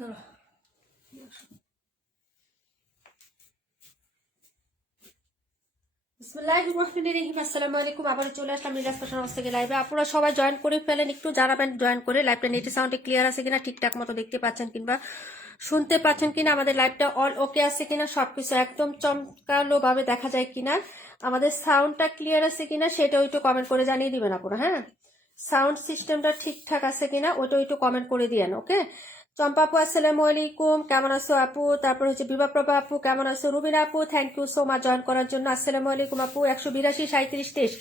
ধরো। আসসালামু আলাইকুম, আবার চলে আসলাম মিরাজ ফ্যাশন হাউস থেকে লাইভে। আপনারা সবাই জয়েন করে ফেলেন, একটু জানাবেন জয়েন করে লাইভটা নেটে সাউন্ডে ক্লিয়ার আছে কিনা, ঠিকঠাক মতো দেখতে পাচ্ছেন কিংবা শুনতে পাচ্ছেন কিনা, আমাদের লাইভটা অল ওকে আছে কিনা, সবকিছু একদম চমকালো ভাবে দেখা যায় কিনা, আমাদের সাউন্ডটা ক্লিয়ার আছে কিনা সেটাও একটু কমেন্ট করে জানিয়ে দিবেন আপনারা। হ্যাঁ, সাউন্ড সিস্টেমটা ঠিকঠাক আছে কিনা ওইটাও একটু কমেন্ট করে দিয়েন। ওকে, চম্পা আপু আসসালামু আলাইকুম, কেমন আছো আপু? তারপর হচ্ছে বিভাপ্রভা আপু কেমন আছো? রুবিনা আপু thank you so much join করার জন্য। আসসালামু আলাইকুম আপু। 182 37 23।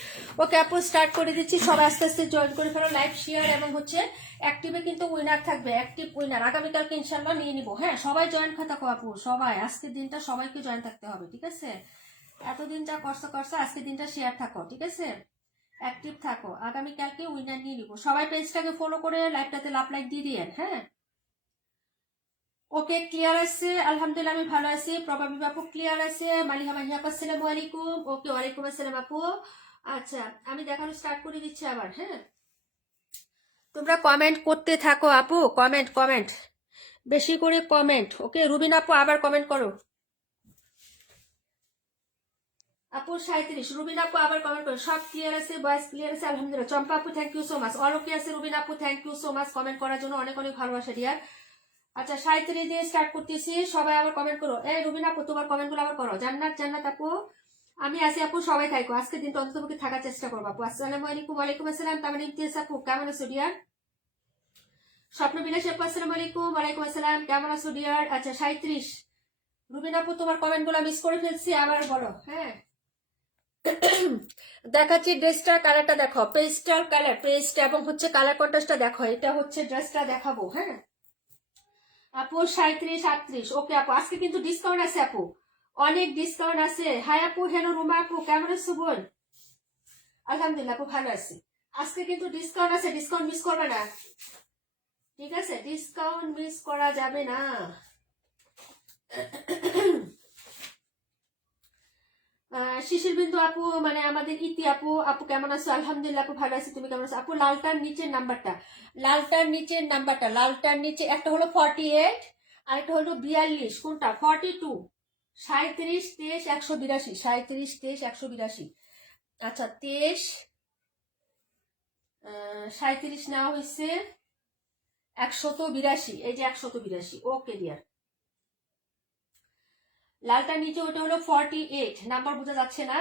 ওকে আপু, স্টার্ট করে দিচ্ছি, সবাই আস্তে আস্তে জয়েন করে ফেলো। লাইভ শেয়ার এবং হচ্ছে অ্যাক্টিভে কিন্তু উইনার থাকবে, অ্যাক্টিভ উইনার আগামীকালকে ইনশাল্লাহ নিয়ে নিবো। হ্যাঁ, সবাই জয়েন থাকো আপু, সবাই আজকের দিনটা সবাইকে জয়েন থাকতে হবে, ঠিক আছে? এতদিন যা করছো আজকের দিনটা শেয়ার থাকো, ঠিক আছে? অ্যাক্টিভ থাকো, আগামীকালকে উইনার নিয়ে নিবো। সবাই পেজটাকে ফলো করে লাইভটাতে লাভ লাইক দিয়ে দিয়েন। হ্যাঁ, ওকে ক্লিয়ার আছে, আলহামদুলিল্লাহ আমি ভালো আছি। প্রভাবী আপু ক্লিয়ার আছে। মালিহা মাহিয়া আপু আসসালামু আলাইকুম। ওকে, ওয়ালাইকুম আসসালাম আপু। আচ্ছা, আমি দেখানো স্টার্ট করে দিচ্ছি আবার। হ্যাঁ, তোমরা কমেন্ট করতে থাকো আপু, কমেন্ট কমেন্ট বেশি করে কমেন্ট। ওকে, রুবিন আপু আবার কমেন্ট করো। আপু 37, রুবিন আপু আবার কমেন্ট করো। সব ক্লিয়ার আছে, ভয়েস ক্লিয়ার আছে আলহামদুলিল্লাহ। চম্পা আপু thank you so much. All okay আছে। রুবিন আপু thank you so much comment করার জন্য, অনেক অনেক ভালোবাসা ডিয়ার। আচ্ছা, 37 দিয়ে স্টার্ট করতেছি, সবাই আবার কমেন্ট করো। এই রুবিন আপু তোমার কমেন্ট গুলো আবার করো। জান্নাত জান্নাত আপু আমি আছি আপু, সবাই থাকো আজকে দিনটা অন্তত থাকার চেষ্টা করবো আপু। আসসালামু আলাইকুম। ওয়ালাইকুম আসসালাম। তারপরে ইমতিয়াজ আপু কেমন আছো ডিয়ার? স্বপ্ন বিলাস আপু আসসালামু আলাইকুম। ওয়ালাইকুম আসসালাম, কেমন আছো ডিয়ার? আচ্ছা 37, রুবিন আপু তোমার কমেন্ট গুলো মিস করে ফেলছি, আবার বলো। হ্যাঁ, দেখাচ্ছি ড্রেসটার কালারটা দেখো, পেস্টাল কালার, পেস্ট এবং হচ্ছে কালার কন্ট্রাস্টটা দেখো, এটা হচ্ছে ড্রেসটা দেখাবো। হ্যাঁ আপু 37 38। ওকে আপু, আজকে কিন্তু ডিসকাউন্ট আছে আপু, অনেক ডিসকাউন্ট আছে। হাই আপু, হ্যালো রুমা আপু কেমন আছো বোন? আলহামদুলিল্লাহ আপু ভালো আছি। আজকে কিন্তু ডিসকাউন্ট আছে, ডিসকাউন্ট মিস করবে না, ঠিক আছে? ডিসকাউন্ট মিস করা যাবে না। শিশির বিন্দু আপু মানে আমাদের ইতি আপু, আপু কেমন আছো? আলহামদুলিল্লাহ আপু ভালো আছি, তুমি কেমন আছো আপু? লালটার নিচের নাম্বারটা, লালটার নিচের নাম্বারটা, লালটার নিচে একটা হলো 48 আর একটা হলো 42, কোনটা? 42, 37 23 182, 37 23 182। আচ্ছা 23 37 নেওয়া হয়েছে 182, এই যে 182। ওকে ডিয়ার, লালটার নিচে ওটা হলো 48 নাম্বার, বোঝা যাচ্ছে না?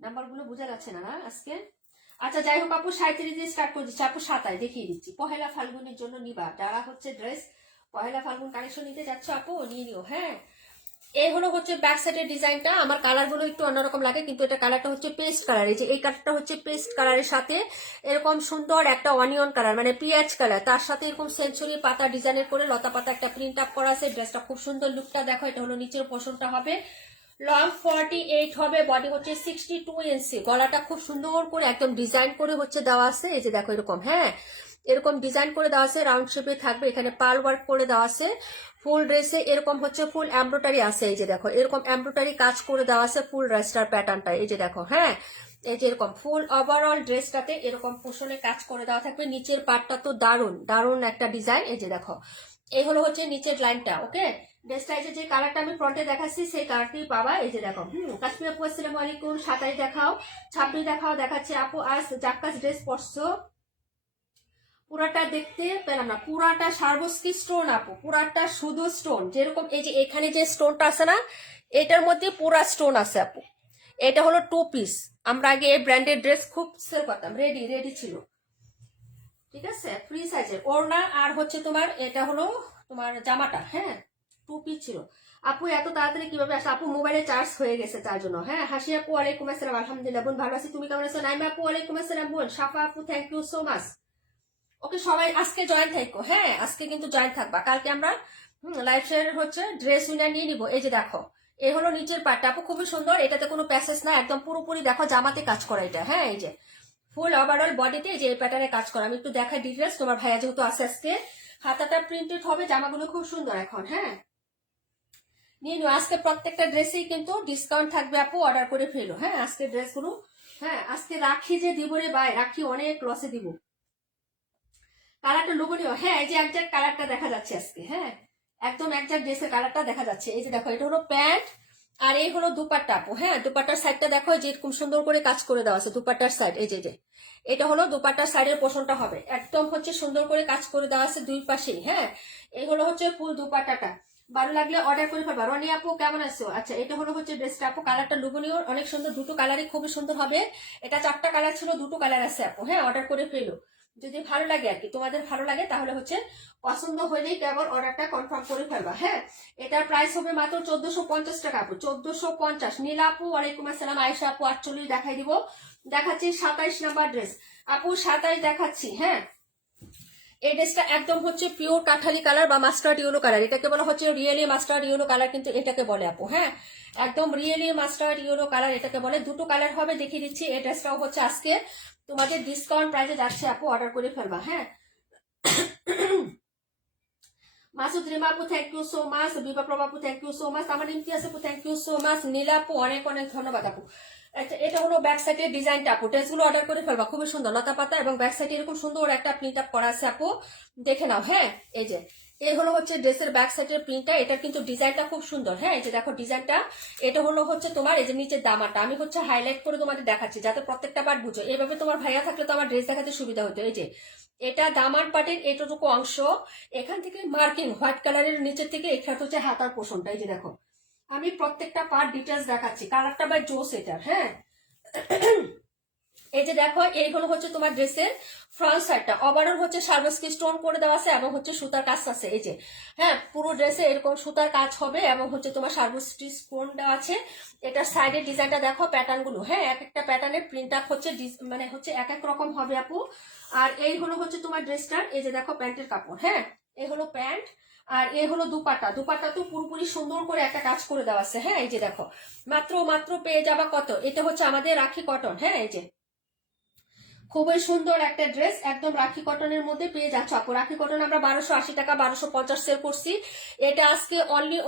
নাম্বারগুলো বোঝা যাচ্ছে না না আজকে? আচ্ছা যাই হোক আপু, 37 দিয়ে স্টার্ট করে দিচ্ছি আপু। 27 দেখিয়ে দিচ্ছি, পহেলা ফাল্গুনের জন্য নিবা যারা হচ্ছে ড্রেস পহেলা ফাল্গুন কালেকশন নিতে যাচ্ছ আপু, নিয়ে নিও। হ্যাঁ, এই হলো হচ্ছে ব্যাক সাইডের ডিজাইনটা। আমার কালার গুলো একটু অন্যরকম লাগে, কিন্তু এটা কালারটা হচ্ছে পেস্ট কালার। এই যে এই কালারটা হচ্ছে পেস্ট কালারের সাথে এরকম সুন্দর একটা অনিয়ন কালার মানে পিঁয়াজ কালার, তার সাথে এরকম সেঞ্চুরি পাতা ডিজাইনের করে লতা পাতা একটা প্রিন্ট আপ করা আছে। ড্রেসটা খুব সুন্দর, লুকটা দেখো। এটা হলো নিচের পোর্শনটা হবে লং 48 হবে, বডি হচ্ছে 62 ইঞ্চি। গলাটা খুব সুন্দর করে একদম ডিজাইন করে হচ্ছে দেওয়া আছে, এই যে দেখো এরকম। হ্যাঁ, এরকম ডিজাইন করে দেওয়া আছে, রাউন্ড শেপে থাকবে। এখানে পাল ওয়ার্ক করে দেওয়া আছে। ফুল ড্রেসে এরকম হচ্ছে ফুল এমব্রয়ডারি আছে, এই যে দেখো এরকম এমব্রয়ডারি কাজ করে দেওয়া আছে ফুল ড্রেসটার প্যাটার্নটা, এই যে দেখো। হ্যাঁ, এই যে এরকম ফুল ওভারঅল ড্রেসটাতে এরকম পোষণে কাজ করে দেওয়া থাকবে। নিচের পার্টটা তো দারুণ দারুণ একটা ডিজাইন, এই যে দেখো। এই হলো হচ্ছে নিচের লাইনটা। ওকে, ড্রেসটা যে কালারটা আমি ফ্রন্টে দেখাচ্ছি সেই কালারটি পাবা, এই যে দেখো। কাশ্মীর আপু আসসালামু আলাইকুম। 27 দেখাও, 26 দেখাও, দেখাচ্ছে আপু। আজ জাক্কাস ড্রেস পরছো, পুরাটা দেখতে পেলাম না। পুরাটা সার্বস্কি স্টোন আপু, পুরাটা শুধু স্টোন। যেরকম এই যে এখানে যে স্টোনটা আছে না, এটার মধ্যে পুরা স্টোন আছে আপু। এটা হলো 2 পিস। আমরা আগে এই ব্র্যান্ডের ড্রেস খুব সেল করতাম, রেডি রেডি ছিল, ঠিক আছে? ফ্রি সাইজের ওড়না আর হচ্ছে তোমার এটা হলো তোমার জামাটা। হ্যাঁ, 2 পিস ছিল আপু। এত তাড়াতাড়ি কিভাবে আসে আপু? মোবাইলে চার্জ হয়ে গেছে তার জন্য। হ্যাঁ, হাসি আপু ওয়ালাইকুম আসসালাম। আলহামদুলিল্লাহ বোন ভালো আছি, তুমি কেমন আছো? নাইমা আপু ওয়ালাইকুম আসসালাম বোন। সাফা আপু থ্যাংক ইউ সো মাচ। ওকে, সবাই আজকে জয়েন থাকো। হ্যাঁ, আজকে কিন্তু জয়েন থাকবা, কালকে আমরা লাইভ শেয়ার হচ্ছে ড্রেস উইনার নিয়ে নিবো। এই যে দেখো, এই হলো নিচের পার্টটা আপু, খুবই সুন্দর। এটাতে কোনো প্যাসেজ না, একদম পুরোপুরি দেখো জামাতে কাজ করা এটা। হ্যাঁ, এই যে ফুল ওভারঅল বডিতে যে এই প্যাটার্নে কাজ করা। আমি একটু দেখাই ডিটেলস, তোমার ভাইয়া যেহেতু আছে আজকে। হাতাটা প্রিন্টেড হবে, জামাগুলো খুব সুন্দর এখন। হ্যাঁ, নিয়ে নিও। আজকে প্রত্যেকটা ড্রেসেই কিন্তু ডিসকাউন্ট থাকবে আপু, অর্ডার করে ফেলো। হ্যাঁ, আজকে ড্রেসগুলো, হ্যাঁ আজকে রাখি যে দিব রে ভাই, রাখি অনেক লসে দিব। কালারটা লোভনীয়। হ্যাঁ, এই যে একজ্যাক্ট কালারটা দেখা যাচ্ছে আজকে। হ্যাঁ, একদম একজ্যাক্ট ড্রেসের কালারটা দেখা যাচ্ছে। এই যে দেখো, এটা হলো প্যান্ট আর এই হলো দুপাট্টা আপু। হ্যাঁ, দুপাট্টার সাইডটা দেখো, যে এরকম সুন্দর করে কাজ করে দেওয়া আছে দুপাট্টার সাইড। এই যে এটা হলো দুপাট্টার সাইডের পোর্শনটা হবে, একদম হচ্ছে সুন্দর করে কাজ করে দেওয়া আছে দুই পাশেই। হ্যাঁ, এই হলো হচ্ছে ফুল দুপাট্টাটা। ভালো লাগলে অর্ডার করে ফেলবা। রনি আপু কেমন আছো? আচ্ছা, এটা হলো হচ্ছে ড্রেসটা আপু। কালারটা লোভনীয়, অনেক সুন্দর, দুটো কালারই খুবই সুন্দর হবে। এটা 4টা কালার ছিল, দুটো কালার আছে আপু। হ্যাঁ, অর্ডার করে ফেলো যদি ভালো লাগে আর কি, তোমাদের ভালো লাগে তাহলে হচ্ছে পছন্দ হলেই কেবল অর্ডারটা কনফার্ম করে ফেলবা। হ্যাঁ, এটার প্রাইস হবে মাত্র 1450 টাকা আপু, 1450। নীলা আপু ওয়ালাইকুম আসসালাম। আয়েশা আপু 48 দেখাই দিব। দেখাচ্ছি 27 নাম্বার ড্রেস আপু, 27 দেখাচ্ছি। হ্যাঁ, এই ড্রেসটা একদম হচ্ছে পিওর কাঠালি কালার বা মাস্টার্ড ইয়েলো কালার, এটাকে বলা হচ্ছে রিয়েলি মাস্টার্ড ইয়েলো কালার, কিন্তু এটাকে বলে আপু। হ্যাঁ, একদম রিয়েলি মাস্টার্ড ইয়েলো কালার এটাকে বলে। দুটো কালার হবে, দেখিয়ে দিচ্ছি। এই ড্রেসটাও হচ্ছে আজকে তোমাদের ডিসকাউন্ট প্রাইসে যাচ্ছে আপু, অর্ডার করে ফেলবা। হ্যাঁ, মাসুদ রিমা আপু থ্যাংক ইউ সো মাচ, বিপা প্রভা আপু থ্যাংক ইউ সো মাচ, আমার ইমতিয়াজ আপু থ্যাংক ইউ সো মাচ, নীলা আপু অনেক অনেক ধন্যবাদ আপু। এটা হলো ব্যাক সাইডের ডিজাইনটা আপু, ড্রেসগুলো অর্ডার করে ফেলবা, খুবই সুন্দর লতা পাতা এবং ব্যাক সাইডে এরকম সুন্দর একটা প্রিন্ট আপ করা আছে আপু, দেখে নাও। হ্যাঁ, এই যে এই হলো হচ্ছে ড্রেসের ব্যাক সাইডের প্রিন্টটা, এটা কিন্তু ডিজাইনটা খুব সুন্দর। হ্যাঁ, এই যে দেখো ডিজাইনটা, এটা হলো হচ্ছে তোমার এই যে নিচের দামাটা আমি হচ্ছে হাইলাইট করে তোমাদের দেখাচ্ছি যাতে প্রত্যেকটা পার্ট বুঝো। এইভাবে তোমার ভাইয়া থাকলে তো আমার ড্রেস দেখাতে সুবিধা হতো। এই যে এটা দামার পাটের এটুকু অংশ, এখান থেকে মার্কিং হোয়াইট কালারের নিচের থেকে এখানে হচ্ছে হাতার পোষণটা। এই যে দেখো, আমি প্রত্যেকটা পার্ট ডিটেলস দেখাচ্ছি, কালারটা বাই জোস এটার। হ্যাঁ, এই যে দেখো, এই হলো হচ্ছে তোমার ড্রেসের ফ্রন্ট সাইডটা, ওভারঅল হচ্ছে সার্ভিসকি স্টোন করে দেওয়া আছে এবং হচ্ছে সুতার কাজ আছে। এই যে হ্যাঁ, পুরো ড্রেসে এরকম সুতার কাজ হবে এবং হচ্ছে তোমার সার্ভিসটি স্টোন দেওয়া আছে। এটার সাইডের ডিজাইনটা দেখো, প্যাটার্ন গুলো। হ্যাঁ, এক একটা প্যাটার্নের প্রিন্ট আপ হচ্ছে মানে হচ্ছে এক এক রকম হবে আপু। আর এই হলো হচ্ছে তোমার ড্রেসটার, এই যে দেখো প্যান্টের কাপড়। হ্যাঁ, এই হলো প্যান্ট আর এই হলো দুপাট্টা। দুপাট্টা তো পুরোপুরি সুন্দর করে একটা কাজ করে দেওয়া আছে। হ্যাঁ, এই যে দেখো, মাত্র মাত্র পেয়ে যাবা কত, এটা হচ্ছে আমাদের রাখি কটন। হ্যাঁ, এই যে খুবই সুন্দর একটা ড্রেস, একদম রাখি কটনের মধ্যে পেয়ে যাচ্ছ আপু। রাখি কটন আমরা 1280 টাকা 1250 সেল করছি, এটা আজকে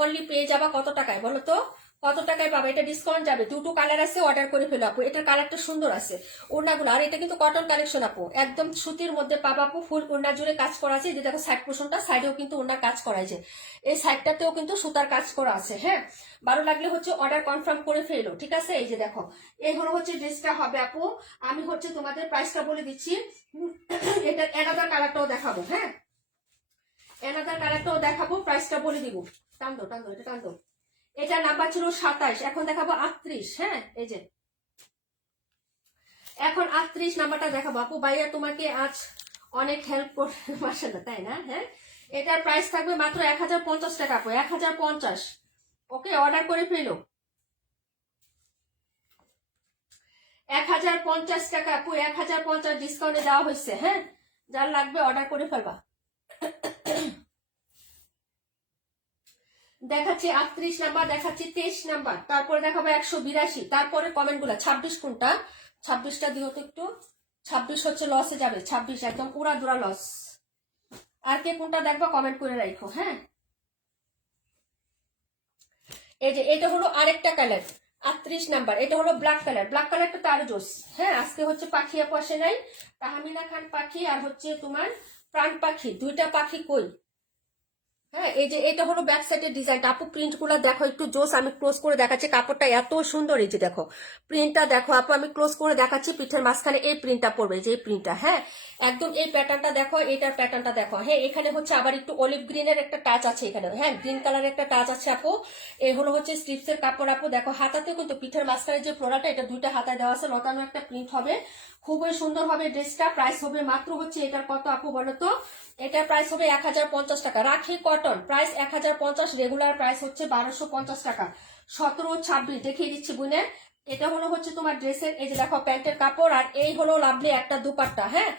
অনলি পেয়ে যাবা কত টাকায় বলো তো? কত টাকায় পাবে? এটা ডিসকাউন্ট যাবে। দুটো কালার আছে, অর্ডার করে ফেলো আপু। এটার কালারটা সুন্দর আছে, ওড়নাগুলো। আর এটা কিন্তু কটন কালেকশন আপু, একদম সুতির মধ্যে পাবা আপু। ফুল ওড়না জুড়ে কাজ করা আছে। যে দেখো সাইড পোর্শনটা, সাইডেও কিন্তু ওড়নার কাজ করা আছে, এই সাইডটাতেও কিন্তু সুতার কাজ করা আছে। হ্যাঁ, ভালো লাগলে হচ্ছে অর্ডার কনফার্ম করে ফেলো, ঠিক আছে? এই যে দেখো, এই হলো হচ্ছে ড্রেসটা হবে আপু। আমি হচ্ছে তোমাদের প্রাইসটা বলে দিচ্ছি। এটা অ্যানাদার কালারটাও দেখাবো। হ্যাঁ, অ্যানাদার কালারটাও দেখাবো, প্রাইসটা বলে দিব। টান দো টান দো, এটা টান দো। এটা নাম্বার ছিল 27, এখন দেখাবো 38। হ্যাঁ, এই যে এখন 38 নাম্বারটা দেখাবো আপু। ভাইয়া তোমাকে আজ অনেক হেল্প করে মাসাল্লাহ, তাই না? হ্যাঁ, এটার প্রাইস থাকবে মাত্র 1050 টাকা আপু, 1050। ওকে, অর্ডার করে ফেলো। 1050 টাকা আপু, 1050 ডিসকাউন্টে দেওয়া হয়েছে। হ্যাঁ, যার লাগবে অর্ডার করে ফেলবা। দেখাচ্ছি 38 নাম্বার, দেখাচ্ছি 23 নাম্বার, তারপরে দেখাবো 182, তারপরে কমেন্ট গুলা 26 কোনটা? 26টা দিও তো একটু। 26 হচ্ছে লসে যাবে, 26 একদম উড়া দুরা লস। আর কে কোনটা দেখবা কমেন্ট করে রাখো। হ্যাঁ, এই যে এটা হলো আরেকটা কালার, 38 নাম্বার। এটা হলো ব্ল্যাক কালার, ব্ল্যাক কালারটা তো আরো জোস। হ্যাঁ, আজকে হচ্ছে পাখি আপু আসে নাই, তাহমিনা খান পাখি আর হচ্ছে তোমার প্রাণ পাখি, দুইটা পাখি কই? হ্যাঁ, এই যে এটা হলো ব্যাক সাইডের ডিজাইনটা আপু, প্রিন্ট গুলো দেখো একটু জোস। আমি ক্লোজ করে দেখাচ্ছি, কাপড়টা এত সুন্দর। এই যে দেখো প্রিন্টটা দেখো আপু, আমি ক্লোজ করে দেখাচ্ছি। পিঠের মাঝখানে এই প্রিন্টটা পড়বে, যে এই প্রিন্টটা। হ্যাঁ, একদম এই প্যাটার্নটা দেখো, এটার প্যাটার্নটা দেখো। হ্যাঁ, এখানে হচ্ছে আবার একটু অলিভ গ্রিনের একটা টাচ আছে এখানে। হ্যাঁ, গ্রিন কালারের একটা টাচ আছে আপু। এই হলো হচ্ছে স্ট্রিপসের কাপড় আপু। দেখো হাতাতে কিন্তু পিঠের মাঝখানে যে ফ্লোরাটা, এটা দুইটা হাতায় দেওয়া আছে, লতানো একটা প্রিন্ট হবে, খুবই সুন্দর হবে ড্রেসটা। প্রাইস হবে মাত্র হচ্ছে এটার কত আপু বলো তো? এটার প্রাইস হবে 1050 টাকা। রাখি কটন প্রাইস 1050, রেগুলার প্রাইস হচ্ছে 1250 টাকা। 17-26 দেখিয়ে দিচ্ছি বুনে। এটা হলো হচ্ছে তোমার ড্রেসের, এই যে দেখো প্যান্টের কাপড়, আর এই হলো লাভলি একটা দুপাট্টা। হ্যাঁ,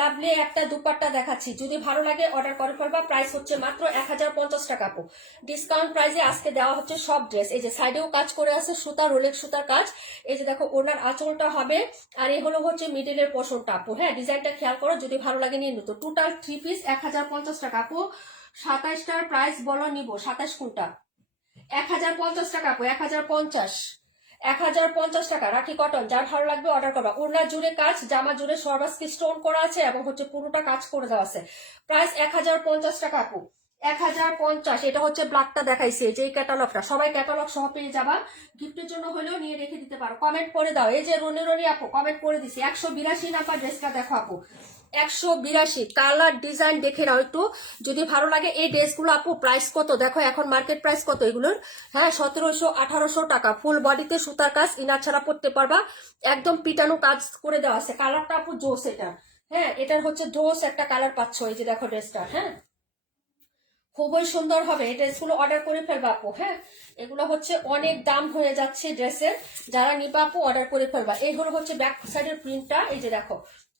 লাভলি একটা দুপাট্টা দেখাচ্ছি, যদি ভালো লাগে অর্ডার করে ফেলবা। প্রাইস হচ্ছে মাত্র 1050 টাকা আপু, ডিসকাউন্ট প্রাইসে আজকে দেওয়া হচ্ছে সব ড্রেস। এই যে সাইডেও কাজ করে আছে সুতা, রোলেক্স সুতার কাজ। এই যে দেখো ওনার আঁচলটা হবে, আর এই হলো হচ্ছে মিডিলের পোর্শনটা আপু। হ্যাঁ, ডিজাইনটা খেয়াল করো, যদি ভালো লাগে নিয়ে নিত। টোটাল 3 পিস 1050 টাকা আপু। 27টার প্রাইস বলো নিব, 27 কোনটা? 1050 টাকা আপু, 1050। 1050 টাকা রাখি কটন, যার ভালো লাগবে অর্ডার করবা। ওড়না জুড়ে কাজ, জামা জুড়ে সর্বাস্কি স্টোন করা আছে এবং হচ্ছে পুরোটা কাজ করে দেওয়া আছে। প্রাইস 1050 টাকা আপু, 1050। এটা হচ্ছে ব্ল্যাকটা দেখাইছে, যে ক্যাটালগটা সবাই ক্যাটালগ সহ পেয়ে যাবা। গিফটের জন্য হলেও নিয়ে রেখে দিতে পারো। কমেন্ট করে দাও, এই যে রনি আপু কমেন্ট করে দিছি। 182 নাম্বার ড্রেসটা দেখো আপু, 182 কালার ডিজাইন দেখে নাও একটু, যদি ভালো লাগে। এই ড্রেসগুলো আপু প্রাইস কত দেখো, এখন মার্কেট প্রাইস কত এগুলোর, হ্যাঁ 1700-1800 টাকা। ফুল বডিতে সুতার কাজ, ইনার ছাড়া পড়তে পারবা, একদম পিটানো কাজ করে দেওয়া আছে। কালারটা আপু জোস এটা, হ্যাঁ এটার হচ্ছে জোস একটা কালার পাচ্ছ। এই যে দেখো ড্রেসটা, হ্যাঁ খুবই সুন্দর হবে। এই ড্রেসগুলো অর্ডার করে ফেলবা আপু, হ্যাঁ এগুলো হচ্ছে অনেক দাম হয়ে যাচ্ছে ড্রেসের, যারা নিবা আপু অর্ডার করে ফেলবা। এইগুলো হচ্ছে ব্যাক সাইডের প্রিন্টটা, এই যে দেখো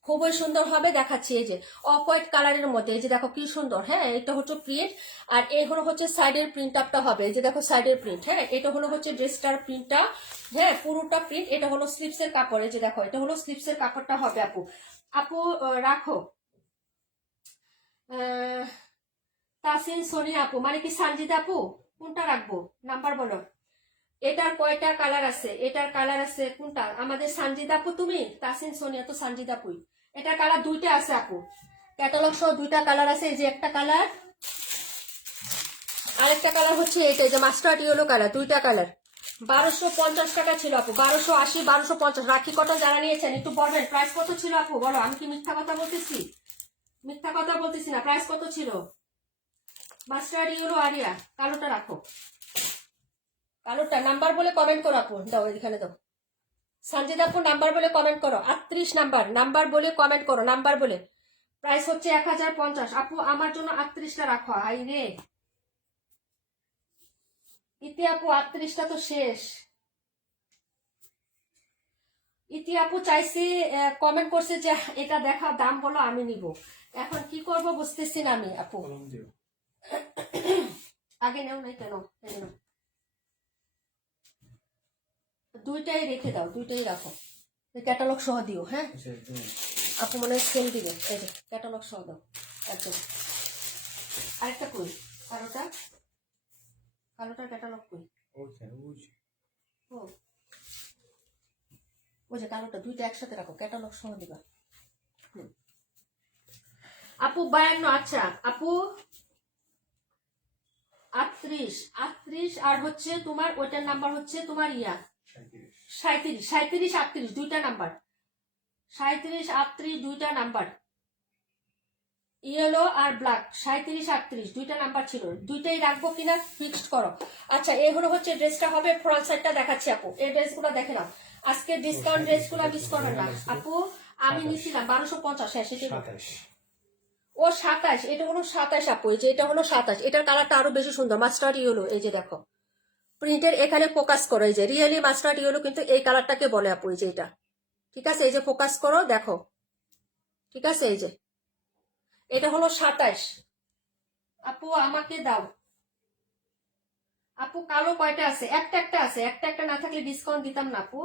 খুবই সুন্দর হবে, দেখাচ্ছি। এই যে অফ হোয়াইট কালারের মধ্যে, এই যে দেখো কি সুন্দর, হ্যাঁ এটা হচ্ছে প্রিন্ট। আর এই হলো হচ্ছে সাইডের প্রিন্ট আপটা হবে, এই যে দেখো সাইডের প্রিন্ট, হ্যাঁ এটা হলো হচ্ছে ড্রেসটার প্রিন্টটা, হ্যাঁ পুরোটা প্রিন্ট। এটা হলো স্লিপসের কাপড়, এই যে দেখো এটা হলো স্লিপসের কাপড়টা হবে আপু। আপু রাখো তাসিন সোনিয়া আপু মানে কি সানজিদা আপু, কোনটা রাখবো নাম্বার বলো। এটার কয়টা কালার আছে, এটার কালার আছে কোনটা, আমাদের সানজিদা আপু তুমি, তাসিন সোনিয়া তো সানজিদা আপুই। এটার কালার দুইটা আছে আপু, ক্যাটালগ সহ দুইটা কালার আছে। এই যে একটা কালার, আরেকটা কালার হচ্ছে এটা, যে মাস্টার্ড ইয়েলো কালার, দুইটা কালার। 1250 টাকা ছিল আপু, 1280 1250। রাখি কটন যারা নিয়েছেন একটু বলবেন প্রাইস কত ছিল আপু, বলো। আমি কি মিথ্যা কথা বলতেছি, মিথ্যা কথা বলতেছি না। প্রাইস কত ছিল, মাস্টার্ড ইয়েলো আরিয়া, কালোটা রাখো, কালোটা নাম্বার বলে কমেন্ট করো আপু, দাও এখানে দাও। সঞ্জিত আপু নাম্বার বলে কমেন্ট করো, 38 নাম্বার, নাম্বার বলে কমেন্ট করো, নাম্বার বলে। প্রাইস হচ্ছে 1050 আপু, আমার জন্য 38টা রাখো। আই রে ইতি আপু, 38টা তো শেষ। ইতি আপু চাইছি, কমেন্ট করছে যে এটা দেখা, দাম বলো আমি নিব। এখন কি করব বুঝতেছি না আমি আপু। আগে নেও নাই কেন, দুইটাই রেখে দাও, দুইটাই রাখো, ক্যাটালগ সহ দিও, হ্যাঁ আপু মনে হয় সেল দিবে। এই যে ক্যাটালগ সহ দাও একদম। আরেকটা কই, কালোটা, কালোটার ক্যাটালগ কই, ও ওই যে কালোটা, দুইটা একসাথে রাখো, ক্যাটালগ সহ দিবা। আপু 52, আচ্ছা আপু 38 আর হচ্ছে তোমার ওইটার নাম্বার হচ্ছে তোমার ইয়া 37 38 দুইটা নাম্বার, 37 38 দুইটা নাম্বার, ইয়েলো আর ব্ল্যাক 37 38 দুইটা নাম্বার ছিল, দুইটাই রাখবো কিনা ফিক্সড করো। আচ্ছা এই হলো হচ্ছে ড্রেসটা হবে, ফ্রন্ট সাইডটা দেখাচ্ছি আপু। এই ড্রেসগুলো দেখে নাও, আজকে ডিসকাউন্ট ড্রেসগুলো মিস করবেন না আপু। আমি নিছিলাম 1250, হ্যাঁ সেটা ও 27, এটা হলো 27 আপু। এই যে এটা হলো 27, এটার কালারটা আরো বেশি সুন্দর, মাস্টার্ড ইয়েলো। এই যে দেখো প্রিন্টের এখানে ফোকাস করো, এই যে রিয়েলি মাস্টার্ড ইয়েলো কিন্তু এই কালারটাকে বলে আপু। এই যে এটা ঠিক আছে, এই যে ফোকাস করো দেখো, ঠিক আছে। এই যে এটা হলো 27 আপু, আমাকে দাও আপু। কালো কয়টা আছে, একটা আছে, একটা না থাকলে ডিসকাউন্ট দিতাম না আপু।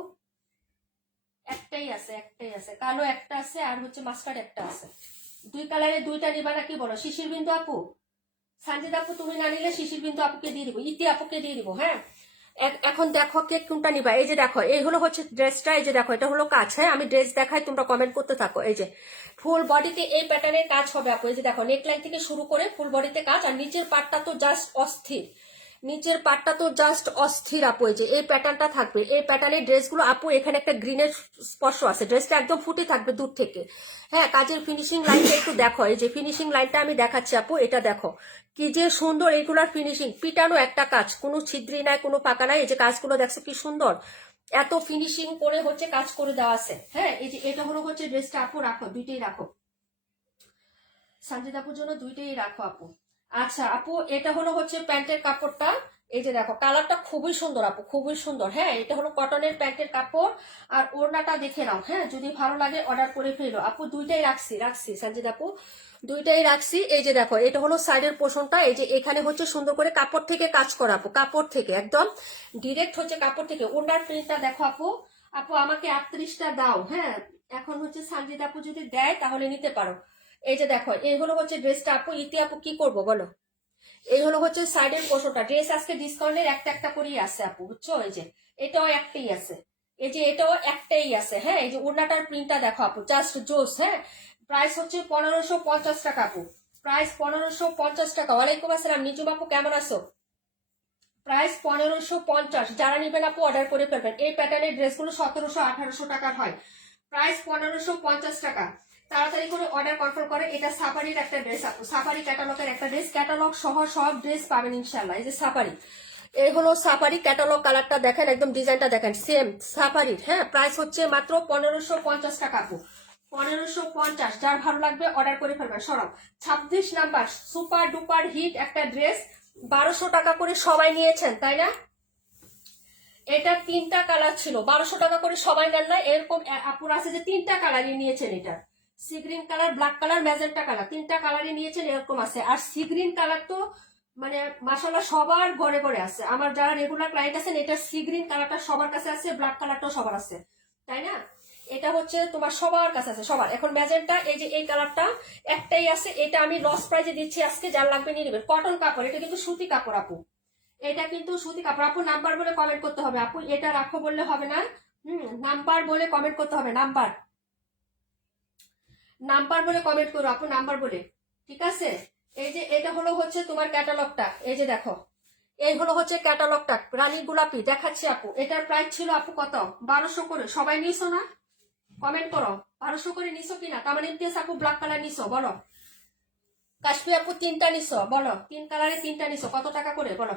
একটাই আছে কালো, একটা আছে আর হচ্ছে মাস্টার্ড একটা আছে। দুই কালারে দুইটা নিবা নাকি বলো, শিশির বিন্দু আপু। সানজিদ আপু তুমি না নিলে শিশির বিন্দু আপুকে দিয়ে দিব, ইতি আপুকে দিয়ে দিব, হ্যাঁ। এখন দেখো কে কোনটা নিবা। এই যে দেখো এই হলো হচ্ছে ড্রেসটা, এই যে দেখো এটা হলো কাজ, হ্যাঁ আমি ড্রেস দেখাই, তোমরা কমেন্ট করতে থাকো। এই যে ফুল বডিতে এই প্যাটার্নের কাজ হবে আপু। এই যে দেখো নেকলাইন থেকে শুরু করে ফুল বডিতে কাজ, আর নিচের পার্টটা তো জাস্ট অস্থির, নিচের পার্টটা তো জাস্ট অস্থির আপু। এই যে এই প্যাটার্নটা থাকবে, এই প্যাটার্নের ড্রেসগুলো আপু এখানে একটা গ্রিনের স্পর্শ আছে, ড্রেসটা একদম ফুটে থাকবে দূর থেকে, হ্যাঁ। কাজের ফিনিশিং লাইনটা একটু দেখো, এই যে ফিনিশিং লাইনটা আমি দেখাচ্ছি আপু, এটা দেখো কি যে সুন্দর এইগুলার ফিনিশিং, পিটানো একটা কাজ, কোনো ছিদ্রি নাই, কোনো ফাঁকা নাই। এই যে কাজগুলো দেখছো কি সুন্দর, এত ফিনিশিং করে হচ্ছে কাজ করে দেওয়া আছে, হ্যাঁ। এই যে এটা হলো হচ্ছে ড্রেসটা আপু, রাখো দুইটাই রাখো, সঞ্জিত আপুর জন্য দুইটাই রাখো আপু। আচ্ছা আপু এটা হলো হচ্ছে প্যান্টের কাপড়টা, এই যে দেখো কালারটা খুবই সুন্দর আপু, খুবই সুন্দর, হ্যাঁ। এটা হলো কটনের প্যান্টের কাপড়, আর ওড়নাটা দেখে নাও, হ্যাঁ যদি ভালো লাগে অর্ডার করে ফেলো আপু। দুইটাই রাখছি সঞ্জিত আপু, দুইটাই রাখছি। এই যে দেখো এটা হলো সাইডের পোর্শনটা, এই যে এখানে হচ্ছে সুন্দর করে কাপড় থেকে কাজ করা আপু, কাপড় থেকে একদম ডিরেক্ট হচ্ছে কাপড় থেকে। ওড়নার প্রিন্টটা দেখো আপু, আপু আমাকে 38টা দাও, হ্যাঁ। এখন হচ্ছে সঞ্জিত আপু যদি দেয় তাহলে নিতে পারো। এই যে দেখো এই হলো হচ্ছে ড্রেসটা আপু। ইতি আপু কি করবো বলো, এই হলো হচ্ছে সাইডের পোর্শনটা। ড্রেস আজকে ডিসকাউন্টের একটা একটা করেই আছে আপু, বুঝছো? এই যে এটাও একটাই আছে, এই যে এটাও একটাই আছে। হ্যাঁ, এই যে ওড়নাটার প্রিন্টটা দেখো আপু, জাস্ট জোস। হ্যাঁ, প্রাইস হচ্ছে 1550 টাকা আপু, প্রাইস 1550 টাকা। ওয়ালাইকুম আসসালাম নিজুম আপু, কেমন আছো? প্রাইস 1550। যারা নিবেন আপু অর্ডার করে ফেলবেন। এই প্যাটার্নের ড্রেসগুলো 1700-1800 টাকার হয়, প্রাইস 1550 টাকা। তাড়াতাড়ি করে অর্ডার কনফার্ম করে। এটা সাফারির একটা ড্রেস আপু, সাফারি ক্যাটালগের একটা ড্রেস, ক্যাটালগ সহ সব ড্রেস পাবেন ইনশাল্লাহ। এই যে সাফারি, এই হলো সাফারি ক্যাটালগ। কালারটা দেখেন, একদম ডিজাইনটা দেখেন, সেম সাফারির। হ্যাঁ, প্রাইস হচ্ছে মাত্র 1550 টাকা আপু, 1550। যার ভালো লাগবে অর্ডার করে ফেলবেন। সরব 26 নাম্বার, সুপার ডুপার হিট একটা ড্রেস, 1200 টাকা করে সবাই নিয়েছেন তাই না? এটা 3টা কালার ছিল, 1200 টাকা করে সবাই নেন না? এরকম আপুর আছে যে 3টা কালারই নিয়েছেন। এটা sea green colour, black colour, magenta colour, 3টা কালারই নিয়েছেন, এরকম আছে। আর সি গ্রিন কালার তো মানে মাশাআল্লাহ সবার ঘরে ঘরে আছে। আমার যারা রেগুলার ক্লায়েন্ট আছেন, এটা সি গ্রিন কালারটা সবার কাছে আছে, ব্ল্যাক কালারটাও সবার আছে, তাই না? এটা হচ্ছে তোমার সবার কাছে আছে, সবার। এখন ম্যাজেন্টা, এই যে এই কালারটা একটাই আছে, এটা আমি লস প্রাইজে দিচ্ছি আজকে, যার লাগবে নিয়ে নেবেন। কটন কাপড়, এটা কিন্তু সুতি কাপড় আপু, এটা কিন্তু সুতি কাপড় আপু। নাম্বার বলে কমেন্ট করতে হবে আপু, এটা রাখো বললে হবে না। নাম্বার বলে কমেন্ট করতে হবে, নাম্বার, নাম্বার বলে কমেন্ট করো আপু, নাম্বার বলে, ঠিক আছে? এই যে এটা হলো হচ্ছে তোমার ক্যাটালগটা, এই যে দেখো, এই হলো হচ্ছে ক্যাটালগটা, রানী গোলাপি দেখাচ্ছি আপু। এটার প্রাইস ছিল আপু কত? 1200 করে। সবাই নিছো না? কমেন্ট করো 1200 করে নিছো কিনা। তার মানে ইমতিয়াজ আপু ব্ল্যাক কালার নিছো বলো, কাশ্মীর আপু 3টা নিছো বলো, 3 কালারে 3টা নিছো, কত টাকা করে বলো?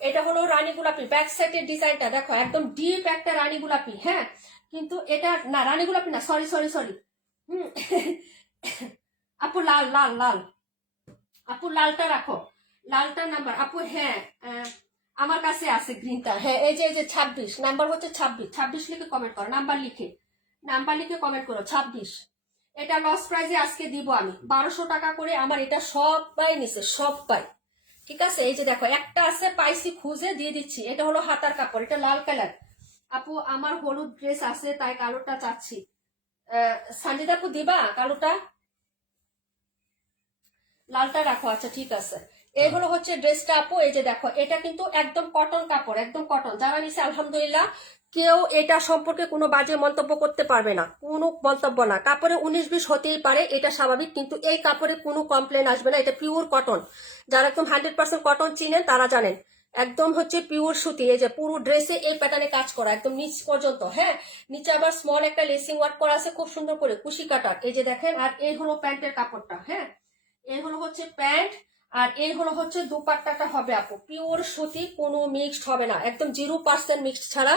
এটা হলো রানী গোলাপি, ব্যাক সাইডের ডিজাইনটা দেখো, একদম ডিপ একটা রানী গোলাপি। হ্যাঁ, কিন্তু এটা না রানী গোলাপি না, সরি সরি সরি। হুম আপু লাল লাল লাল, আপু লালটা রাখো, লালটা নাম্বার আপু। হ্যাঁ, আমার কাছে আছে গ্রিনটা। হ্যাঁ, এই যে 26 নাম্বার হচ্ছে 26, 26 লিখে কমেন্ট করো, নাম্বার লিখে, নাম্বার লিখে কমেন্ট করো 26। এটা লস প্রাইজে আজকে দিব আমি 1200 টাকা করে। আমার এটা সবাই নিছে, সবাই, ঠিক আছে? এই যে দেখো একটা আছে, পাইসি খুঁজে দিয়ে দিচ্ছি। এটা হলো হাতার কাপড়, এটা লাল কালার আপু। আমার হলুদ ড্রেস আছে তাই কালোটা চাচ্ছি। সঞ্জিতা আপু দিবা কালোটা? লালটা রাখো, আচ্ছা ঠিক আছে। এই হলো হচ্ছে ড্রেসটা আপু। এই যে দেখো, এটা কিন্তু একদম কটন কাপড়, একদম কটন। যারা নিছে আলহামদুলিল্লাহ, কেউ এটা সম্পর্কে কোনো বাজে মন্তব্য করতে পারবে না, কোনো মন্তব্য না। কাপড়ে 19-20 হতেই পারে, এটা স্বাভাবিক, কিন্তু এই কাপড়ে কোনো কমপ্লেন আসবে না। এটা পিওর কটন, যারা একদম 100% কটন চিনেন তারা জানেন, একদম হচ্ছে পিওর সুতি। এই যে পুরো ড্রেসে এই প্যাটার্নে কাজ করা একদম নিচ পর্যন্ত। হ্যাঁ, নিচে আবার স্মল একটা লেসিং ওয়ার্ক করা আছে খুব সুন্দর করে, কুশি কাটার। এই যে দেখেন, আর এই হলো প্যান্টের কাপড়টা। হ্যাঁ, এই হলো হচ্ছে প্যান্ট, আর এই হলো হচ্ছে দুপাট্টাটা হবে আপু পিওর সুতি, কোনো মিক্সড হবে না, একদম 0% মিক্সড ছাড়া।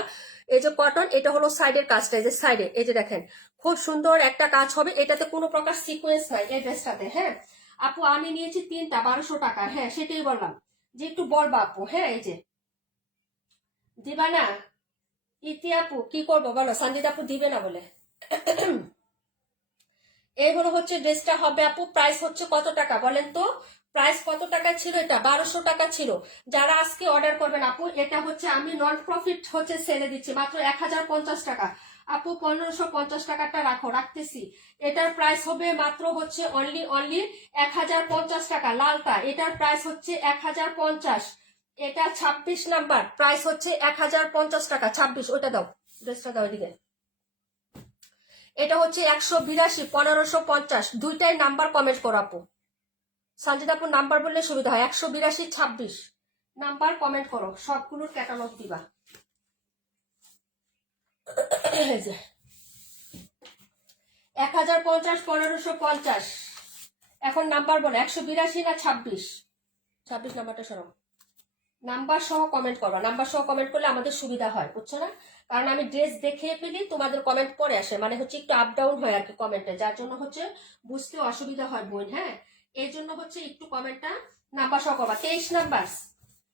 এই যে কটন, এটা হলো সাইডের কাজটা, এই যে সাইডে এই যে দেখেন খুব সুন্দর একটা কাজ হবে। এটাতে কোনো প্রকার সিকোয়েন্স নাই এই ড্রেসটাতে। হ্যাঁ আপু, আমি নিয়েছি 3টা 1200 টাকা। হ্যাঁ, সেটাই বললাম যে একটু বলবা আপু। হ্যাঁ, এই যে দিবা না? ইতি আপু কি করবো বলো, সঞ্জিত আপু দিবে না বলে। এই হলো হচ্ছে ড্রেসটা হবে আপু। প্রাইস হচ্ছে কত টাকা বলেন তো? প্রাইস কত টাকা ছিল? এটা 1200 টাকা ছিল। যারা আজকে অর্ডার করবেন আপু, এটা হচ্ছে আমি নন প্রফিট হচ্ছে সেলে দিচ্ছি মাত্র 1050 টাকা আপু। 1550 টাকাটা রাখো, রাখতেছি। এটার প্রাইস হবে মাত্র হচ্ছে অনলি 1050 টাকা। লালটা, এটার প্রাইস হচ্ছে 1050। এটা 26 নাম্বার, প্রাইস হচ্ছে 1050 টাকা। 26 ওইটা দাও, ড্রেসটা দাও এদিকে। এটা হচ্ছে 182, 1550। দুইটাই নাম্বার কমেন্ট করো আপু। সঞ্জিত আপুর নাম্বার বললে সুবিধা হয়। 182, 26 নাম্বার কমেন্ট করো, সবগুলোর ক্যাটালগ দিবা। 1050, 1550। এখন নাম্বার বলো, 182 না 26? 26 নাম্বারটা সরো, নাম্বার সহ কমেন্ট করবা। নাম্বার সহ কমেন্ট করলে আমাদের সুবিধা হয়, বুঝছো না? কারণ আমি ড্রেস দেখে ফেলি, তোমাদের কমেন্ট পরে আসে, মানে হচ্ছে একটু আপ ডাউন হয় আর কি কমেন্টে, যার জন্য হচ্ছে বুঝতে অসুবিধা হয় বোন। হ্যাঁ, এই জন্য হচ্ছে একটু কমেন্টটা নাম্বার সহ করবা। 23 নাম্বার,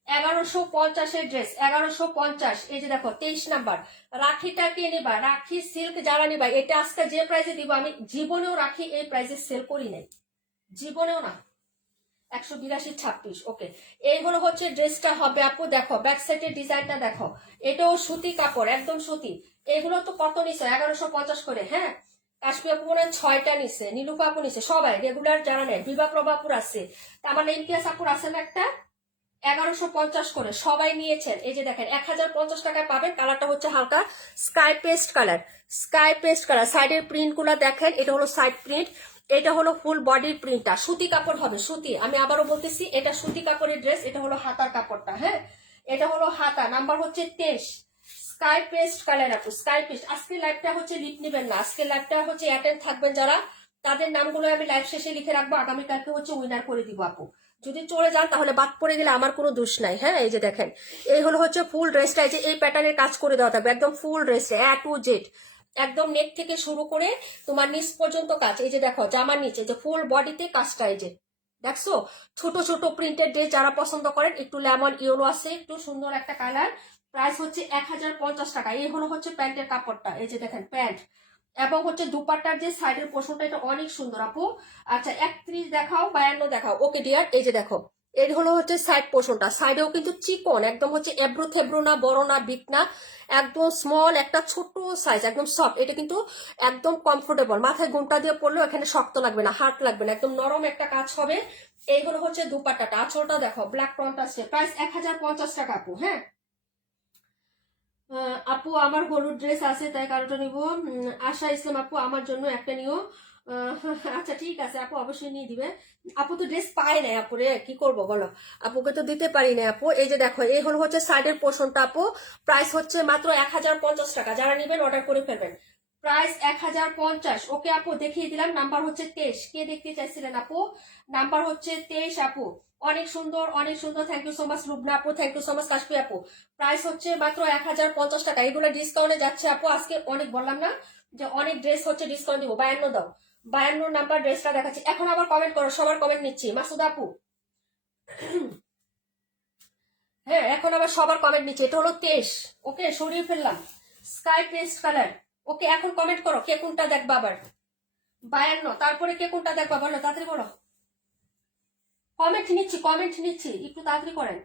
1150 ড্রেস, 1150। এই যে দেখো 23 নাম্বার। রাখিটা কে নিবা? রাখি সিল্ক যারা নিবা, এটা আজকে যে প্রাইসে দিব আমি জীবনেও রাখি এই প্রাইসে সেল করি নাই, জীবনেও না। 182, 26। ওকে, এইগুলো হচ্ছে ড্রেসটা হবে আপু। দেখো ব্যাক সাইডের ডিজাইনটা দেখো, এটাও সুতি কাপড়, একদম সুতি। এগুলো তো কত নিছো? 1150 করে। হ্যাঁ, কাশ্মীর আপু মনে হয় 6টা নিছে, নীলুফা আপু নিছে, সবাই রেগুলার যারা নেয়, বিভা প্রভাপুর আছে, তার ইমতিয়াজ আপুর আছে না একটা 1150 করে, সবাই নিয়েছেন। এই যে দেখেন 1050 টাকায় পাবেন। কালারটা হচ্ছে হালকা sky paste colour, sky paste colour. সাইডের প্রিন্ট গুলা দেখেন, এটা হলো সাইড প্রিন্ট, এটা হলো ফুল বডির প্রিন্টটা, সুতি কাপড় হবে, সুতি। আমি আবারও বলতেছি, এটা সুতি কাপড়ের ড্রেস। এটা হলো হাতার কাপড়টা, হ্যাঁ, এটা হলো হাতা। নাম্বার হচ্ছে 23, স্কাই পেস্ট কালার আপু, স্কাই পেস্ট। আজকে লাইভটা হচ্ছে লিপ নিবেন না, আজকে লাইভটা হচ্ছে অ্যাটেন্ড থাকবেন যারা, তাদের নামগুলো আমি লাইভ শেষে লিখে রাখবো, আগামীকালকে হচ্ছে উইনার করে দিব আপু। যদি চলে যান তাহলে বাদ পড়ে গেলে আমার কোনো দোষ নাই, হ্যাঁ। এই যে দেখেন, এই হলো হচ্ছে ফুল ড্রেসটা, এই যে এই প্যাটার্নের কাজ করে দেওয়া থাকবে একদম ফুল ড্রেসে A to Z, একদম নেক থেকে শুরু করে তোমার নিচ পর্যন্ত কাজ। এই যে দেখো জামার নিচে যে ফুল বডিতে কাজটা, এই যে দেখছো ছোট ছোট প্রিন্টেড ড্রেস যারা পছন্দ করেন, একটু লেমন ইয়েলো আছে, একটু সুন্দর একটা কালার। প্রাইস হচ্ছে 1050 টাকা। এই হলো হচ্ছে প্যান্টের কাপড়টা, এই যে দেখেন প্যান্ট, এবং হচ্ছে দুপাট্টার যে সাইডের পোর্শনটা, এটা অনেক সুন্দর আপু। আচ্ছা 31 দেখাও, 52 দেখাও। ওকে ডিয়ার, এই যে দেখো এর হলো হচ্ছে সাইড পোর্শনটা, সাইডেও কিন্তু চিকন, একদম হচ্ছে এব্রো থেব্রো না, বড় না, বিগ না, একদম স্মল একটা ছোট সাইজ, একদম সফট। এটা কিন্তু একদম কমফোর্টেবল, মাথায় ঘুমটা দিয়ে পড়লেও এখানে শক্ত লাগবে না, হার্ড লাগবে না, একদম নরম একটা কাজ হবে। এই হলো হচ্ছে দুপাট্টাটা, আঁচলটা দেখো ব্ল্যাক কন্ট্রাস্টে। প্রাইস 1050 টাকা আপু, হ্যাঁ। আপু আমার হলুদ ড্রেস আছে তাই কারোটা নিব। আশা ইসলাম আপু আমার জন্য একটা নিও। আচ্ছা ঠিক আছে আপু, অবশ্যই নিয়ে দিবে। আপু তো ড্রেস পায় না আপু রে, কি করবো বলো, আপুকে তো দিতে পারি না আপু। এই যে দেখো এই হলো হচ্ছে সাইডের পোর্শনটা আপু, প্রাইস হচ্ছে মাত্র 1050 টাকা। যারা নিবেন অর্ডার করে ফেলবেন, প্রাইস 1050। ওকে আপু দেখিয়ে দিলাম। নাম্বার হচ্ছে 23, কে দেখতে চাইছিলেন আপু? নাম্বার হচ্ছে 23 আপু, অনেক সুন্দর, অনেক সুন্দর। Thank you so much Lubna আপু, thank you so much Kashfi আপু। প্রাইস হচ্ছে মাত্র 1050 টাকা। এগুলো ডিসকাউন্টে যাচ্ছে আপু, আজকে অনেক বললাম না যে অনেক ড্রেস হচ্ছে ডিসকাউন্ট দিব। 52 দাও, 52 নাম্বার ড্রেসটা দেখাচ্ছি। এখন আবার কমেন্ট করো, সবার কমেন্ট নিচ্ছি। মাসুদ আপু, হ্যাঁ এখন আবার সবার কমেন্ট নিচ্ছি। এটা হলো 23, ওকে সরিয়ে ফেললাম, স্কাই পেস্ট কালার। ওকে এখন কমেন্ট করো কে কোনটা দেখবা আবার। 52, তারপরে কে কোনটা দেখবা বলো, তাড়াতাড়ি বলো। কমেন্ট নিচ্ছি, কমেন্ট নিচ্ছি, একটু তাড়াতাড়ি করেন।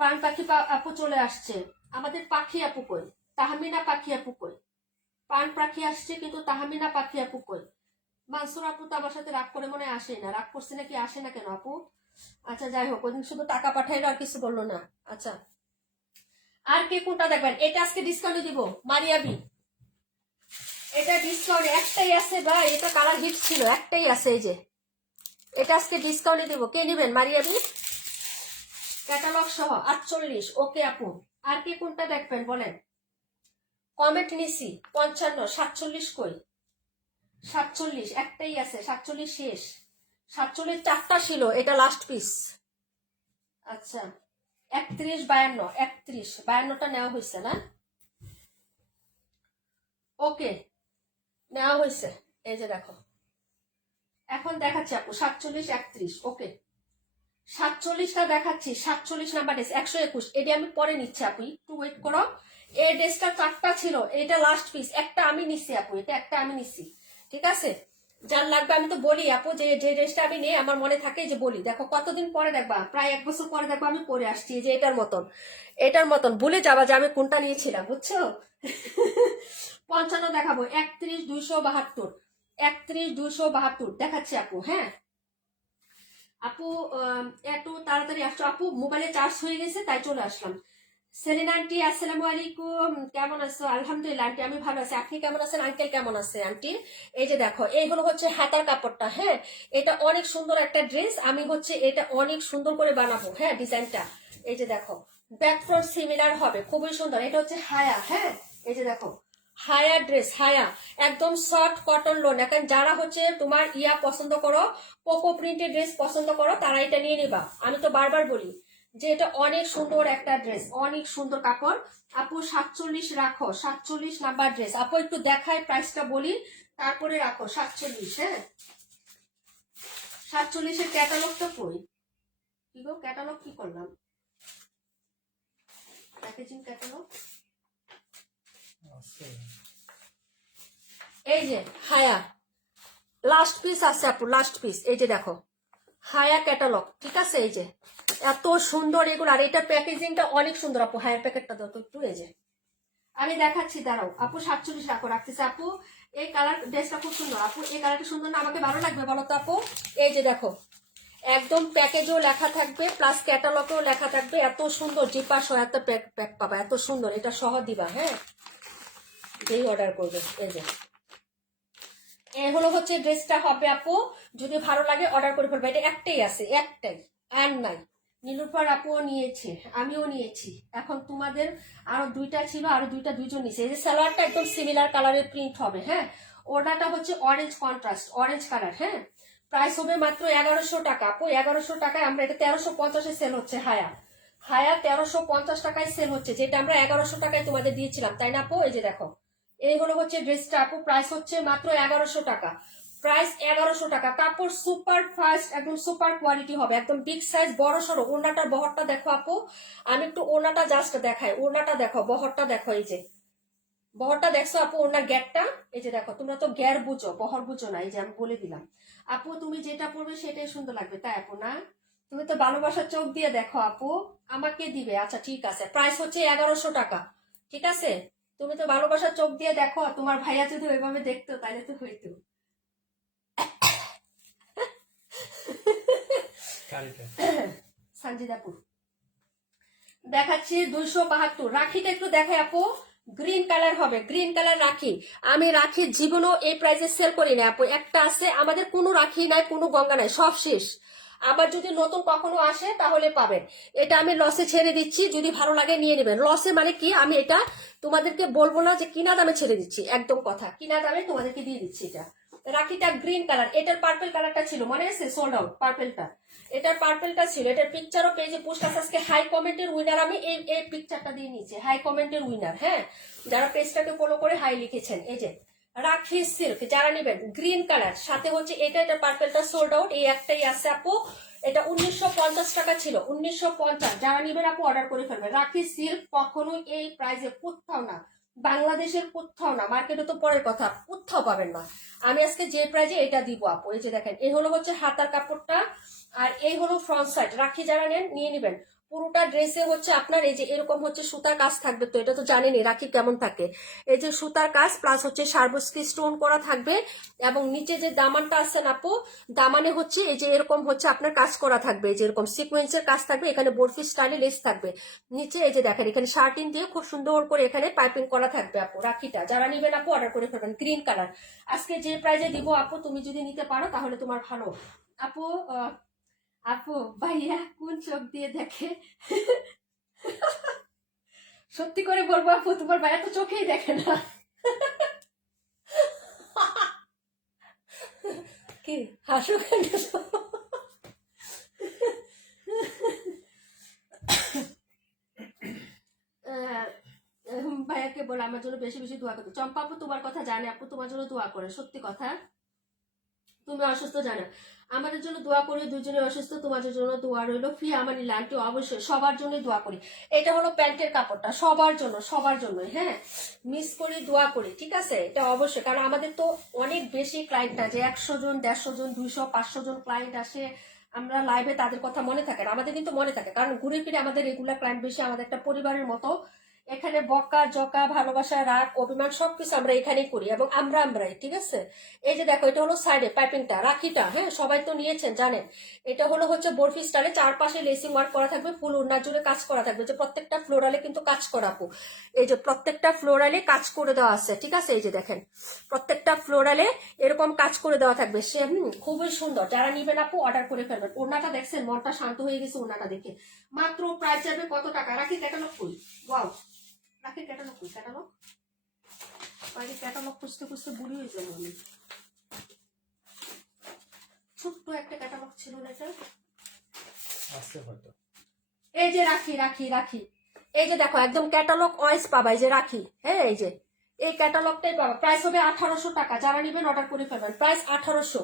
প্রাণ পাখি আপু চলে আসছে, আমাদের পাখি আপু কই, তাহমিনা পাখি আপু কই? প্রাণ পাখি আসছে কিন্তু তাহমিনা পাখি আপু কই? মানসুর আপু তো আমার সাথে রাগ করে মনে আসে না, রাগ করছে নাকি, আসে না কেন আপু? আচ্ছা যাই হোক, ওইদিন শুধু টাকা পাঠাইলো আর কিছু বললো না। আচ্ছা আর কে কোনটা দেখবেন? এটা আজকে ডিসকাউন্টে দিব মারিয়াবি, এটা ডিসকাউন্টে একটাই আছে ভাই, এটা কালার হিট ছিল, একটাই আছে। এই যে এটা আজকে ডিসকাউন্টে দিব, কে নেবেন? মারিয়াবি ক্যাটালগ সহ 48। ওকে আপু আর কে কোনটা দেখবেন বলেন? কমেন্ট নিছি 55, 47 কই? 47 একটাই আছে, 47 শেষ, 47 4টা ছিল, এটা লাস্ট পিস। আচ্ছা 31, 52, 31, 52টা নেওয়া হয়েছে না? ওকে নেওয়া হয়েছে। এই যে দেখো এখন দেখাচ্ছি আপু 47, 31। ওকে 47টা দেখাচ্ছি, 47 নাম্বার ড্রেস 121। এটি আমি পরে নিচ্ছি আপু, একটু ওয়েট করো। এই ড্রেসটা 4টা ছিল, এটা লাস্ট পিস, একটা আমি নিচ্ছি আপু, এটা একটা আমি নিচ্ছি, ঠিক আছে। যার লাগবে আমি তো বলি আপু, যে যে ড্রেসটা আমি নেই আমার মনে থাকে যে বলি। দেখো কতদিন পরে দেখবা, প্রায় 1 বছর পরে দেখবা আমি পরে আসছি, যে এটার মতন, এটার মতন ভুলে যাবা যে আমি কোনটা নিয়েছিলাম, বুঝছো। 55 দেখাবো, 31, 272, 31, 272 দেখাচ্ছি আপু, হ্যাঁ। আপু এত তাড়াতাড়ি আসছো আপু, মোবাইলে চার্জ হয়ে গেছে তাই চলে আসলাম। সেলিনা আন্টি আসসালামু আলাইকুম, কেমন আছো? আলহামদুলিল্লাহ আন্টি আমি ভালো আছি, আপনি কেমন আছেন? আঙ্কেল কেমন আছে আন্টি? এই যে দেখো এইগুলো হচ্ছে হাতার কাপড়টা, হ্যাঁ এটা অনেক সুন্দর একটা ড্রেস, আমি হচ্ছে এটা অনেক সুন্দর করে বানাবো, হ্যাঁ ডিজাইনটা। এই যে দেখো ব্যাক ফ্রন্ট সিমিলার হবে, খুবই সুন্দর। এটা হচ্ছে হায়া, হ্যাঁ এই যে দেখো হায়া ড্রেস, হায়া একদম সফট কটন লোন। এখন যারা হচ্ছে তোমার ইয়া পছন্দ করো, পোকো প্রিন্টেড ড্রেস পছন্দ করো, তারা এটা নিয়ে নিবা। আমি তো বারবার বলি যে এটা অনেক সুন্দর একটা ড্রেস, অনেক সুন্দর কাপড়। আপু 47 রাখো, 47 নাম্বার ড্রেস আপু, একটু দেখায় প্রাইসটা বলি তারপরে রাখো। 47, হ্যাঁ 47-এর ক্যাটালগটা কই? কি গো ক্যাটালগ কি করলাম? প্যাকেজিং ক্যাটালগ এই যে হায়া লাস্ট পিস আছে আপু, লাস্ট পিস। এই যে দেখো হায়া ক্যাটালগ, ঠিক আছে। এই যে এত সুন্দর এগুলো, আর এটা প্যাকেজিংটা অনেক সুন্দর আপু। হায়ার প্যাকেটটা দাও তো একটু, এই যে আমি দেখাচ্ছি, দাঁড়াও আপু 47 রাখো, রাখতেছে আপু। এই কালার ড্রেসটা খুব সুন্দর আপু, এই কালারটা সুন্দর না? আমাকে ভালো লাগবে বলো তো আপু? এই যে দেখো, একদম প্যাকেজও লেখা থাকবে, প্লাস ক্যাটালগেও লেখা থাকবে। এত সুন্দর জিপা সহ এত প্যাক প্যাক পাবা, এত সুন্দর। এটা সহ দিবা, হ্যাঁ, যেই অর্ডার করবে। এই যে এই হলো হচ্ছে ড্রেসটা হবে আপু, যদি ভালো লাগে অর্ডার করে ফেলবে। এটা একটাই আছে, একটাই, আর নাই। নীলুফার আপুও নিয়েছে, আমিও নিয়েছি। এখন তোমাদের আরো দুইটা ছিল, আরো দুইটা দুইজন নিয়েছে। এই যে সালোয়ারটা একদম সিমিলার কালারের প্রিন্ট হবে, হ্যাঁ। ওড়নাটা হচ্ছে অরেঞ্জ কন্ট্রাস্ট, অরেঞ্জ কালার, হ্যাঁ। প্রাইস হবে মাত্র 1100 টাকা আপু, 1100 টাকায়। আমরা এটা 1350-এ সেল হচ্ছে, হায়া হায়া 1350 টাকায় সেল হচ্ছে, যেটা আমরা 1100 টাকায় তোমাদের দিয়েছিলাম, তাই না আপু? এই যে দেখো, এই হলো হচ্ছে ড্রেসটা আপু, প্রাইস হচ্ছে মাত্র 1100 টাকা। প্রাইস 1100 টাকা। কাপড় সুপার ফাস্ট, একদম সুপার কোয়ালিটি হবে, একদম বিগ সাইজ, বড় সড়ো। ওড়নাটার বহরটা দেখো আপু, আমি একটু ওড়নাটা জাস্ট দেখাই। ওড়নাটা দেখো, বহরটা দেখো, এই যে বহরটা দেখছো আপু, ওড়নার গ্যারটা। এই যে দেখো, তোমরা তো গ্যার বুঝো, বহর বুঝো না। এই যে আমি বলে দিলাম আপু, তুমি যেটা পড়বে সেটাই সুন্দর লাগবে, তাই আপু না? তুমি তো ভালোবাসার চোখ দিয়ে দেখো আপু, আমাকে দিবে। আচ্ছা ঠিক আছে, প্রাইস হচ্ছে 1100 টাকা, ঠিক আছে। তুমি তো ভালোবাসার চোখ দিয়ে দেখো, তোমার ভাইয়া যদি ওইভাবে দেখতো তাহলে তো হইতো। সঞ্জিদাপুর দেখাচ্ছি 272। রাখিটা একটু দেখাই আপু, গ্রিন কালার হবে, গ্রিন কালার রাখি। আমি রাখি জীবনও এই প্রাইসে সেল করি না আপু, একটা আছে আমাদের, কোনো রাখি নাই, কোনো গঙ্গা নাই, সব শেষ। আবার যদি নতুন কখনো আসে তাহলে পাবেন। এটা আমি লসে ছেড়ে দিচ্ছি, যদি ভালো লাগে নিয়ে নেবেন। লসে মানে কি, আমি এটা তোমাদেরকে বলবো না যে কিনা দামে ছেড়ে দিচ্ছি, একদম কথা, কিনা দামে তোমাদেরকে দিয়ে দিচ্ছি। এটা রাখিটা গ্রিন কালার, এটার পার্পল কালারটা ছিল, মনে আছে? সোল্ড আউট পার্পলটা, এটার পার্পলটা ছিল। এটার পিকচারও পেজে পোস্ট আছে। আজকে হাই কমেন্টের উইনার আমি এই এই পিকচারটা দিয়ে নিয়েছি, হাই কমেন্টের উইনার, হ্যাঁ, যারা পেজটাকে ফলো করে হাই লিখেছেন। এই যে রাখি সিল্ক, যারা নেবেন গ্রিন কালার, সাথে হচ্ছে এটা, এটা পার্পলটা সোল্ড আউট, এই একটাই আছে আপু। এটা 1950 টাকা ছিল, 1950। যারা নেবেন আপু অর্ডার করে ফেলবেন। রাখি সিল্ক কখনোই এই প্রাইসে কোথাও না, বাংলাদেশের কোথাও না, মার্কেটে তো পরের কথা, কোথাও পাবেন না। আমি আজকে যে প্রাইজে এটা দিব আপু। এই যে দেখেন, এই হলো হচ্ছে হাতার কাপড়টা, আর এই হলো ফ্রন্ট সাইড। রাখি যারা নেন নিয়ে নেবেন। পুরোটা ড্রেসে হচ্ছে আপনার এই যে এরকম হচ্ছে সুতার কাজ থাকবে, তো এটা তো জানেনই রাখি কেমন থাকে। এই যে সুতার কাজ প্লাস হচ্ছে সার্বস্কি স্টোন করা থাকবে, এবং নিচে যে দামানটা আছে না আপু, দামানে হচ্ছে এই যে এরকম হচ্ছে আপনার কাজ করা থাকবে, এই যে এরকম সিকোয়েন্সের কাজ থাকবে, এখানে বরফি স্টাইলে লেস থাকবে নিচে। এই যে দেখেন, এখানে শার্টিন দিয়ে খুব সুন্দর করে এখানে পাইপিং করা থাকবে আপু। রাখিটা যারা নেবেন আপু অর্ডার করে ফেলবেন, গ্রিন কালার। আজকে যে প্রাইজে দিব আপু, তুমি যদি নিতে পারো তাহলে তোমার ভালো আপু। আপু ভাইয়া কোন চোখ দিয়ে দেখে? সত্যি করে বলবো আপু, তোমার ভাইয়া তো চোখেই দেখে না। কি হাসো কেন? ভাইয়াকে বলে আমার জন্য বেশি বেশি দোয়া করতে। চম্পা আপু তোমার কথা জানে, আপু তোমার জন্য দোয়া করে, সত্যি কথা। তুমি অসুস্থ জানো, আমাদের জন্য দোয়া করি, দুজনে অসুস্থ, তোমাদের জন্য দোয়া রইলো। ফি আমার লান্টি অবশ্যই সবার জন্যই দোয়া করি। এটা হলো প্যান্টের কাপড়টা, সবার জন্য, সবার জন্যই, হ্যাঁ, মিস করি, দোয়া করি, ঠিক আছে। এটা অবশ্যই, কারণ আমাদের তো অনেক বেশি ক্লায়েন্ট আছে, 100 জন, 150 জন, 200, 500 জন ক্লায়েন্ট আসে। আমরা লাইভে তাদের কথা মনে থাকে না, আমাদের কিন্তু মনে থাকে, কারণ ঘুরে ফিরে আমাদের রেগুলার ক্লায়েন্ট বেশি, আমাদের একটা পরিবারের মতো। এখানে বকা জকা, ভালোবাসা, রাগ, অভিমান সবকিছু আমরা এখানেই করি, এবং আমরাই, ঠিক আছে। এই যে দেখো, এটা হলো সাইডে পাইপিংটা, রাখিটা, হ্যাঁ, সবাই তো নিয়েছেন জানেন। এটা হলো হচ্ছে বরফি স্টাইলে, চারপাশে লেসিং ওয়ার্ক করা থাকবে, ফুল ওড়না জুড়ে কাজ করা থাকবে, যে প্রত্যেকটা ফ্লোরালে কিন্তু কাজ করা আপু। এই যে প্রত্যেকটা ফ্লোরালে কাজ করে দেওয়া আছে, ঠিক আছে। এই যে দেখেন, প্রত্যেকটা ফ্লোরালে এরকম কাজ করে দেওয়া থাকবে। সে খুবই সুন্দর, যারা নিবেন আপু অর্ডার করে ফেলবেন। ওড়নাটা দেখছেন, মনটা শান্ত হয়ে গেছে ওড়নাটা দেখে। মাত্র প্রাইস যাবে কত টাকা? রাখি ক্যাটালগ কই, ওয়াও, রাখি ক্যাটালগ কই, ক্যাটালগ বাইরে, ক্যাটালগ খুঁজতে খুঁজতে বুড়ি হয়ে যাবো আমি। ছোট্ট একটা ক্যাটালগ ছিল না এটা, এই যে রাখি রাখি রাখি, এই যে দেখো একদম ক্যাটালগ ওয়াইজ পাবা, এই যে রাখি, হ্যাঁ, এই যে এই ক্যাটালগটাই পাবা। প্রাইস হবে 1800 টাকা, যারা নিবেন অর্ডার করে ফেলবেন। Price 1800,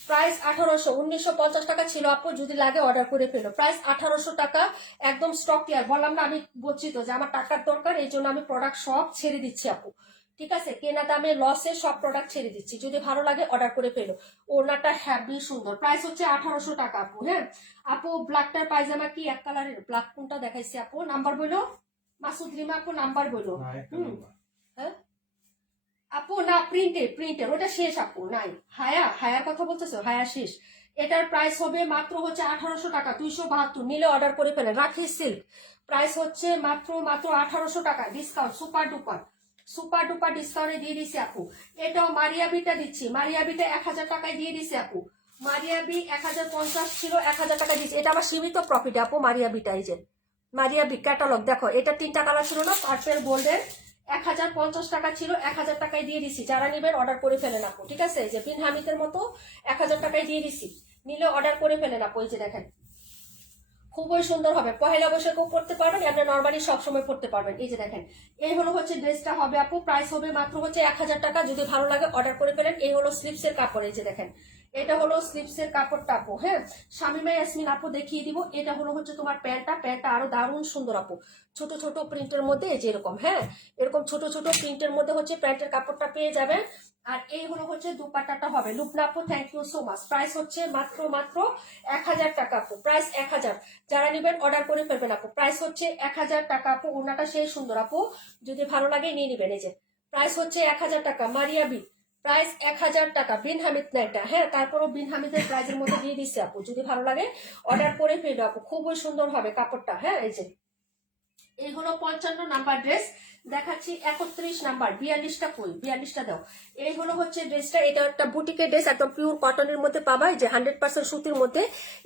price 1800। 1950 টাকা ছিল আপু, যদি লাগে অর্ডার করে ফেলো। প্রাইস 1800 টাকা, একদম স্টক ক্লিয়ার। বললাম না, আমি বলছি তো যে আমার টাকার দরকার, এই জন্য আমি প্রোডাক্ট সব ছেড়ে দিচ্ছি আপু, ঠিক আছে। কেনা দামে লসে সব প্রোডাক্ট ছেড়ে দিচ্ছি, যদি ভালো লাগে অর্ডার করে ফেলো। ওড়নাটা হ্যাভি সুন্দর। প্রাইস হচ্ছে 1800 টাকা আপু, হ্যাঁ। আপু ব্ল্যাকটার পায়জামা কি এক কালারের? ব্ল্যাক কোনটা দেখাইছি আপু, নাম্বার বলো। মাসুদ রিমা আপু নাম্বার বলো। না, একটা নাম্বার। হ্যাঁ আপু না, প্রিন্টের ওটা শেষ আপু, নাই। হায়ার কথা বলতেছো, হায়া শেষ। এটার প্রাইস হবে মাত্র হচ্ছে 1800 টাকা, 272 নিলে অর্ডার করে ফেলেন। রাখি সিল্ক প্রাইস হচ্ছে মাত্র 1800 টাকা, ডিসকাউন্ট সুপার ডুপার ডিসকাউন্টে দিয়ে দিছি আপু। এটাও মারিয়াবিটা দিচ্ছি, মারিয়াবিটা 1000 টাকায় দিয়ে দিছি আপু। মারিয়াবি 1050 ছিল, 1000 টাকা দিচ্ছি। এটা আমার সীমিত প্রফিট আপু, মারিয়াবিটা। এই যে মারিয়াবি ক্যাটালগ দেখো, এটা 3টা কালার ছিল না, পার্পেল গোল্ডেন। 1050 টাকা ছিল, 1000 টাকায় দিয়ে দিছি। যারা নিবেন অর্ডার করে ফেলেন আপু, ঠিক আছে? এই যে বিন হামিদের মতো 1000 টাকায় দিয়ে দিছি, নিলে অর্ডার করে ফেলেন আপু। এই যে দেখেন, খুবই সুন্দর হবে। পহেলা বৈশাখও পড়তে পারবেন, আপনি নর্মালি সবসময় পড়তে পারবেন। এই যে দেখেন, এই হলো হচ্ছে ড্রেসটা হবে আপু। প্রাইস হবে মাত্র হচ্ছে 1000 টাকা। যদি ভালো লাগে অর্ডার করে ফেলেন। এই হলো স্লিপসের কাপড়। এই যে দেখেন, এটা হলো স্লিপসের কাপড়টা আপু। হ্যাঁ, শামিমা ইয়াসমিন আপু দেখিয়ে দিব। এটা হলো হচ্ছে তোমার প্যান্টটা আরো দারুণ সুন্দর আপু। ছোট ছোট প্রিন্টের মধ্যে এই যে এরকম, হ্যাঁ, এরকম ছোট ছোট প্রিন্টের মধ্যে হচ্ছে প্যান্টের কাপড়টা পেয়ে যাবেন। আর এই হলো হচ্ছে দুপাট্টাটা হবে। লুবনা আপু thank you so much. Price হচ্ছে মাত্র 1000 টাকা আপু, প্রাইস 1000। যারা নেবেন অর্ডার করে ফেলবেন আপু। প্রাইস হচ্ছে 1000 টাকা আপু। ওনাটা সেই সুন্দর আপু, যদি ভালো লাগে নিয়ে নিবেন। এই যে প্রাইস হচ্ছে 1000 টাকা। মারিয়াবি প্রাইস 1000 টাকা। বিন হামিদ না এটা, হ্যাঁ, তারপরও বিন হামিদের প্রাইজের মধ্যে দিয়ে দিচ্ছে আপু। যদি ভালো লাগে অর্ডার করে ফেলবে আপু, খুবই সুন্দর হবে কাপড়টা। হ্যাঁ, এই যে এই হলো 55 নাম্বার ড্রেস। দেখাচ্ছি 31 নাম্বার। 42টা কই, 42টা দাও। এই হলো হচ্ছে ড্রেসটা। এটা একটা বুটিকের ড্রেস, একদম পিওর কটনের মধ্যে পাবা, যে 100% সুতির মধ্যে।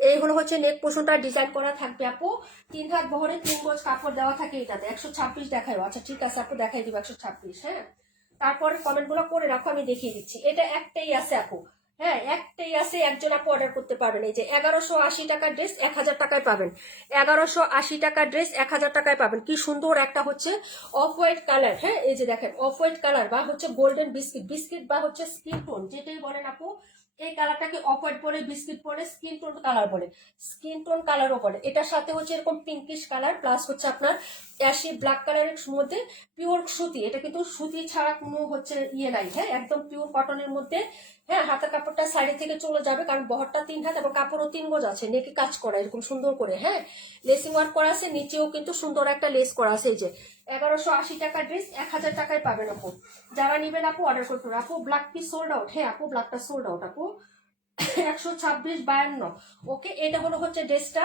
এই হলো হচ্ছে নেক পোষণটা ডিজাইন করা থাকবে আপু। 3 হাত বহরে 3 গজ কাপড় দেওয়া থাকে এটাতে। 126 দেখায়। আচ্ছা ঠিক আছে আপু, দেখাই দিব 126। হ্যাঁ, তারপরে কমেন্ট গুলো করে রাখো, আমি দেখিয়ে দিচ্ছি। এটা একটাই আছে আপু, হ্যাঁ, একটাই আছে। একজন আপু অর্ডার করতে পারবেন। এই যে 1180 টাকার ড্রেস 1000 টাকায় পাবেন। 1180 টাকার ড্রেস 1000 টাকায় পাবেন। কি সুন্দর একটা হচ্ছে অফ হোয়াইট কালার। হ্যাঁ, এই যে দেখেন, অফ হোয়াইট কালার বা হচ্ছে গোল্ডেন বিস্কিট বা হচ্ছে স্কিন টোন, যেটাই বলেন আপু। এই কালারটাকে অফ হোয়াইট বলে, বিস্কিট বলে, স্কিন টোন কালার বলে, স্কিন টোন কালারও বলে। এটার সাথে হচ্ছে এরকম পিঙ্কিশ কালার, প্লাস হচ্ছে আপনার অ্যাশি ব্ল্যাক কালারের মধ্যে পিওর সুতি। এটা কিন্তু সুতি ছাড়া কোনো হচ্ছে ইয়ে নাই। হ্যাঁ, একদম পিওর কটনের মধ্যে। হ্যাঁ, হাতের কাপড়টা সাইডে থেকে চলে যাবে, কারণ বহরটা 3 হাত এবং কাপড়ও 3 গজ আছে। নেকে কাজ করা এরকম সুন্দর করে, হ্যাঁ, লেসিং ওয়ার্ক করা আছে। নিচেও কিন্তু সুন্দর একটা লেস করা আছে। এই যে 1180 টাকার ড্রেস 1000 টাকায় পাবেন আপু। যারা নিবেন আপু অর্ডার করতে হবে আপু। Black piece sold out. হ্যাঁ আপু, ব্ল্যাকটা সোল্ড আউট আপু। 126-52। ওকে, এটা হলো হচ্ছে ড্রেসটা।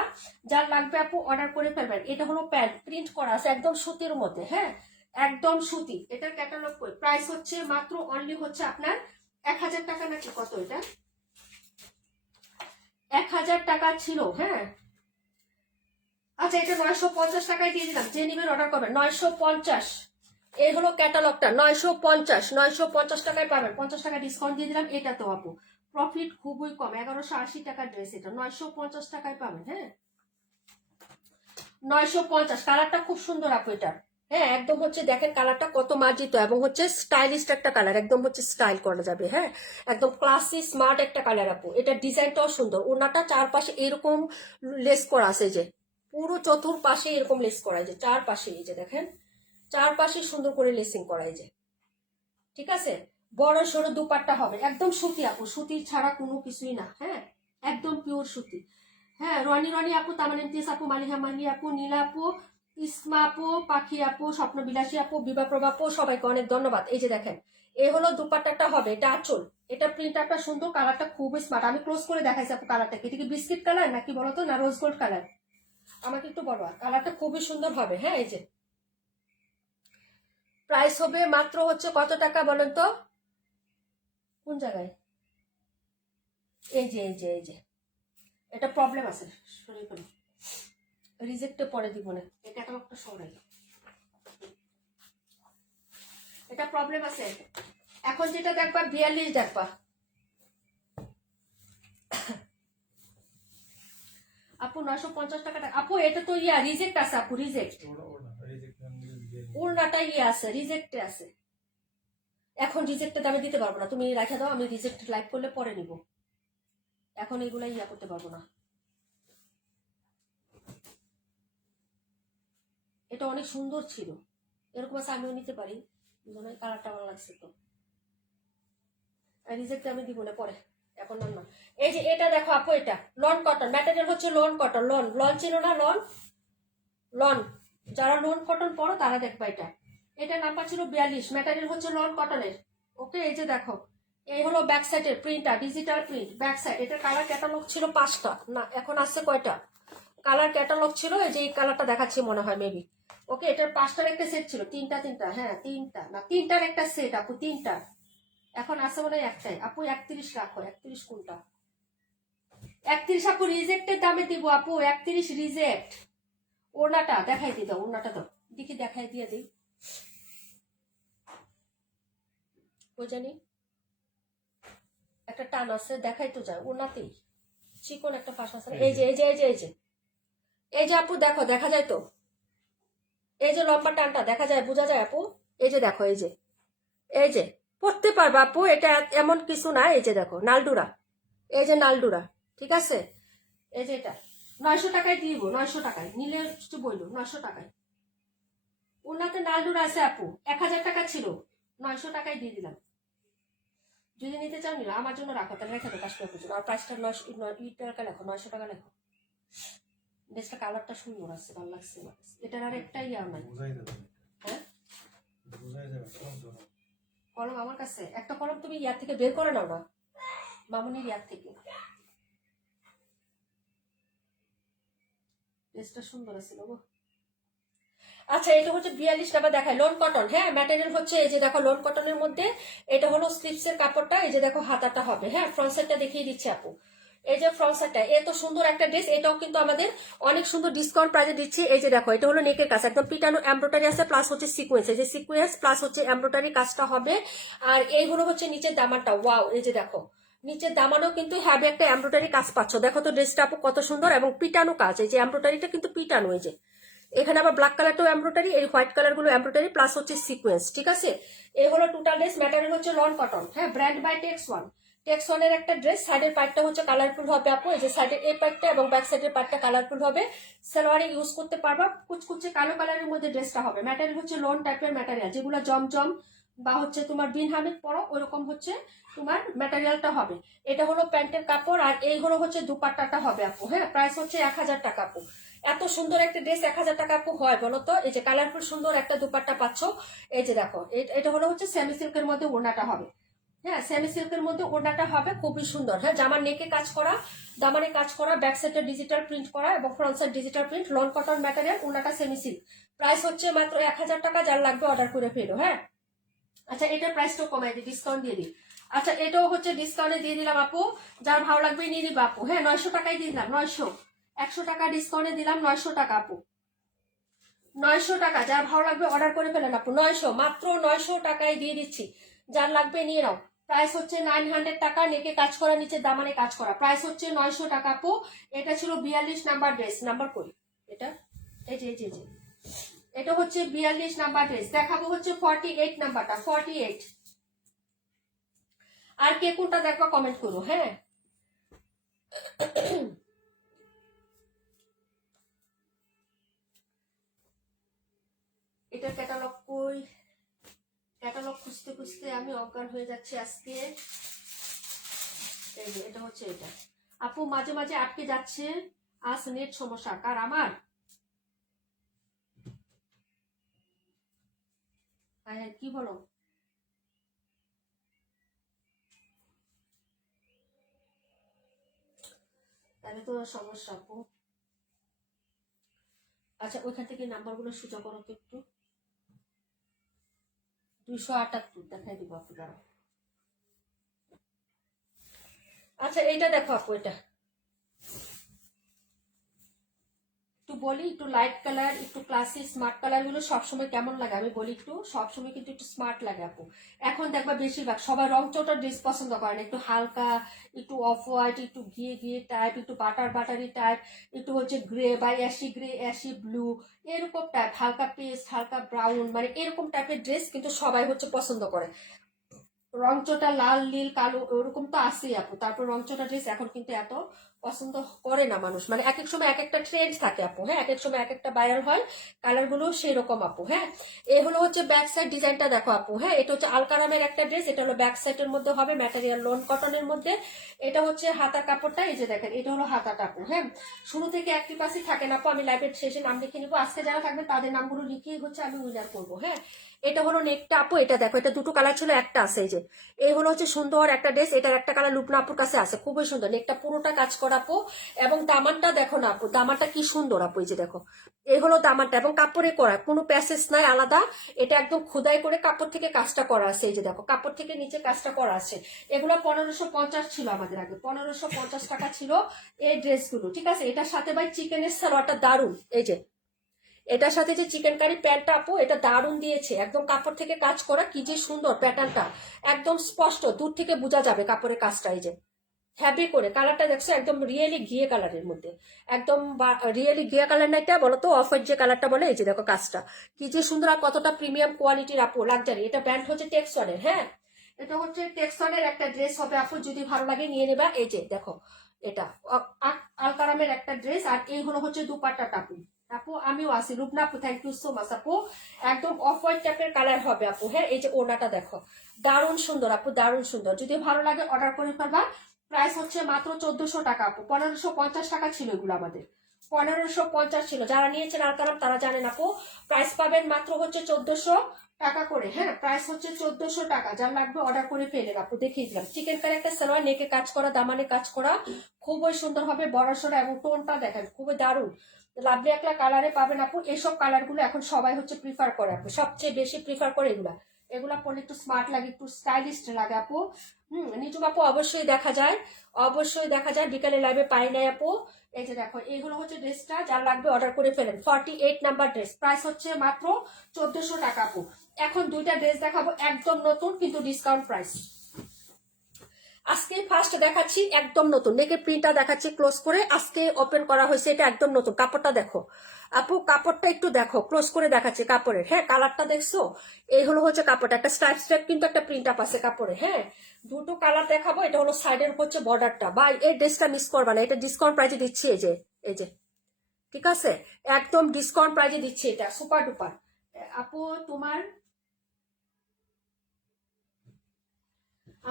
যার লাগবে আপু অর্ডার করে ফেলবেন। এটা হলো প্যান্ট, প্রিন্ট করা আছে একদম সুতির মধ্যে। হ্যাঁ, একদম সুতি। এটার ক্যাটালগ কই, প্রাইস হচ্ছে মাত্র অনলি হচ্ছে আপনার 1000 টাকা, নাকি কত এটা? 1000 টাকা ছিল। হ্যাঁ, আচ্ছা, এটা 950 টাকায় দিয়ে দিলাম। যে নিবেন অর্ডার করবেন। 950। এই হলো ক্যাটালগটা। 950 টাকায় পাবেন। 50 টাকা ডিসকাউন্ট দিয়ে দিলাম। এটা তো আপু প্রফিট খুবই কম। 1180 টাকার ড্রেস, এটা 950 টাকায় পাবেন। হ্যাঁ, 950। কালারটা খুব সুন্দর আপু এটা। হ্যাঁ, একদম হচ্ছে দেখেন কালারটা কত মার্জিত এবং হচ্ছে স্টাইলিশ একটা কালার, একদম হচ্ছে স্টাইল করা যাবে। হ্যাঁ, একদম ক্লাসি স্মার্ট একটা কালার আপু। এটা ডিজাইনটাও সুন্দর। ওনাটা চারপাশে এরকম লেস করা আছে, যে পুরো চতুর্পাশে এরকম লেস করা, যে চারপাশে এই যে দেখেন, চারপাশে সুন্দর করে লেসিং করা, এই যে, ঠিক আছে। বড় সড়ো দুপাট্টা হবে, একদম সুতি আপু, সুতি ছাড়া কোনো কিছুই না। হ্যাঁ, একদম পিওর সুতি। হ্যাঁ, রনি আপু, তামান ইমতিয়াজ আপু, মালিহা মালি আপু, নীলা আপু, ইসমা আপু, পাখি আপু, স্বপ্ন বিলাসী আপু, বিবাপ্রভা আপু, সবাইকে অনেক ধন্যবাদ। এই যে দেখেন, এই হলো দুপাট্টাটা হবে। এটা আঁচল। এটা প্রিন্টারটা সুন্দর, কালারটা খুবই স্মার্ট। আমি ক্লোজ করে দেখাইছি আপু কালারটা। এটা কি বিস্কিট কালার নাকি বলতো, না রোজ গোল্ড কালার? আমাকে একটু বলো। কালারটা খুবই সুন্দর হবে। হ্যাঁ, এই যে প্রাইস হবে মাত্র হচ্ছে কত টাকা বলেন তো? কোন জায়গায়? এই যে এটা প্রবলেম আছে, সরি করি, রিজেক্টে পরে দিব না। এই ক্যাটালগটা সরাই, এটা প্রবলেম আছে। এখন যেটা দেখবা 42 দেখবা আপু। 950 টাকা আপু। এটা তো ইয়া রিজেক্ট আছে আপু, রিজেক্ট। ওড়নাটা ইয়ে আছে, রিজেক্টে আছে। এখন রিজেক্টে দামে দিতে পারবো না, তুমি রেখে দাও। আমি রিজেক্ট লাইভ করলে পরে নিব। এখন এগুলা ইয়া করতে পারবো না। এটা অনেক সুন্দর ছিল, এরকম আছে, আমিও নিতে পারি। কালারটা ভালো লাগছে তো। রিজেক্ট আমি দিব না পরে, এখন না। এই যে এটা দেখো আপু, এটা লন কটন ম্যাটেরিয়াল হচ্ছে, লন কটন। লন চিনো না? লন যারা লন কটন পরো তারা দেখবা এটা। এটা নাম্বার ছিল 42, ম্যাটেরিয়াল হচ্ছে লন কটনের। ওকে, এই যে দেখো, এই হলো ব্যাক সাইডের প্রিন্টটা, ডিজিটাল প্রিন্ট ব্যাক সাইড। এটার কালার ক্যাটালগ ছিল 5টা, না এখন আসছে কয়টা কালার ক্যাটালগ ছিল, এই যে এই কালারটা দেখাচ্ছি মনে হয় মেবি। ওকে, এটার 5টার একটা সেট ছিল, তিনটা, হ্যাঁ তিনটা না, তিনটার একটা সেট আপু, তিনটা। এখন আসছে মনে হয় একটাই আপু। 31 রাখো, 31 কোনটা? 31 আপু রিজেক্টের দামে দিব আপু, 31 রিজেক্ট। ওড়নাটা দেখাই দিয়ে দাও, ওড়নাটা দাও দেখি, দেখাই দিয়ে দিই। ও জানি একটা টান আছে, দেখাই তো যায় ওড়নাতেই, চিকন একটা পাশ আছে। এই যে এই যে এই যে এই যে এই যে আপু দেখো, দেখা যায় তো, এই যে লম্বা টানটা দেখা যায়, বোঝা যায় আপু। এই যে দেখো, এই যে এই যে পড়তে পারবা আপু, এটা এমন কিছু না। এই যে দেখো নালডুরা, এই যে নালডুরা, ঠিক আছে। এই যে এটা 900 টাকায় দিব, 900 টাকায় নিলে একটু বললো, 900 টাকায়। ওনাতে নালডুরা আছে আপু, 1000 টাকা ছিল, 900 টাকায় দিয়ে দিলাম। যদি নিতে চাও নিলো, আমার জন্য রাখো, তাহলে রেখে দো, কাজ করে পুজো। আর প্রাইসটা 900 টাকা লেখো, 900 টাকা লেখো। ড্রেসটা কালারটা সুন্দর আছে, ভালো লাগছে আমার কাছে। এটার আর একটা ইয়াও নাই। হ্যাঁ, কলম আমার কাছে একটা, কলম তুমি ইয়ার থেকে বের করে নাও না, মামুনির ইয়ার থেকে। ড্রেসটা সুন্দর আছে গো। আচ্ছা, এটা হচ্ছে 42 টাকা দেখায়, লোন কটন। হ্যাঁ, ম্যাটেরিয়াল হচ্ছে এই যে দেখো লোন কটনের মধ্যে। এটা হলো স্লিপসের কাপড়টা, এই যে দেখো হাতাটা হবে। হ্যাঁ, ফ্রন্ট সাইডটা দেখিয়ে দিচ্ছি আপু। এই যে ফ্রন্ট সাইডটা, এত সুন্দর একটা ড্রেস, এটাও কিন্তু আমাদের অনেক সুন্দর ডিসকাউন্ট প্রাইসে দিচ্ছি। এই যে দেখো, এটা হলো নেকের কাজ, একদম পিটানো এমব্রয়ডারি আছে, প্লাস হচ্ছে সিকোয়েন্স, এই যে সিকোয়েন্স প্লাস হচ্ছে এমব্রয়ডারি কাজটা হবে। আর এই হলো হচ্ছে নিচের দামানটা, ওয়াও, এই যে দেখো নিচের দামানও কিন্তু হ্যাভি একটা এমব্রয়ডারি কাজ পাচ্ছ। দেখো তো ড্রেসটা আপু কত সুন্দর, এবং পিটানো কাজ, এই যে এমব্রয়ডারিটা কিন্তু পিটানো। এই যে এখানে আবার ব্ল্যাক কালারটাও এমব্রয়ডারি, এই হোয়াইট কালার গুলো এমব্রয়ডারি, প্লাস হচ্ছে সিকোয়েন্স, ঠিক আছে। এই হলো টোটাল ড্রেস। ম্যাটেরিয়াল হচ্ছে লন কটন। হ্যাঁ, brand by Tex One. Tex ওয়ানের একটা ড্রেস, সাইডের পার্টটা হচ্ছে কালারফুল হবে আপু, এই যে সাইডের এই পার্টটা এবং ব্যাক সাইডের পার্টটা কালারফুল হবে। সালোয়ারে ইউজ করতে পারবা, কুচকুচে কালো কালারের মধ্যে ড্রেসটা হবে। ম্যাটেরিয়াল হচ্ছে লোন টাইপের ম্যাটেরিয়াল, যেগুলো জমজম বা হচ্ছে তোমার বিন হামিদ পরো ওইরকম হচ্ছে তোমার ম্যাটেরিয়ালটা হবে। এটা হলো প্যান্টের কাপড়, আর এই হলো হচ্ছে দুপাট্টাটা হবে আপু। হ্যাঁ, প্রাইস হচ্ছে 1000 টাকা আপু। এত সুন্দর একটা ড্রেস 1000 টাকা আপু হয় বলো তো? এই যে কালারফুল সুন্দর একটা দুপাট্টা পাচ্ছ। এই যে দেখো, এটা হলো হচ্ছে সেমি সিল্কের মধ্যে ওড়নাটা হবে। হ্যাঁ, সেমি সিল্কের মধ্যে ওড়নাটা হবে খুবই সুন্দর। হ্যাঁ, জামার নেকে কাজ করা, দামানে কাজ করা, ব্যাক সাইডে ডিজিটাল প্রিন্ট করা এবং front side digital print, loan cotton material, ওড়নাটা সেমি সিল্ক। প্রাইস হচ্ছে মাত্র 1000 টাকা। যার লাগবে অর্ডার করে ফেলো। হ্যাঁ, আচ্ছা এটার প্রাইসটাও কমাই দিই, ডিসকাউন্ট দিয়ে দিই। আচ্ছা, এটাও হচ্ছে ডিসকাউন্টে দিয়ে দিলাম আপু, যার ভালো লাগবে নিয়ে দিবা আপু। হ্যাঁ, 900 টাকায় দিয়ে দিলাম, 900, 100 টাকা ডিসকাউন্টে দিলাম, 900 টাকা আপু, 900 টাকা। যার ভালো লাগবে অর্ডার করে ফেলেন আপু, 900, মাত্র 900 টাকায় দিয়ে দিচ্ছি। যার লাগবে নিয়ে নাও। প্রাইস হচ্ছে 900 টাকা, নেকে কাজ করা, নিচে দামানে কাজ করা, প্রাইস হচ্ছে 900 টাকা আপু। এটা ছিল 42 নাম্বার ড্রেস। নাম্বার করি এটা, এই যে এই যে এটা হচ্ছে 42 নাম্বার ড্রেস। দেখাবো হচ্ছে 48 নাম্বারটা, 48। আর কে কোনটা দেখবা কমেন্ট করো। হ্যাঁ, এটা ক্যাটালগ কই, ক্যাটালগ খুঁজতে খুঁজতে আমি অজ্ঞান হয়ে যাচ্ছি আজকে। এই যে এটা হচ্ছে এটা আপু, মাঝে মাঝে আটকে যাচ্ছে, আজ নেট সমস্যা কার, আমার? হ্যাঁ, কি বলো? তাহলে তো সমস্যা আপু। আচ্ছা, ওইখান থেকে নাম্বারগুলো সোজা করো তো একটু। 278 দেখাই দিব আপু, দাঁড়াও। আচ্ছা, এইটা দেখো আপু, এটা একটু বলি, একটু লাইট কালার, একটু ক্লাসি স্মার্ট কালার গুলো সবসময় কেমন লাগে আমি বলি, একটু সবসময় কিন্তু একটু স্মার্ট লাগে আপু। এখন দেখবা বেশিরভাগ সবাই রং চটা ড্রেস পছন্দ করে না, একটু হালকা, একটু অফ হোয়াইট, একটু ঘিয়ে ঘিয়ে টাইপ, একটু বাটারি টাইপ, একটু হচ্ছে গ্রে বা অ্যাশি গ্রে, অ্যাশি ব্লু, এরকম টাইপ, হালকা পেস্ট, হালকা ব্রাউন, মানে এরকম টাইপের ড্রেস কিন্তু সবাই হচ্ছে পছন্দ করে। রংচটা লাল নীল কালো ওরকম তো আছেই আপু। তারপর রংচটা ড্রেস এখন কিন্তু এত পছন্দ করে না মানুষ, মানে এক এক সময় এক একটা ট্রেন্ড থাকে আপু। হ্যাঁ, এক এক সময় এক একটা ভাইরাল হয়, কালার গুলো সেই রকম আপু। হ্যাঁ, এই হলো হচ্ছে ব্যাক সাইড ডিজাইনটা দেখো আপু। হ্যাঁ, এটা হচ্ছে আলকারামের একটা ড্রেস, এটা হলো ব্যাক সাইডের মধ্যে হবে ম্যাটেরিয়াল লোন কটনের মধ্যে। এটা হচ্ছে হাতার কাপড়টা, এই যে দেখেন এটা হলো হাতাটা আপু। হ্যাঁ, শুরু থেকে একটি পাশই থাকে না আপু, আমি লাইভের শেষে নাম লিখে নিবো। আজকে যারা থাকবে তাদের নামগুলো লিখিয়ে হচ্ছে আমি উইনার করবো। হ্যাঁ, এটা হলো নেকটা আপু, এটা দেখো এটা দুটো কালার ছিল, একটা আছে এই যে। এই হলো হচ্ছে সুন্দর একটা ড্রেস, এটার একটা কালার লুপনা আপুর কাছে আছে, খুবই সুন্দর। নেকটা পুরোটা কাজ করা আপু, এবং দামানটা দেখো না আপু, দামানটা কি সুন্দর আপু, এই যে দেখো এই হলো দামানটা, এবং কাপড়ে করা, কোনো প্যাসেজ নাই আলাদা, এটা একদম খোদাই করে কাপড় থেকে কাজটা করা আছে। এই যে দেখো কাপড় থেকে নিচে কাজটা করা আছে। এগুলো 1550 ছিল আমাদের আগে, 1550 টাকা ছিল এই ড্রেসগুলো। ঠিক আছে, এটার সাথে ভাই চিকেনের সালোয়ারটা দারুন, এই যে এটার সাথে যে চিকেন কারি প্যান্টটা আপু, এটা দারুণ দিয়েছে, একদম কাপড় থেকে কাজ করা, কি যে সুন্দর প্যাটার্নটা, একদম স্পষ্ট দূর থেকে বোঝা যাবে কাপড়ের কাজটা। এই যে হ্যাপি করে কালারটা দেখছো, একদম রিয়েলি ঘিয়ে কালারের মধ্যে, একদম রিয়েলি ঘিয়ে কালার না, এটা বলো তো অফ হোয়াইট যে কালারটা বলে। এই যে দেখো কাজটা কি যে সুন্দর, আর কতটা প্রিমিয়াম কোয়ালিটির আপু, লাক্সারি। এটা ব্র্যান্ড হচ্ছে টেক্সনের। হ্যাঁ, এটা হচ্ছে টেক্সনের একটা ড্রেস হবে আপু, যদি ভালো লাগে নিয়ে নেবা। এই যে দেখো এটা আলকারামের একটা ড্রেস, আর এই হলো হচ্ছে দুপাট্টাটা আপু। আপু আমিও আছি, রূপনা আপু, থ্যাংক ইউ সো মাচ আপু। একদম অফ হোয়াইট টাইপের কালার হবে আপু। হ্যাঁ, এই যে ওড়নাটা দেখো, দারুণ সুন্দর আপু, দারুণ সুন্দর। যদি ভালো লাগে অর্ডার করে ফেলবা। প্রাইস হচ্ছে মাত্র 1400 টাকা আপু, 1550 টাকা ছিল এগুলো আমাদের, 1550 ছিল। যারা নিয়েছেন আলকারাম তারা জানেন আপু, প্রাইস পাবেন মাত্র হচ্ছে 1400 টাকা করে। হ্যাঁ, প্রাইস হচ্ছে 1400 টাকা। যার লাগবে অর্ডার করে ফেলেন আপু, দেখিয়ে দিলাম। চিকেন কারি একটা সালোয়ার, নেকে কাজ করা, দামানে কাজ করা, খুবই সুন্দর হবে, বড়সড়, এবং টোনটা দেখেন খুবই দারুণ, লাভলি একটা কালারে পাবেন আপু। এইসব কালার গুলো এখন সবাই হচ্ছে প্রিফার করে আপু, সবচেয়ে বেশি প্রিফার করে এগুলা। এগুলা পরলে একটু স্মার্ট লাগে, একটু স্টাইলিশ লাগে আপু। নিজুম আপু অবশ্যই দেখা যায়, অবশ্যই দেখা যায়, বিকালে লাইভে পাই নাই আপু। এই যে দেখো এইগুলো হচ্ছে ড্রেসটা, যার লাগবে অর্ডার করে ফেলেন। 48 নাম্বার ড্রেস, প্রাইস হচ্ছে মাত্র 1400 টাকা আপু। এখন দুইটা ড্রেস দেখাবো একদম নতুন, কিন্তু ডিসকাউন্ট প্রাইস। আজকে ফার্স্ট দেখাচ্ছি একদম নতুন, নেকের প্রিন্টটা দেখাচ্ছি ক্লোজ করে, আজকে ওপেন করা হয়েছে, এটা একদম নতুন। কাপড়টা দেখো আপু, কাপড়টা একটু দেখো, ক্লোজ করে দেখাচ্ছি কাপড়ের। হ্যাঁ, কালারটা দেখছো, এই হলো হচ্ছে কাপড়টা, একটা স্ট্রাইপ স্ট্রাইপ কিন্তু একটা প্রিন্ট আপ আছে কাপড়ে। হ্যাঁ, দুটো কালার দেখাবো, এটা হলো সাইডের হচ্ছে বর্ডারটা। বা এই ড্রেসটা মিস করবা না, এটা ডিসকাউন্ট প্রাইসে দিচ্ছি। এই যে এই যে ঠিক আছে, একদম ডিসকাউন্ট প্রাইসে দিচ্ছি, এটা সুপার ডুপার। আপু তোমার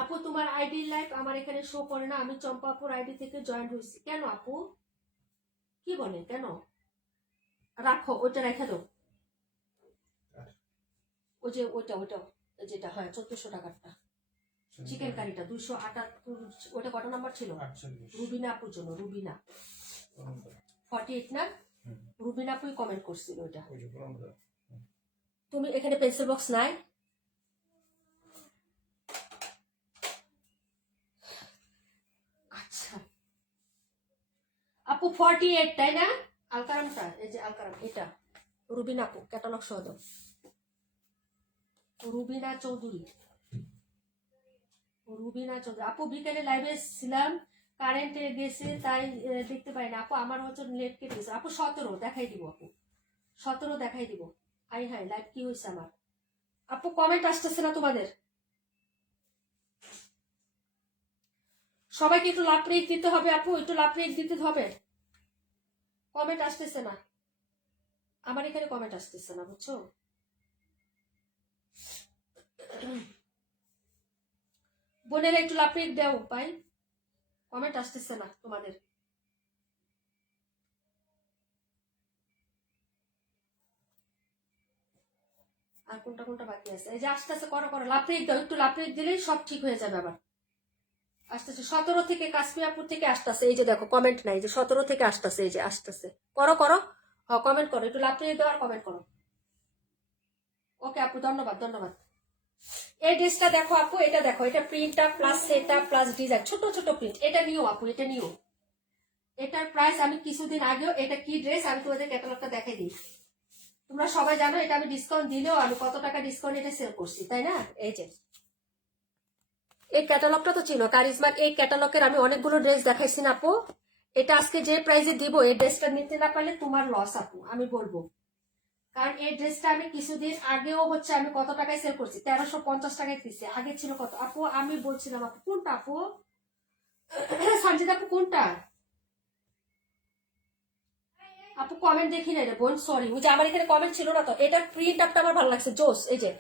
আপু তোমার আইডি লাইভ আমার এখানে শো করে না, আমি চম্পাপুর আইডি থেকে জয়েন হয়েছি। কেন আপু, কি বলে কেন? রাখো ওইটা, রেখে দাও। ওই যে ওইটা ওইটা যেটা হয় 1400 টাকারটা চিকেন কারিটা 278, ওটা কত নাম্বার ছিল? রুবিনা আপুর জন্য, রুবিনা 48 না, রুবিনা আপুই কমেন্ট করছিল ওইটা। তুমি এখানে পেন্সিল বক্স নাই? আচ্ছা আপু 48 তাই না? আলকারামটা, এই যে আলকারাম, এটা রুবিনা আপু, ক্যাটালগ সহ দাও। রুবিনা চৌধুরী, রুবিনা চৌধুরী আপু। বিকেলে লাইভে ছিলাম, কারেন্ট গেছে তাই দেখতে পাই না আপু, আমার হচ্ছে নেট কেটে গেছে আপু। 17 দেখাই দিব আপু, 17 দেখাই দিব। আই হাই, লাইভ কি হয়েছে আমার আপু? কমেন্ট আসতেছে না তোমাদের? সবাইকে একটু লাভ রেট দিতে হবে আপু, একটু লাভ রেট দিতে হবে। কমেন্ট আসতেছে না আমার এখানে, কমেন্ট আসতেছে না, বুঝছো? বোনেরা একটু লাভ রেট দেও ভাই, কমেন্ট আসতেছে না তোমাদের। আর কোনটা কোনটা বাকি আছে? এই যে আস্তে আস্তে করো করো, লাভ রেট দাও, একটু লাভ রেট দিলেই সব ঠিক হয়ে যাবে আবার। আসতেছে 17 থেকে, কাশ্মীরপুর থেকে আসতেছে। এই যে দেখো কমেন্ট নাই, যে 17 থেকে আসতেছে, এই যে আসতেছে। করো করো, হ্যাঁ কমেন্ট করো, একটু লাভ রেট দাও আর কমেন্ট করো। ওকে আপু, ধন্যবাদ ধন্যবাদ। এই ড্রেসটা দেখো আপু, এটা দেখো, এটা প্রিন্টটা প্লাস সেটা প্লাস ডিজাইন, ছোট ছোট প্রিন্ট। এটা নিও আপু, এটা নিও। এটার প্রাইস আমি কিছুদিন আগেও, এটা কি ড্রেস আমি তোমাদের ক্যাটালগটা দেখাই দিই। তোমরা সবাই জানো এটা আমি ডিসকাউন্ট দিলেও আমি কত টাকা ডিসকাউন্ট এটা সেল করছি, তাই না? এই যে এই ক্যাটালগটা তো চিনো, কারিজমার এই ক্যাটালগের আমি অনেকগুলো ড্রেস দেখাইছি না আপু। এটা আজকে যে প্রাইসে দিব, এই ড্রেসটা নিতে না পারলে তোমার লস আপু, আমি বলবো। কারণ এই ড্রেসটা আমি কিছুদিন আগেও হচ্ছে আমি কত টাকায় সেল করছি, 1350 টাকায় দিচ্ছি। আগে ছিল কত আপু, আমি বলছিলাম আপু কোনটা আপু, সঞ্জিতা আপু কোনটা আপু, কমেন্ট দেখি না রে বোন, সরি। ওই যে আমার এখানে কমেন্ট ছিল না তো। এটার প্রিন্ট আপটা আমার ভালো লাগছে, জোস। এই যে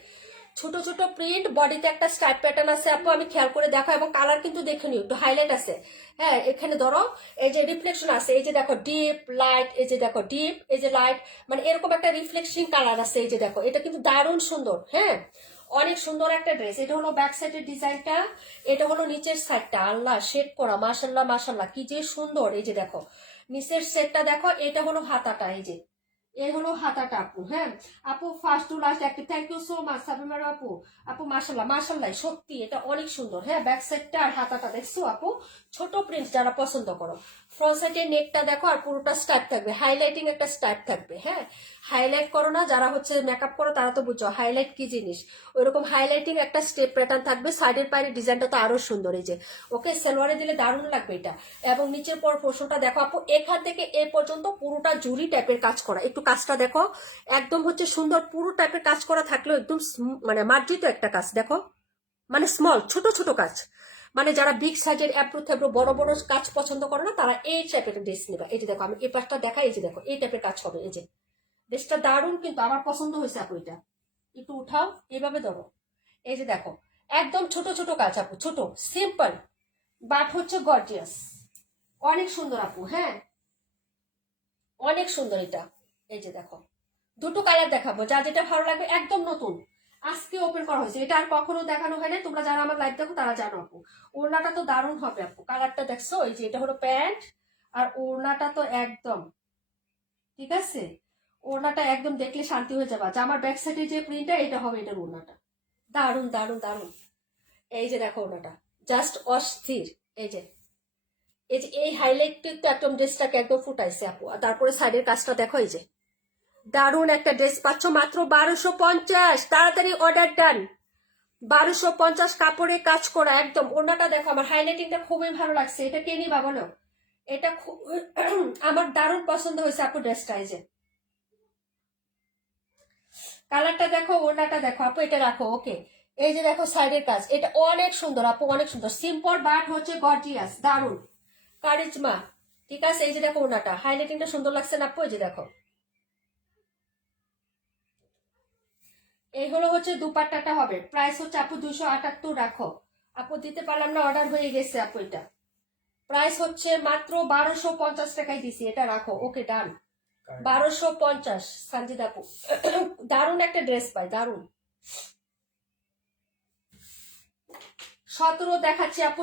ছোট ছোট প্রিন্ট, বডিতে একটা স্ট্রাইপ প্যাটার্ন আছে আপু, আমি খেয়াল করে দেখো, এবং কালার কিন্তু দেখে নিও, একটু হাইলাইট আছে। হ্যাঁ, এখানে ধরো এই যে রিফ্লেকশন আছে, এই যে দেখো ডিপ লাইট, এই যে দেখো ডিপ, এই যে লাইট, মানে এরকম একটা রিফ্লেকশন কালার আছে। এই যে দেখো, এটা কিন্তু দারুণ সুন্দর। হ্যাঁ, অনেক সুন্দর একটা ড্রেস। এটা হলো ব্যাক সাইডের ডিজাইনটা, এটা হলো নিচের সাইডটা। আল্লাহ, শেড করা, মাশাল্লাহ মাশাল্লাহ, কি যে সুন্দর। এই যে দেখো নিচের সেটটা দেখো, এটা হলো হাতাটা, এই যে এর হলো হাতাটা আপু। হ্যাঁ আপু, ফার্স্ট টু লাস্ট একটা থ্যাংক ইউ সো মাচ সাবিমার আপু। আপু মাশাল্লাহ মাশাল্লাহ, সত্যি এটা অনেক সুন্দর। হ্যাঁ, ব্যাক সাইডটা আর হাতাটা দেখছো আপু, ছোট প্রিন্ট যারা পছন্দ করো। ফ্রন্ট সাইডের নেকটা দেখো, আর পুরোটা স্টাইপ থাকবে, হাইলাইটিং একটা স্টাইপ থাকবে। হ্যাঁ, হাইলাইট করো না যারা হচ্ছে মেকআপ করো তারা তো বুঝছো হাইলাইট কি জিনিস। ওইরকম হাইলাইটিং একটা স্টেপ প্যাটার্ন থাকবে। সাইডের পায়ের ডিজাইনটা তো আরো সুন্দর। এই যে ওকে, সালোয়ারে দিলে দারুণ লাগবে এটা। এবং নিচের পর পোর্শনটা দেখো আপু, এখান থেকে এ পর্যন্ত পুরোটা জুড়ি টাইপের কাজ করা। একটু কাজটা দেখো, একদম হচ্ছে সুন্দর, পুরো টাইপের কাজ করা থাকলেও একদম মানে মার্জিত একটা কাজ দেখো, মানে স্মল ছোট ছোট কাজ। মানে যারা বিগ সাইজের অ্যাপ্রো থ্যাপ্রো বড় বড় কাজ পছন্দ করে না, তারা এই টাইপের ড্রেস নেবে। এই যে দেখো, আমি এই পাশটা দেখাই, এই যে দেখো এই টাইপের কাজ হবে। এই যে ড্রেসটা দারুণ, কিন্তু আমার পছন্দ হয়েছে আপু। এটা একটু উঠাও, এইভাবে ধরো। এই যে দেখো, একদম ছোট ছোট কাজ আপু, ছোট সিম্পল, বাট হচ্ছে গর্জিয়াস, অনেক সুন্দর আপু। হ্যাঁ, অনেক সুন্দর এটা। এই যে দেখো, দুটো কালার দেখাবো, যা যেটা ভালো লাগবে, একদম নতুন, আজকে ওপেন করা হয়েছে। এটা আর কখনো দেখানো হয় না, তোমরা যারা আমার লাইভ দেখো তারা জানো আপু। ওড়নাটা তো দারুণ হবে আপু, কালারটা দেখছো, এই যে এটা হলো প্যান্ট, আর ওড়নাটা তো একদম ঠিক আছে। ওড়নাটা একদম দেখলে শান্তি হয়ে যাবে। জামার ব্যাক সাইডে যে প্রিন্টটা, এটা হবে এটার ওড়নাটা, দারুণ দারুণ দারুণ। এই যে দেখো ওড়নাটা জাস্ট অস্থির। এই যে এই যে এই হাইলাইট তো একদম ড্রেসটাকে একদম ফুটাইছে আপু। আর তারপরে সাইডের কাজটা দেখো, এই যে দারুণ একটা ড্রেস পাচ্ছ মাত্র 1250। তাড়াতাড়ি অর্ডার ডান। 1250 কাপড়ে কাজ করা একদম। ওড়নাটা দেখো, আমার হাইলাইটিংটা খুবই ভালো লাগছে। এটা কে নিবা বলো, এটা খুব আমার দারুণ পছন্দ হয়েছে আপু ড্রেসটা। এই যে কালারটা দেখো, ওড়নাটা দেখো আপু, এটা রাখো। ওকে, এই যে দেখো সাইডের কাজ, এটা অনেক সুন্দর আপু, অনেক সুন্দর, সিম্পল বাট হচ্ছে গর্জিয়াস, দারুণ কারিজমা। ঠিক আছে, এই যে দেখো ওড়নাটা, হাইলাইটিংটা সুন্দর লাগছে না আপু। এই যে দেখো, এই হলো হচ্ছে দুপাট্টাটা হবে। প্রাইস হচ্ছে আপু 278 রাখো আপু, দিতে পারলাম না, অর্ডার হয়ে গেছে আপু। এটা প্রাইস হচ্ছে মাত্র 1250 টাকায় দিছি, এটা রাখো। ওকে ডান, 1250 সঞ্জিত আপু। দারুণ একটা ড্রেস পাই, দারুণ। 17 দেখাচ্ছি আপু,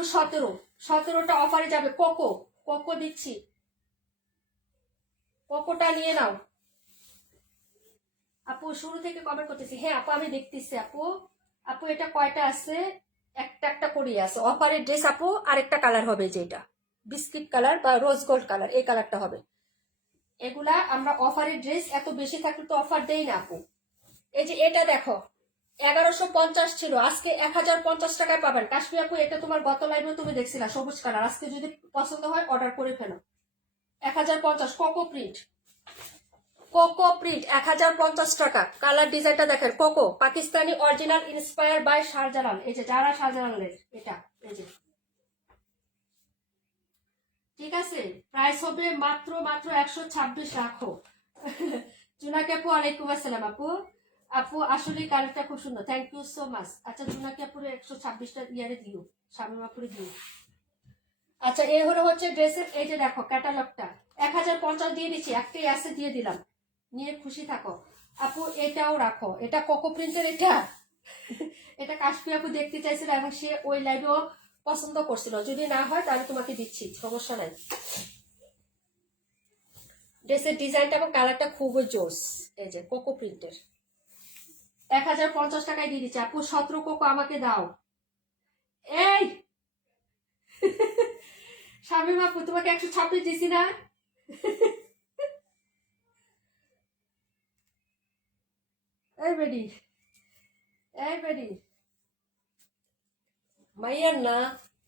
17টা অফারে যাবে। কোকো, কোকো দিচ্ছি, কোকোটা নিয়ে নাও আপু। শুরু থেকে কমেন্ট করতেছি। হ্যাঁ আপু, আমি দেখতেছি আপু। আপু এটা কয়টা আছে, একটা একটা করে আছে অফারের ড্রেস আপু। আরেকটা কালার হবে, যেটা বিস্কিট কালার বা রোজ গোল্ড কালার, এই কালারটা হবে। এগুলা আমরা অফারের ড্রেস, এত বেশি থাকলে তো অফার দেই না আপু। এই যে এটা দেখো, 1150 ছিল, আজকে 1050 টাকায় পাবেন। কাশ্মীর আপু, এটা তোমার গত লাইভে তুমি দেখছিলা, সবুজ কালার। আজকে যদি পছন্দ হয় অর্ডার করে ফেলো। 1050 কোকো প্রিন্ট, কোকো প্রিন্ট 1050 টাকা। কালার ডিজাইনটা দেখেন, Coco Pakistani original, inspire by Shahjalal. এই যে যারা শাহজালালের এটা, এই যে ঠিক আছে। প্রাইস হবে মাত্র মাত্র 126 রাখো। জুনাকি আপু, ওয়ালাইকুম আসসালাম আপু। আপু আসলে কালারটা খুব সুন্দর, থ্যাংক ইউ সো মাচ। আচ্ছা জুনাকি আপুর 126টা ইয়ারে দিও, শামিমা আপুরে দিও। আচ্ছা, এ হলো হচ্ছে ড্রেসের, এই যে দেখো ক্যাটালগটা, 1050 দিয়ে দিচ্ছি, একটাই আছে দিয়ে দিলাম, নিয়ে খুশি থাকো আপু। এটাও রাখো, এটা কোকো প্রিন্টের। এটা এটা কাশ্মীর আপু দেখতে চাইছিল, এবং সে ওই লাইভেও পছন্দ করছিল। যদি না হয় তাহলে তোমাকে দিচ্ছি, সমস্যা নাই। ড্রেসের ডিজাইনটা এবং কালারটা খুবই জোস। এই যে কোকো প্রিন্টের, 1050 টাকায় দিয়ে দিচ্ছি আপু। 17 কোকো আমাকে দাও। এই শামিমা আপু, তোমাকে 126 দিছি না? এই বেডি, এই বেডি, মাইয়ার না,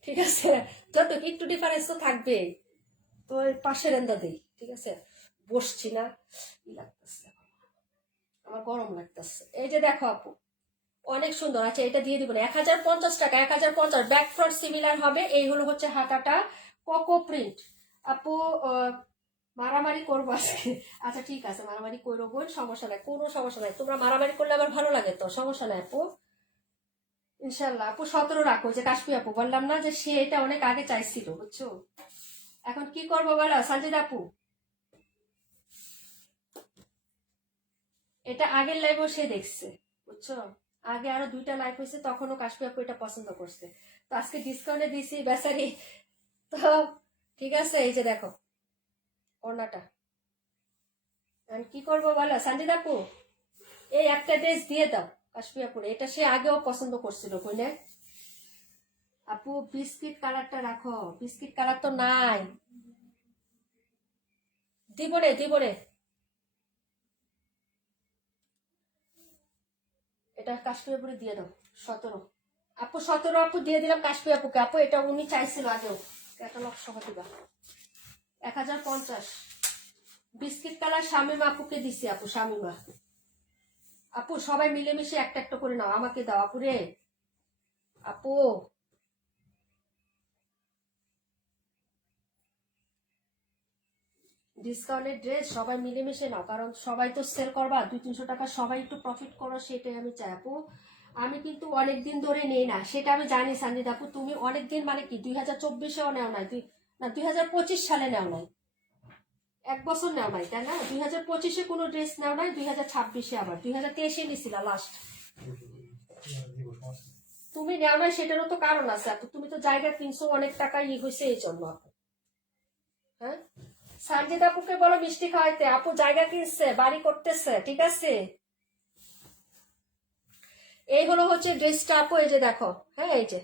ঠিক আছে। যত একটু ডিফারেন্স তো থাকবে। তো পাশে রেন্দা দিই, ঠিক আছে। বসছি না, কি লাগতেছে। আমার গরম লাগতেছে। এই যে দেখো আপু, অনেক সুন্দর। আচ্ছা এটা দিয়ে দিব না, 1050 টাকা, 1050। ব্যাক ফ্রন্ট সিমিলার হবে। এই হলো হচ্ছে হাতাটা, কোকো প্রিন্ট। আপু মারামারি করবো আজকে? আচ্ছা ঠিক আছে, মারামারি করবো বোন, সমস্যা নাই, কোনো সমস্যা নাই। তোমরা মারামারি করলে আমার ভালো লাগে তো, সমস্যা নাই আপু। ইনশাল্লাহ আপু 17 রাখো। যে কাশ্মীর আপু বললাম না যে সে এটা অনেক আগে চাইছিল, বুঝছো? এখন কি করবো বলো সানজিদ আপু? এটা আগের লাইভও সে দেখছে, বুঝছো? আগে আরো 2টা লাইভ হয়েছে, তখনও কাশ্মীর আপু এটা পছন্দ করছে। তো আজকে ডিসকাউন্টে দিছি বেচারি। তো ঠিক আছে, এই যে দেখো ওড়নাটা। এখন কি করবো বলো সঞ্জিত আপু? এই একটা ড্রেস দিয়ে দাও কাশ্মীর আপুর, এটা সে আগেও পছন্দ করছিল কইলে। আপু বিস্কিট কালারটা রাখো, বিস্কিট কালার তো নাই। দিব রে, দিব রে। এটা কাশ্মীর আপুরে দিয়ে দাও। 17 আপু, 17 আপু দিয়ে দিলাম কাশ্মীর আপুকে। আপু এটা উনি চাইছিল আগেও, ক্যাটালগ সহ দিবা। 1050। বিস্কিট কালার শামিমা আপুকে দিছি আপু, শামিমা আপু। সবাই মিলেমিশে একটা একটা করে নাও, আমাকে দাও আপু রে। আপু ডিসকাউন্টের ড্রেস সবাই মিলেমিশে নাও, কারণ সবাই তো সেল করবা, 200-300 টাকা সবাই একটু প্রফিট করো, সেটাই আমি চাই আপু। আমি কিন্তু অনেকদিন ধরে নেই না, সেটা আমি জানি সঞ্জিত আপু। তুমি অনেকদিন মানে কি 2024-এও নেও নাই, না 2025 সালে নেও নাই, 1 বছর নেও নাই তাই না? 2025-এ কোনো ড্রেস নেও নাই, 2026-এ আবার 2023-এ নিছিলা লাস্ট। তুমি নেও নাই সেটারও তো কারণ আছে আপু, তুমি তো জায়গা কিনছো, অনেক টাকা হয়েছে এই জন্য আপু। হ্যাঁ সানজিদ আপুকে বলো মিষ্টি খাওয়াইতে, আপু জায়গা কিনছে, বাড়ি করতেছে, ঠিক আছে? এই হলো হচ্ছে ড্রেসটা আপু, এই যে দেখো। হ্যাঁ এই যে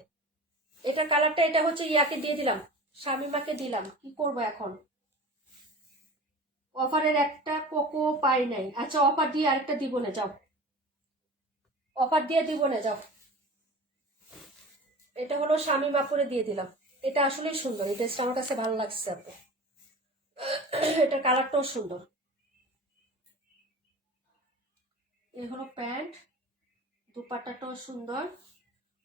এটা কালারটা, এটা হচ্ছে ইয়াকে দিয়ে দিলাম, শামিমাকে দিলাম। কি করবো এখন? অফারের একটা কোকো পাই নাই। আচ্ছা অফার দিয়ে আরেকটা দিব না, যাও। অফার দিয়ে দিব না, যাও। এটা হলো শামিমা করে দিয়ে দিলাম। এটা আসলেই সুন্দর, এই ড্রেসটা আমার কাছে ভালো লাগছে আপু। এটা কালারটাও সুন্দর। এই হলো প্যান্ট, দুপাট্টাটাও সুন্দর,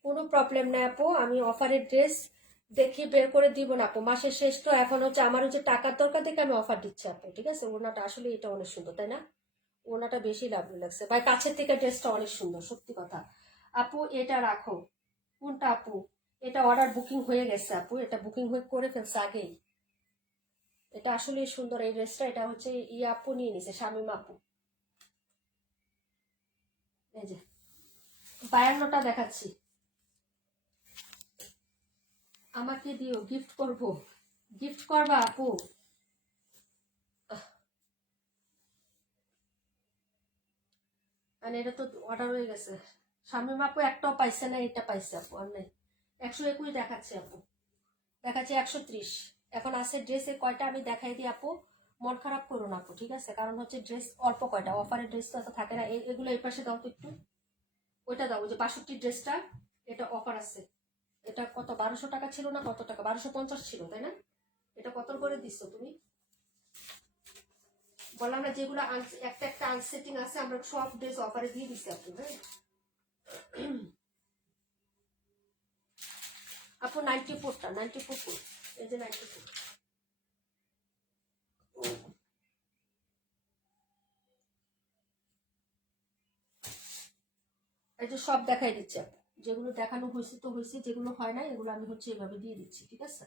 কোনো প্রবলেম নাই আপু। আমি অফারের ড্রেস দেখি বের করে দিব না আপু, মাসের শেষ তো, এখন হচ্ছে আমার হচ্ছে টাকার দরকার দেখে আমি অফার দিচ্ছি আপু, ঠিক আছে? ওনাটা আসলে এটা অনেক সুন্দর তাই না? ওনাটা বেশি লাভলি লাগছে ভাই, কাছের থেকে ড্রেসটা অনেক সুন্দর, সত্যি কথা। আপু এটা রাখো। কোনটা আপু? এটা অর্ডার বুকিং হয়ে গেছে আপু, এটা বুকিং হয়ে করে ফেলছে আগেই। এটা আসলে সুন্দর এই ড্রেসটা, এটা হচ্ছে ইয়ে আপু নিয়ে নিছে, শামিম আপু। এই যে 52টা দেখাচ্ছি, আমাকে দিও, গিফট করব। গিফট করবা আপু? মানে এটা তো অর্ডার হয়ে গেছে। শামিম আপু একটাও পাইছে না, এটা পাইছে আপু, আর নাই। 121 দেখাচ্ছে আপু, দেখাচ্ছে 130। এখন আছে ড্রেসের কয়টা আমি দেখাই দিই আপু, মন খারাপ করো না আপু, ঠিক আছে? কারণ হচ্ছে ড্রেস অল্প কয়টা, অফারের ড্রেস তো এত থাকে না। এগুলো এই পাশে দাও তো একটু, ওইটা দাও, ওই যে 62 ড্রেসটা, এটা অফার আছে। এটা কত 1200 টাকা ছিল না, কত টাকা, 1250 ছিল তাই না? এটা কত করে দিচ্ছ তুমি? বললাম না যেগুলো একটা একটা আনসেটিং আছে, আমরা সব ড্রেস অফারে দিয়ে দিচ্ছি আপু। হ্যাঁ আপু 94টা, 94 এই যে 94। এই যে সব দেখাই দিচ্ছি আপু, যেগুলো দেখানো হয়েছে তো হয়েছে, যেগুলো হয় না এগুলো আমি হচ্ছে এইভাবে দিয়ে দিচ্ছি, ঠিক আছে?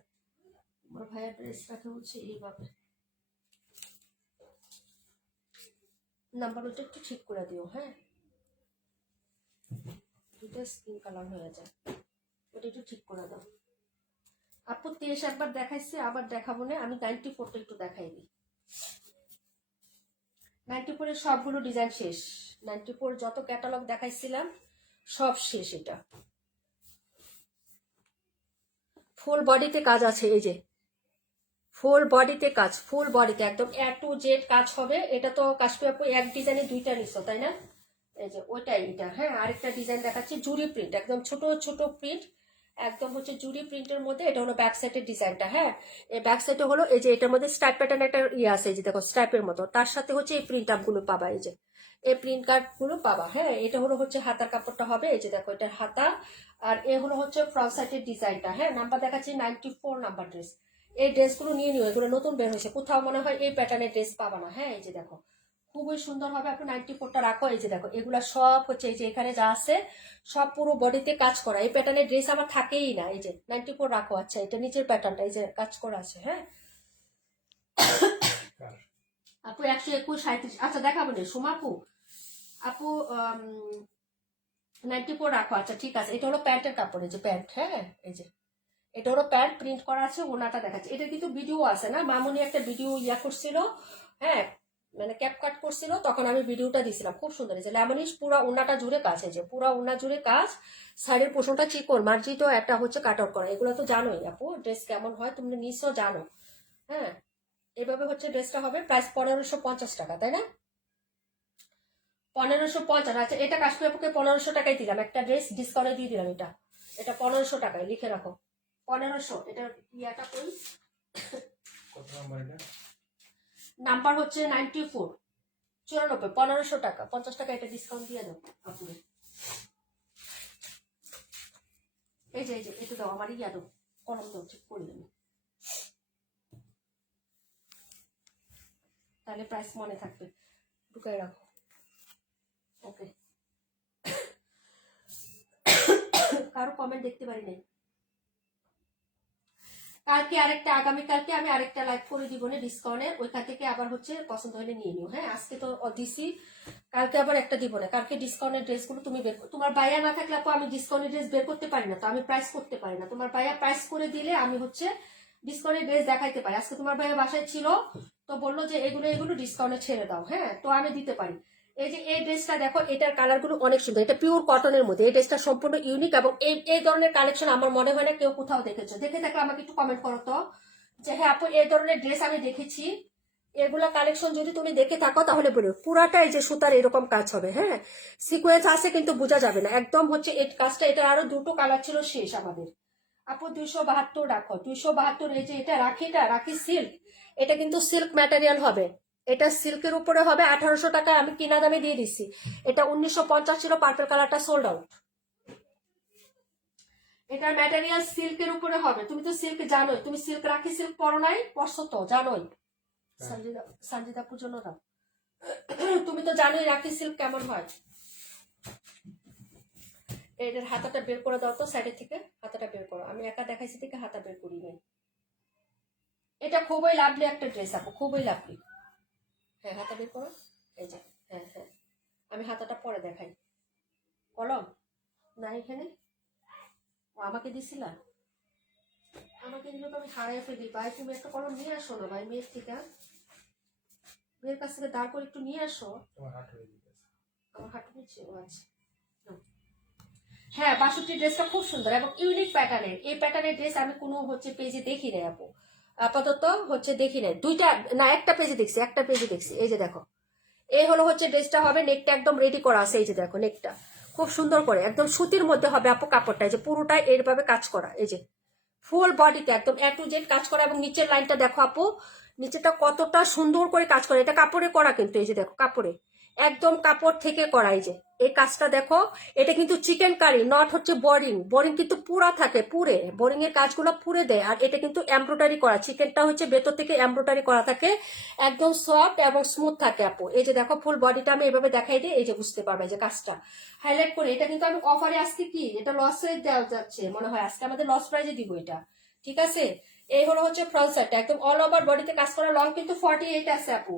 আমার ভাইয়ের ড্রেসটাকে হচ্ছে এইভাবে, নাম্বার ওটা একটু ঠিক করে দিও। হ্যাঁ দুটো স্কিন কালার হয়ে যায়, ওটা একটু ঠিক করে দাও আপু। 23 একবার দেখাইছে, আবার দেখাবো না আমি। 94টা একটু দেখাই দিই। 94-এর সবগুলো ডিজাইন শেষ। 94 যত ক্যাটালগ দেখাইছিলাম সব শেষ। এটা ফুল বডিতে কাজ আছে, এই যে ফুল বডিতে কাজ, ফুল বডিতে একদম A to Z কাজ হবে। এটা তো কাশ্মীর আপু এক ডিজাইনে 2টা নিছো তাই না? এই যে ওইটাই এটা। হ্যাঁ আরেকটা ডিজাইন দেখাচ্ছি, জুরি প্রিন্ট, একদম ছোট ছোট প্রিন্ট, একদম হচ্ছে জুড়ি প্রিন্টের মধ্যে। এটা হলো ব্যাক সাইডের ডিজাইনটা। হ্যাঁ, এই ব্যাক সাইডে হলো এই যে এটার মধ্যে স্ট্রাইপ প্যাটার্ন একটা ইয়ে আছে, এই যে দেখো স্ট্রাইপের মতো। তার সাথে হচ্ছে এই প্রিন্ট আপ গুলো পাবা, এই যে এই প্রিন্ট কার্ড গুলো পাবা। হ্যাঁ, এটা হলো হচ্ছে হাতার কাপড়টা হবে, এই যে দেখো এটার হাতা। আর এ হলো হচ্ছে ফ্রন্ট সাইডের ডিজাইনটা। হ্যাঁ, নাম্বার দেখাচ্ছি 94 নাম্বার ড্রেস। এই ড্রেসগুলো নিয়ে নিও, এগুলো নতুন বের হয়েছে, কোথাও মনে হয় এই প্যাটার্নের ড্রেস পাবা না। হ্যাঁ, এই যে দেখো খুবই সুন্দর হবে। আপনি 94টা রাখো। এই যে দেখো এগুলা সব হচ্ছে এই যে এখানে যা আছে সব পুরো বডিতে কাজ করা। এই প্যাটার্নের ড্রেস আমার থাকেই না। এই যে 94 রাখো। আচ্ছা, এটা নিচের প্যাটার্নটা এই যে কাজ করা আছে। হ্যাঁ আপু 121, 37। আচ্ছা দেখাবো না সুমাপু। আপু 94 রাখো। আচ্ছা ঠিক আছে। এটা হলো প্যান্টের কাপড়, এই যে প্যান্ট। হ্যাঁ, এই যে এটা হলো প্যান্ট, প্রিন্ট করা আছে, ওনাটা দেখাচ্ছে। এটা কিন্তু ভিডিও আছে না, মামুনি একটা ভিডিও ইয়া করছিল। হ্যাঁ, মানে ক্যাপ কাট করছিল, তখন আমি ভিডিওটা দিছিলাম। খুব সুন্দর হয়েছে। লেমনিশ পুরা ওনাটা জুড়ে কাজ, এই যে পুরা ওনা জুড়ে কাজ। শাড়ির পোষণটা চিকন, মার্জিতও একটা হচ্ছে কাট আউট করা। এগুলো তো জানোই আপু ড্রেস কেমন হয়, তুমি নিশ্চয় জানো। হ্যাঁ, এভাবে হচ্ছে ড্রেসটা হবে। প্রাইস 1550 টাকা, তাই না? 1550। আচ্ছা, এটা কাশ্মীর আপুকে 1500 টাকায় দিলাম। একটা ড্রেস ডিসকাউন্টে দিয়ে দিলাম। এটা এটা 1500 টাকায়, লিখে রাখো 1500। এটা ইয়াটা কই, নাম্বার হচ্ছে 94, 94, 1500 টাকা, 50 টাকা এটা ডিসকাউন্ট দিয়ে দাও আপুরে। এই যে এটা দাও, আমার ইয়া দাও, কলম দাও, ঠিক করে দেবো, তাহলে প্রাইস মনে থাকবে। ঢুকাই রাখো। ওকে, কারো কমেন্ট দেখতে পারি নাই। কালকে আরেকটা, আগামীকালকে আমি আরেকটা লাইভ করে দিব না ডিসকাউন্টের, ওইখান থেকে আবার হচ্ছে পছন্দ হলে নিয়ে নিও। হ্যাঁ, আজকে তো দিছি, কালকে আবার একটা দিব না। কালকে ডিসকাউন্টের ড্রেসগুলো তুমি বের, তোমার বাইয়া না থাকলে আপু আমি ডিসকাউন্টের ড্রেস বের করতে পারি না, তো আমি প্রাইস করতে পারি না। তোমার বাইয়া প্রাইস করে দিলে আমি হচ্ছে ডিসকাউন্টের ড্রেস দেখাইতে পারি। আজকে তোমার বাইয়া বাসায় ছিল, তো বললো যে এগুলো ডিসকাউন্টে ছেড়ে দাও। হ্যাঁ, তো আমি দিতে পারি। এই যে এই ড্রেসটা দেখো, এটার কালার গুলো অনেক সুন্দর, এটা পিওর কটনের মধ্যে। এই ড্রেসটা সম্পূর্ণ ইউনিক, এবং এই ধরনের কালেকশন আমার মনে হয় না কেউ কোথাও দেখেছো। দেখে থাকলে আমাকে একটু কমেন্ট করো তো, যে হ্যাঁ আপু এই ধরনের ড্রেস আমি দেখেছি। এগুলা কালেকশন যদি তুমি দেখে থাকো তাহলে বলো। পুরাটা এই যে সুতার এরকম কাজ হবে। হ্যাঁ, সিকোয়েন্স আছে কিন্তু বোঝা যাবে না, একদম হচ্ছে এই কাজটা। এটা আরো দুটো কালার ছিল শেষ আমাদের। আপু 272 রাখো, 272। এই যে এটা রাখি সিল্ক, এটা কিন্তু সিল্ক ম্যাটেরিয়াল হবে। এটা সিল্কের উপরে হবে। 1800 টাকায় আমি কিনা দামে দিয়ে দিচ্ছি। এটা 1950 ছিল, পার্পল কালারটা সোল্ড আউট। এটার ম্যাটেরিয়াল সিল্কের উপরে হবে। তুমি তো সিল্ক জানোই, তুমি সিল্ক রাখি সিল্ক পরো নাই, পরছো তো জানোই। সঞ্জিদা পুজো দাও। তুমি তো জানোই রাখি সিল্ক কেমন হয়। এটার হাতাটা বের করে দাও তো, সাইডের থেকে হাতাটা বের করো। আমি একা দেখাইছি থেকে হাতা বের করি নাই। এটা খুবই লাভলি একটা ড্রেস আপু, খুবই লাভলি। হ্যাঁ, হাতা বের করো। এই যে হ্যাঁ, আমি হাতাটা পরে দেখাই। কলম না এখানে, আমাকে দিছিলা, আমাকে দিলে তো আমি হারাই ফেলি। ভাই তুমি একটা কলম নিয়ে আসো না ভাই, মেয়ের থেকে, মেয়ের কাছ থেকে দাঁড় করে একটু নিয়ে আসো। আমার হাঁটু নিচ্ছে। ও আচ্ছা, হ্যাঁ 62 ড্রেসটা খুব সুন্দর এবং ইউনিক প্যাটার্নের। এই প্যাটার্নের ড্রেস আমি কোনো হচ্ছে পেজে দেখি নাই আপু, আপাতত হচ্ছে দেখি নাই। দুইটা না একটা পেজে দেখছি, একটা পেজে দেখছি। এই যে দেখো, এই হলো হচ্ছে ড্রেসটা হবে। নেকটা একদম রেডি করা আছে, এই যে দেখো নেকটা খুব সুন্দর করে একদম সুতির মধ্যে হবে আপু কাপড়টা। এই যে পুরোটাই এইভাবে কাজ করা, এই যে ফুল বডিতে একদম A to Z কাজ করা। এবং নিচের লাইনটা দেখো আপু, নিচেটা কতটা সুন্দর করে কাজ করে। এটা কাপড়ে করা কিন্তু, এই যে দেখো কাপড়ে, একদম কাপড় থেকে করা। এই যে এই কাজটা দেখো, এটা কিন্তু চিকেন কারি, নট হচ্ছে বোরিং। বোরিং কিন্তু পুরা থাকে, পুরে বোরিং এর কাজগুলো পুরে দেয়। আর এটা কিন্তু এমব্রয়ডারি করা, চিকেনটা হচ্ছে ভেতর থেকে এমব্রয়ডারি করা থাকে, একদম সফট এবং স্মুথ থাকে আপু। এই যে দেখো ফুল বডিটা আমি এভাবে দেখাই দিই, এই যে বুঝতে পারবে যে কাজটা হাইলাইট করে। এটা কিন্তু আমি অফারে আজকে কি এটা লসে দেওয়া যাচ্ছে মনে হয়, আজকে আমাদের লস প্রাইজে দিব এটা, ঠিক আছে। এই হলো হচ্ছে ফ্রন্ট সাইডটা, একদম অল ওভার বডিতে কাজ করা। লং কিন্তু 48 আছে আপু,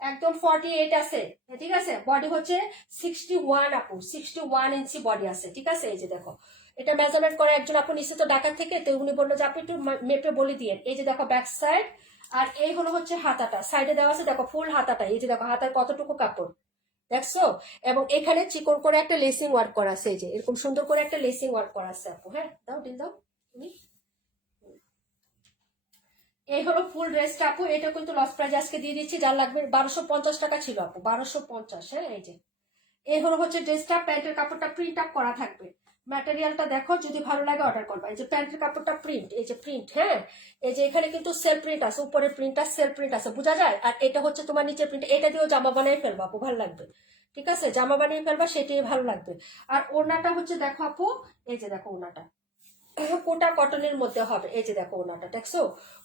একদম 48 আছে, ঠিক আছে। বডি হচ্ছে 61 আপু, 61 ইঞ্চি বডি আছে, ঠিক আছে। এই যে দেখো এটা মেজারমেন্ট করে একজন আপু নিচে তো ঢাকা থেকে, তো উনি বললো যে আপনি একটু মেপে বলে দিয়ে। এই যে দেখো ব্যাক সাইড, আর এই হলো হচ্ছে হাতাটা, সাইডে দেওয়া আছে দেখো ফুল হাতাটা। এই যে দেখো হাতার কতটুকু কাপড় দেখছো, এবং এখানে চিকন করে একটা লেসিং ওয়ার্ক করা আছে। এই যে এরকম সুন্দর করে একটা লেসিং ওয়ার্ক করা আছে আপু। হ্যাঁ দাও, ডিল দাও তুমি। এই হলো ফুল ড্রেসটা আপু। এটা কিন্তু লস প্রাইজ আজকে দিয়ে দিচ্ছি, যার লাগবে 1250 টাকা ছিল আপু, 1250। হ্যাঁ, এই যে এই হলো হচ্ছে ড্রেসটা। প্যান্টের কাপড়টা প্রিন্ট আপ করা থাকবে, ম্যাটেরিয়ালটা দেখো, যদি ভালো লাগে অর্ডার করবা। এই যে প্যান্টের কাপড়টা প্রিন্ট, এই যে প্রিন্ট, হ্যাঁ এই যে এখানে কিন্তু সেল প্রিন্ট আছে, উপরে প্রিন্টটা সেল প্রিন্ট আছে, বোঝা যায়। আর এটা হচ্ছে তোমার নিচের প্রিন্ট, এটা দিয়েও জামা বানিয়ে ফেলবা আপু, ভালো লাগবে। ঠিক আছে, জামা বানিয়ে ফেলবা, সেটাই ভালো লাগবে। আর ওড়নাটা হচ্ছে দেখো আপু, এই যে দেখো ওড়নাটা কোটা কটনের মধ্যে হবে। এই যে দেখো ওড়নাটা দেখছো,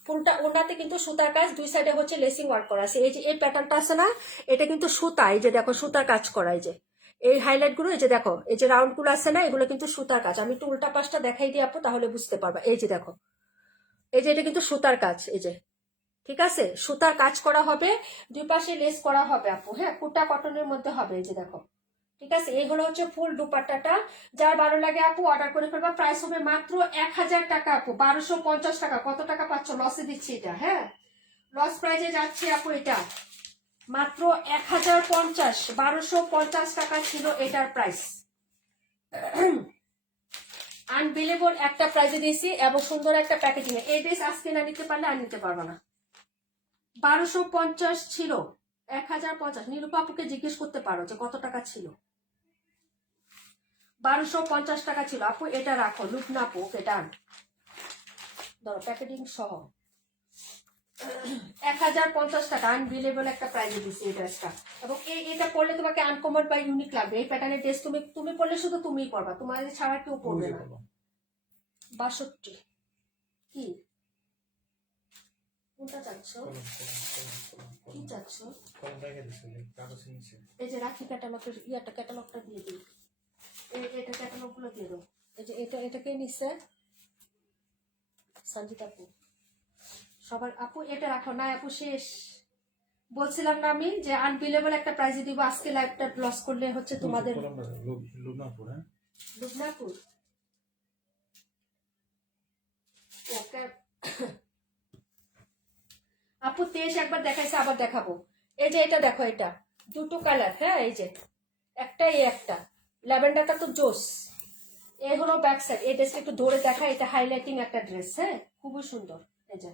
ফুলটা ওড়নাতে কিন্তু সুতার কাজ, দুই সাইডে হচ্ছে লেসিং ওয়ার্ক করা আছে। এই যে এই প্যাটার্নটা আছে না, এটা কিন্তু সুতা, এই যে দেখো সুতার কাজ করা। এই যে এই হাইলাইট গুলো, এই যে দেখো এই যে রাউন্ড গুলো আছে না, এগুলো কিন্তু সুতার কাজ। আমি একটু উল্টা পাশটা দেখাই দিই আপু, তাহলে বুঝতে পারবা। এই যে দেখো, এই যে এটা কিন্তু সুতার কাজ, এই যে ঠিক আছে, সুতার কাজ করা হবে, দুই পাশে লেস করা হবে আপু, হ্যাঁ কোটা কটনের মধ্যে হবে। এই যে দেখো, ঠিক আছে, এইগুলো হচ্ছে ফুল দুপাট্টাটা। যার ভালো লাগে আপু অর্ডার করে ফেলবা। প্রাইস হবে মাত্র 1000 টাকা আপু, 1250 টাকা। কত টাকা পাচ্ছ? লসে দিচ্ছি এটা, হ্যাঁ লস প্রাইজে যাচ্ছে আপু এটা, মাত্র 1050, 1250 টাকা ছিল এটার প্রাইস। আনবিলেবল একটা প্রাইজে দিয়েছি এবং সুন্দর একটা প্যাকেজিং। এই ড্রেস আজকে না নিতে পারলে আর নিতে পারবা না। 1250 ছিল, 1050। নীলুপা আপুকে জিজ্ঞেস করতে পারো যে কত টাকা ছিল। 1250 টাকা ছিল আপু, এটা রাখো, লুক না আপু, ওকে ডান, ধরো প্যাকেটিং সহ 1050 টাকা। আনবিলেবল একটা প্রাইজে দিচ্ছি এই ড্রেসটা। এবং এটা পরলে তোমাকে আনকমন বা ইউনিক লাগবে। এই প্যাটার্নের ড্রেস তুমি পরলে শুধু তুমিই পরবা, তোমার ছাড়া কেউ পরবে না। 62 কি কোনটা চাচ্ছ, কি চাচ্ছ? এই যে রাখি ক্যাটালগের ইয়াটা, ক্যাটালগটা দিয়ে দিই, এটা ক্যাটালগ গুলো দিয়ে দাও। এই যে এটাকে নিচ্ছে সঞ্জিত আপু, সবার আপু এটা রাখো না আপু, শেষ। বলছিলাম না আমি যে আনবিলেবল একটা প্রাইজে দিব, আজকে লাইভটা লস করলে হচ্ছে তোমাদের। লুবনাপুর ওকে আপু, 23 একবার দেখাইছে, আবার দেখাবো। এই যে এটা দেখো, এটা দুটো কালার, হ্যাঁ এই যে একটা, এই একটা ল্যাভেন্ডারটা তো জোস। এই হলো ব্যাক সাইড। এই ড্রেসটা একটু ধরে দেখা, এটা হাইলাইটিং একটা ড্রেস, হ্যাঁ খুবই সুন্দর। এই যে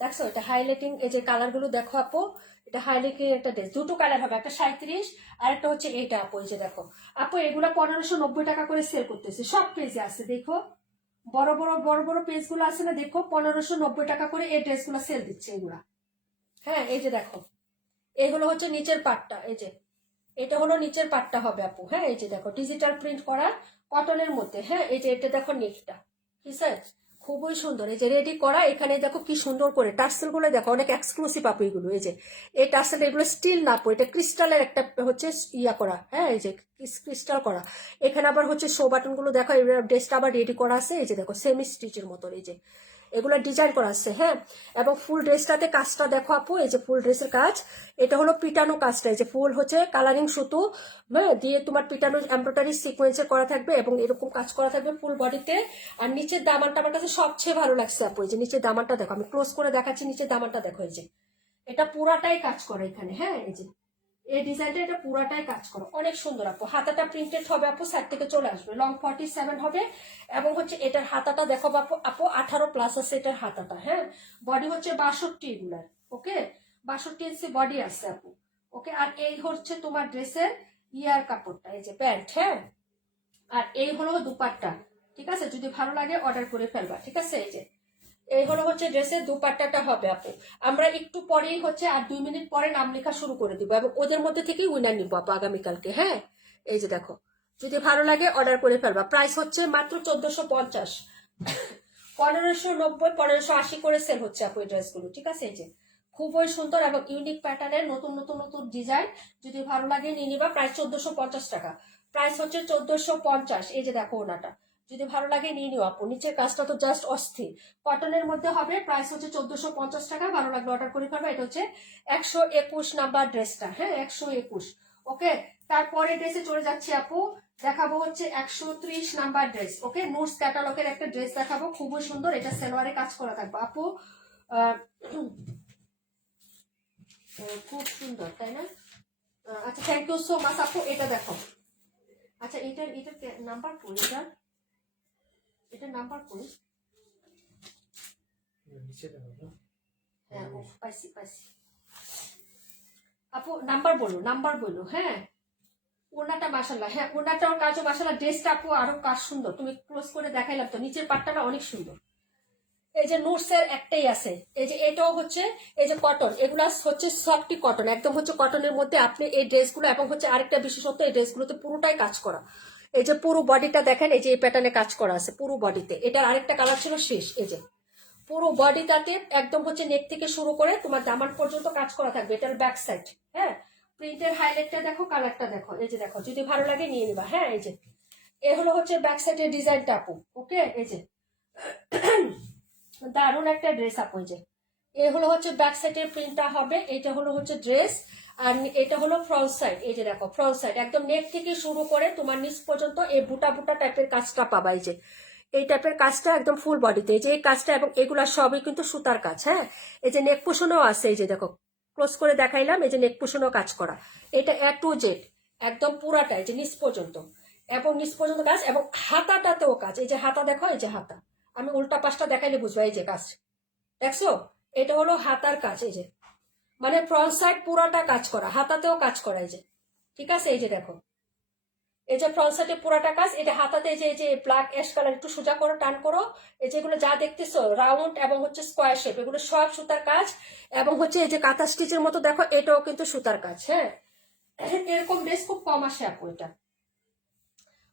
দেখছো, এটা হাইলাইটিং, এই যে কালার গুলো দেখো আপু, এটা হাইলাইটিং একটা ড্রেস। দুটো কালার হবে, একটা 37 আর একটা হচ্ছে এইটা আপু। এই যে দেখো আপু, এগুলো 1590 টাকা করে সেল করতেছে, সব পেজে আছে দেখো, বড় বড় পেজ গুলো আছে না, দেখো 1590 টাকা করে এই ড্রেস গুলো সেল দিচ্ছে এগুলা, হ্যাঁ এই যে দেখো এগুলো হচ্ছে নিচের পাটটা। এই যে এটা হলো নিচের পাটটা হবে আপু, হ্যাঁ এই যে দেখো ডিজিটাল প্রিন্ট করা কটনের মধ্যে, হ্যাঁ এই যে এটা দেখো নেকটা, ঠিক আছে খুবই সুন্দর। এই যে রেডি করা, এখানে দেখো কি সুন্দর করে টার্সেল গুলো দেখো, অনেক এক্সক্লুসিভ আপু এগুলো। এই যে এই টার্সেল, এগুলো স্টিল না আপু, এটা ক্রিস্টালের একটা হচ্ছে ইয়া করা, হ্যাঁ এই যে ক্রিস্টাল করা। এখানে আবার হচ্ছে শো বাটন গুলো দেখো, এবার ড্রেসটা আবার রেডি করা আছে। এই যে দেখো সেমি স্টিচের মতো, এই যে এগুলো ডিজাইন করা আছে, হ্যাঁ এবং ফুল ড্রেসটাতে কাজটা দেখো আপু, এই যে ফুল ড্রেসের কাজ, এটা হলো পিটানো কাজটা। এই যে ফুল হচ্ছে কালারিং সুতো, হ্যাঁ দিয়ে তোমার পিটানো এমব্রয়ডারি সিকোয়েন্সের করা থাকবে এবং এরকম কাজ করা থাকবে ফুল বডিতে। আর নিচের দামানটা আমার কাছে সবচেয়ে ভালো লাগছে আপু, এই যে নিচের দামানটা দেখো, আমি ক্লোজ করে দেখাচ্ছি, নিচের দামানটা দেখো, এই যে এটা পুরাটাই কাজ করে এখানে, হ্যাঁ এই যে এই ডিজাইনটা, এটা পুরাটাই কাজ করো, অনেক সুন্দর আপু। হাতাটা প্রিন্টেড হবে আপু, সাইড থেকে চলে আসবে, লং 47 হবে। এবং হচ্ছে এটার হাতাটা দেখো আপু, 18+ আছে এটার হাতাটা, হ্যাঁ বডি হচ্ছে 62 এগুলার, ওকে 62 ইঞ্চি বডি আছে আপু, ওকে। আর এই হচ্ছে তোমার ড্রেসের ইয়ার কাপড়টা, এই যে প্যান্ট, হ্যাঁ আর এই হলো দুপাট্টা, ঠিক আছে। যদি ভালো লাগে অর্ডার করে ফেলবা, ঠিক আছে। এই যে এই হলো হচ্ছে ড্রেসের দুপাট্টাটা হবে আপু। আমরা একটু পরেই হচ্ছে আর 2 মিনিট পরে নাম লেখা শুরু করে দিব এবং ওদের মধ্যে থেকেই উইনার নিবো আপু আগামীকালকে, হ্যাঁ এই যে দেখো, যদি ভালো লাগে অর্ডার করে ফেলবা। প্রাইস হচ্ছে মাত্র 1450, 1590, 1580 করে সেল হচ্ছে আপু এই ড্রেসগুলো, ঠিক আছে। এই যে খুবই সুন্দর এবং ইউনিক প্যাটার্নের নতুন ডিজাইন, যদি ভালো লাগে নিয়ে নিবা। প্রাইস 1450 টাকা, প্রাইস হচ্ছে 1450। এই যে দেখো ওনাটা, যদি ভালো লাগে নিয়ে নিও আপু, নিচের কাজটা তো জাস্ট অস্থির, কটনের মধ্যে হবে। প্রাইস হচ্ছে 1450 টাকা, ভালো লাগলে অর্ডার করে ফেলবে। এটা হচ্ছে 121 নাম্বার ড্রেসটা, হ্যাঁ 121, ওকে। তারপরে ড্রেসে চলে যাচ্ছি আপু, দেখাবো হচ্ছে 130 নাম্বার ড্রেস, ওকে। নুটস ক্যাটালগের একটা ড্রেস দেখাবো, খুবই সুন্দর, এটা সেলোয়ারে কাজ করা থাকবে আপু, খুব সুন্দর তাই না? আচ্ছা থ্যাংক ইউ সো মাচ আপু। এটা দেখো, আচ্ছা এটার নাম্বার কোন, এটার নাম্বার কোন? হ্যাঁ পাইছি আপু, নাম্বার বলো, হ্যাঁ ওনাটা মাশাল্লাহ, হ্যাঁ ওনাটার কাজও মাশাল্লাহ, ড্রেসটা আপু আরো কাজ সুন্দর, তুমি ক্লোজ করে দেখাইলাম তো, নিচের পাটটা না অনেক সুন্দর। এই যে নুটসের একটাই আছে, এই যে এটাও হচ্ছে এই যে কটন, এগুলা হচ্ছে সফটি কটন, একদম হচ্ছে কটনের মধ্যে আপনি এই ড্রেসগুলো, এবং হচ্ছে আরেকটা বিশেষত্ব এই ড্রেসগুলোতে পুরোটাই কাজ করা। এই যে পুরো বডিটা দেখেন, এই যে এই প্যাটার্নে কাজ করা আছে পুরো বডিতে। এটার আরেকটা কালার ছিল শেষ, এই যে পুরো বডিটাতে একদম হচ্ছে নেক থেকে শুরু করে তোমার দামান পর্যন্ত কাজ করা থাকবে। এটার ব্যাক সাইড, হ্যাঁ প্রিন্টের হাইলাইটটা দেখো, কালারটা দেখো, এই যে দেখো, যদি ভালো লাগে নিয়ে নিবা। হ্যাঁ এই যে এ হলো হচ্ছে ব্যাক সাইডের ডিজাইনটা আপু। ওকে, এই যে দারুণ একটা ড্রেস আপু। এই যে এ হলো হচ্ছে ব্যাক সাইডের প্রিন্টটা হবে, এটা হলো হচ্ছে ড্রেস, আর এটা হলো ফ্রন্ট সাইড। এই যে দেখো ফ্রন্ট সাইড একদম নেক থেকে শুরু করে তোমার নিচ পর্যন্ত এই বুটা বুটা টাইপের কাজটা পাবা। এই যে এই টাইপের কাজটা একদম ফুল বডিতে, এই যে এই কাজটা, এবং এগুলা সবই কিন্তু সুতার কাজ। হ্যাঁ এই যে নেক পোষণও আছে, এই যে দেখো ক্লোজ করে দেখাইলাম, এই যে নেক পোষণও কাজ করা। এটা এ টু জেড একদম পুরাটা, এই যে নিচ পর্যন্ত, এবং নিচ পর্যন্ত কাজ, এবং হাতাটাতেও কাজ। এই যে হাতা দেখো, এই যে হাতা, আমি উল্টা পাশটা দেখাইলে বুঝবা। এই যে কাজ দেখছো, এটা হলো হাতার কাজ। এই যে মানে ফ্রন্ট সাইড পুরাটা কাজ করা, হাতাতেও কাজ করা। এই যে ঠিক আছে, এই যে দেখো, এই যে ফ্রন্ট সাইডে পুরাটা কাজ, এটা হাতাতে এই যে ব্ল্যাক অ্যাশ কালার একটু সোজা করো, টান করো, এই যেগুলো যা দেখতেছো রাউন্ড এবং হচ্ছে স্কোয়ার শেপ, এগুলো সব সুতার কাজ। এবং হচ্ছে এই যে কাঁথা স্টিচের মতো দেখো, এটাও কিন্তু সুতার কাজ। হ্যাঁ এরকম ড্রেস খুব কম আসে আপু। এটা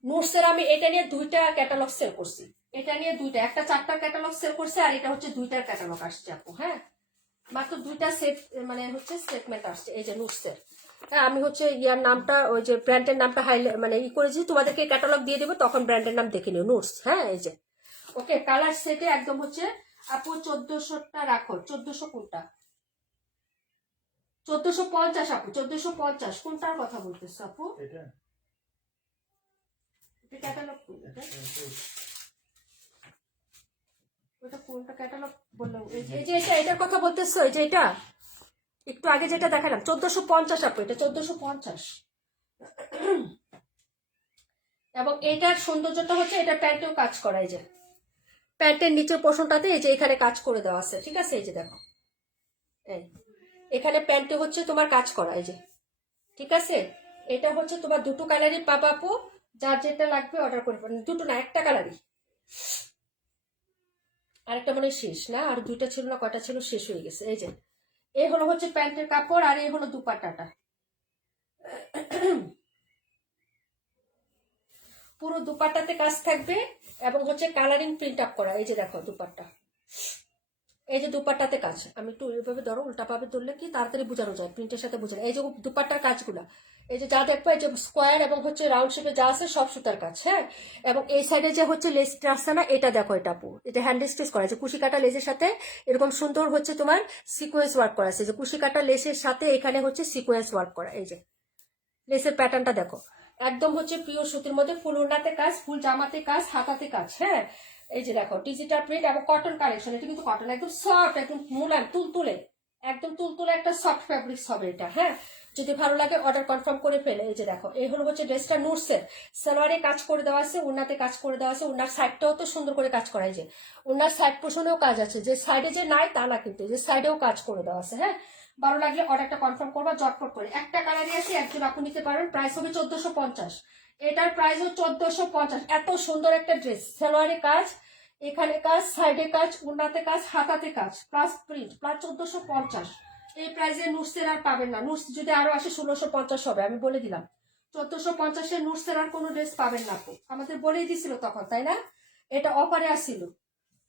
নুটসের আমি এটা নিয়ে 2টা ক্যাটালগ সেল করছি, এটা নিয়ে 2টা, একটা 4টার ক্যাটালগ সেল করছে, আর এটা হচ্ছে 2টার ক্যাটালগ আসছে আপু। হ্যাঁ মাত্র 2টা সেট মানে হচ্ছে স্টেটমেন্ট আসছে এই যে নুটসের। হ্যাঁ আমি হচ্ছে ইয়ার নামটা, ওই যে ব্র্যান্ডের নামটা হাইলাইট মানে করেছি, তোমাদেরকে ক্যাটালগ দিয়ে দেবো, তখন ব্র্যান্ডের নাম দেখে নিও, নুটস। হ্যাঁ এই যে ওকে, কালার সেটে একদম হচ্ছে আপু 1400টা রাখো, 1400 কোনটা, 1450 আপু, 1450 কোনটার কথা বলতেছো আপু? এটা ক্যাটালগ কোনটা, ওটা কোনটা ক্যাটালগ বললাম, এই যে এটা, এটার কথা বলতেছো, এই যে এটা একটু আগে যেটা দেখালাম 1450 আপু, এটা 1450। এবং এটার সৌন্দর্যটা হচ্ছে এটা প্যান্টেও কাজ করা, এই যে প্যান্টের নিচের পোর্শনটাতে এই যে এখানে কাজ করে দেওয়া আছে। ঠিক আছে, এই যে দেখো এই এখানে প্যান্টে হচ্ছে তোমার কাজ করা, এই যে ঠিক আছে। এটা হচ্ছে তোমার দুটো কালারই পাবা আপু, যার যেটা লাগবে অর্ডার করে পাবেন। দুটো না, একটা কালারই, আরেকটা মানে শেষ না, আর 2টা ছিল না, কয়টা ছিল শেষ হয়ে গেছে। এই যে এই হলো হচ্ছে প্যান্টের কাপড়, আর এই হলো দুপাট্টাটা, পুরো দুপাট্টাতে কাজ থাকবে, এবং হচ্ছে কালারিং প্রিন্ট আপ করা। এই যে দেখো দুপাট্টা, এই যে দুপাট্টাতে কাজ, আমি একটু এইভাবে ধরো, উল্টা ভাবে ধরলে কি তাড়াতাড়ি বোঝানো যায়, প্রিন্টের সাথে বোঝানো। এই যে দুপাট্টার কাজগুলা, এই যে যা দেখবো, এই যে স্কোয়ার এবং হচ্ছে রাউন্ড শেপে যা আছে সব সুতার কাজ। হ্যাঁ এবং এই সাইডে যে হচ্ছে লেসটা আসছে না, এটা দেখো, এটা আপু এটা হ্যান্ড স্টিচ করা, যে কুশি কাটা লেসের সাথে এরকম সুন্দর হচ্ছে তোমার সিকোয়েন্স ওয়ার্ক করা আছে, যে কুশি কাটা লেসের সাথে এখানে হচ্ছে সিকোয়েন্স ওয়ার্ক করা। এই যে লেসের প্যাটার্নটা দেখো, একদম হচ্ছে পিওর সুতির মধ্যে, ফুল ওড়নাতে কাজ, ফুল জামাতে কাজ, হাতাতে কাজ। হ্যাঁ এই যে দেখো ডিজিটাল প্রিন্ট এবং কটন কালেকশন, এটা কিন্তু কটন একদম সফট, একদম মুলায়ম, তুলতুলে, একদম তুলতুলে একটা সফট ফ্যাব্রিক্স হবে এটা। হ্যাঁ যদি ভালো লাগে অর্ডার কনফার্ম করে ফেলে। এই যে দেখো এই হলো হচ্ছে ড্রেসটা নুটসের, সালোয়ারে কাজ করে দেওয়া আছে, ওড়নাতে কাজ করে দেওয়া আছে, ওড়নার সাইডটাও তো সুন্দর করে কাজ করা। যে ওড়নার সাইড পোষণেও কাজ আছে, যে সাইডে যে নাই তা না, কিন্তু যে সাইডেও কাজ করে দেওয়া আছে। হ্যাঁ ভালো লাগলে অর্ডারটা কনফার্ম করবা জটপট করে। একটা কালারই আছে, একজন আপু নিতে পারেন, প্রাইস হবে 1450, এটার প্রাইস হবে 1450। এত সুন্দর একটা ড্রেস, সালোয়ারে কাজ, এখানে কাজ, সাইডে কাজ, ওড়নাতে কাজ, হাতাতে কাজ, প্লাস প্রিন্ট, প্লাস 1450। এই প্রাইসে নুটসের আর পাবেন না, নুটস যদি আরো আসে 1650 হবে, আমি বলে দিলাম। 1450-এ নুটসের আর কোনো ড্রেস পাবেন না আপু, আমাদের বলেই দিছিল তখন, তাই না? এটা অফারে আসছিল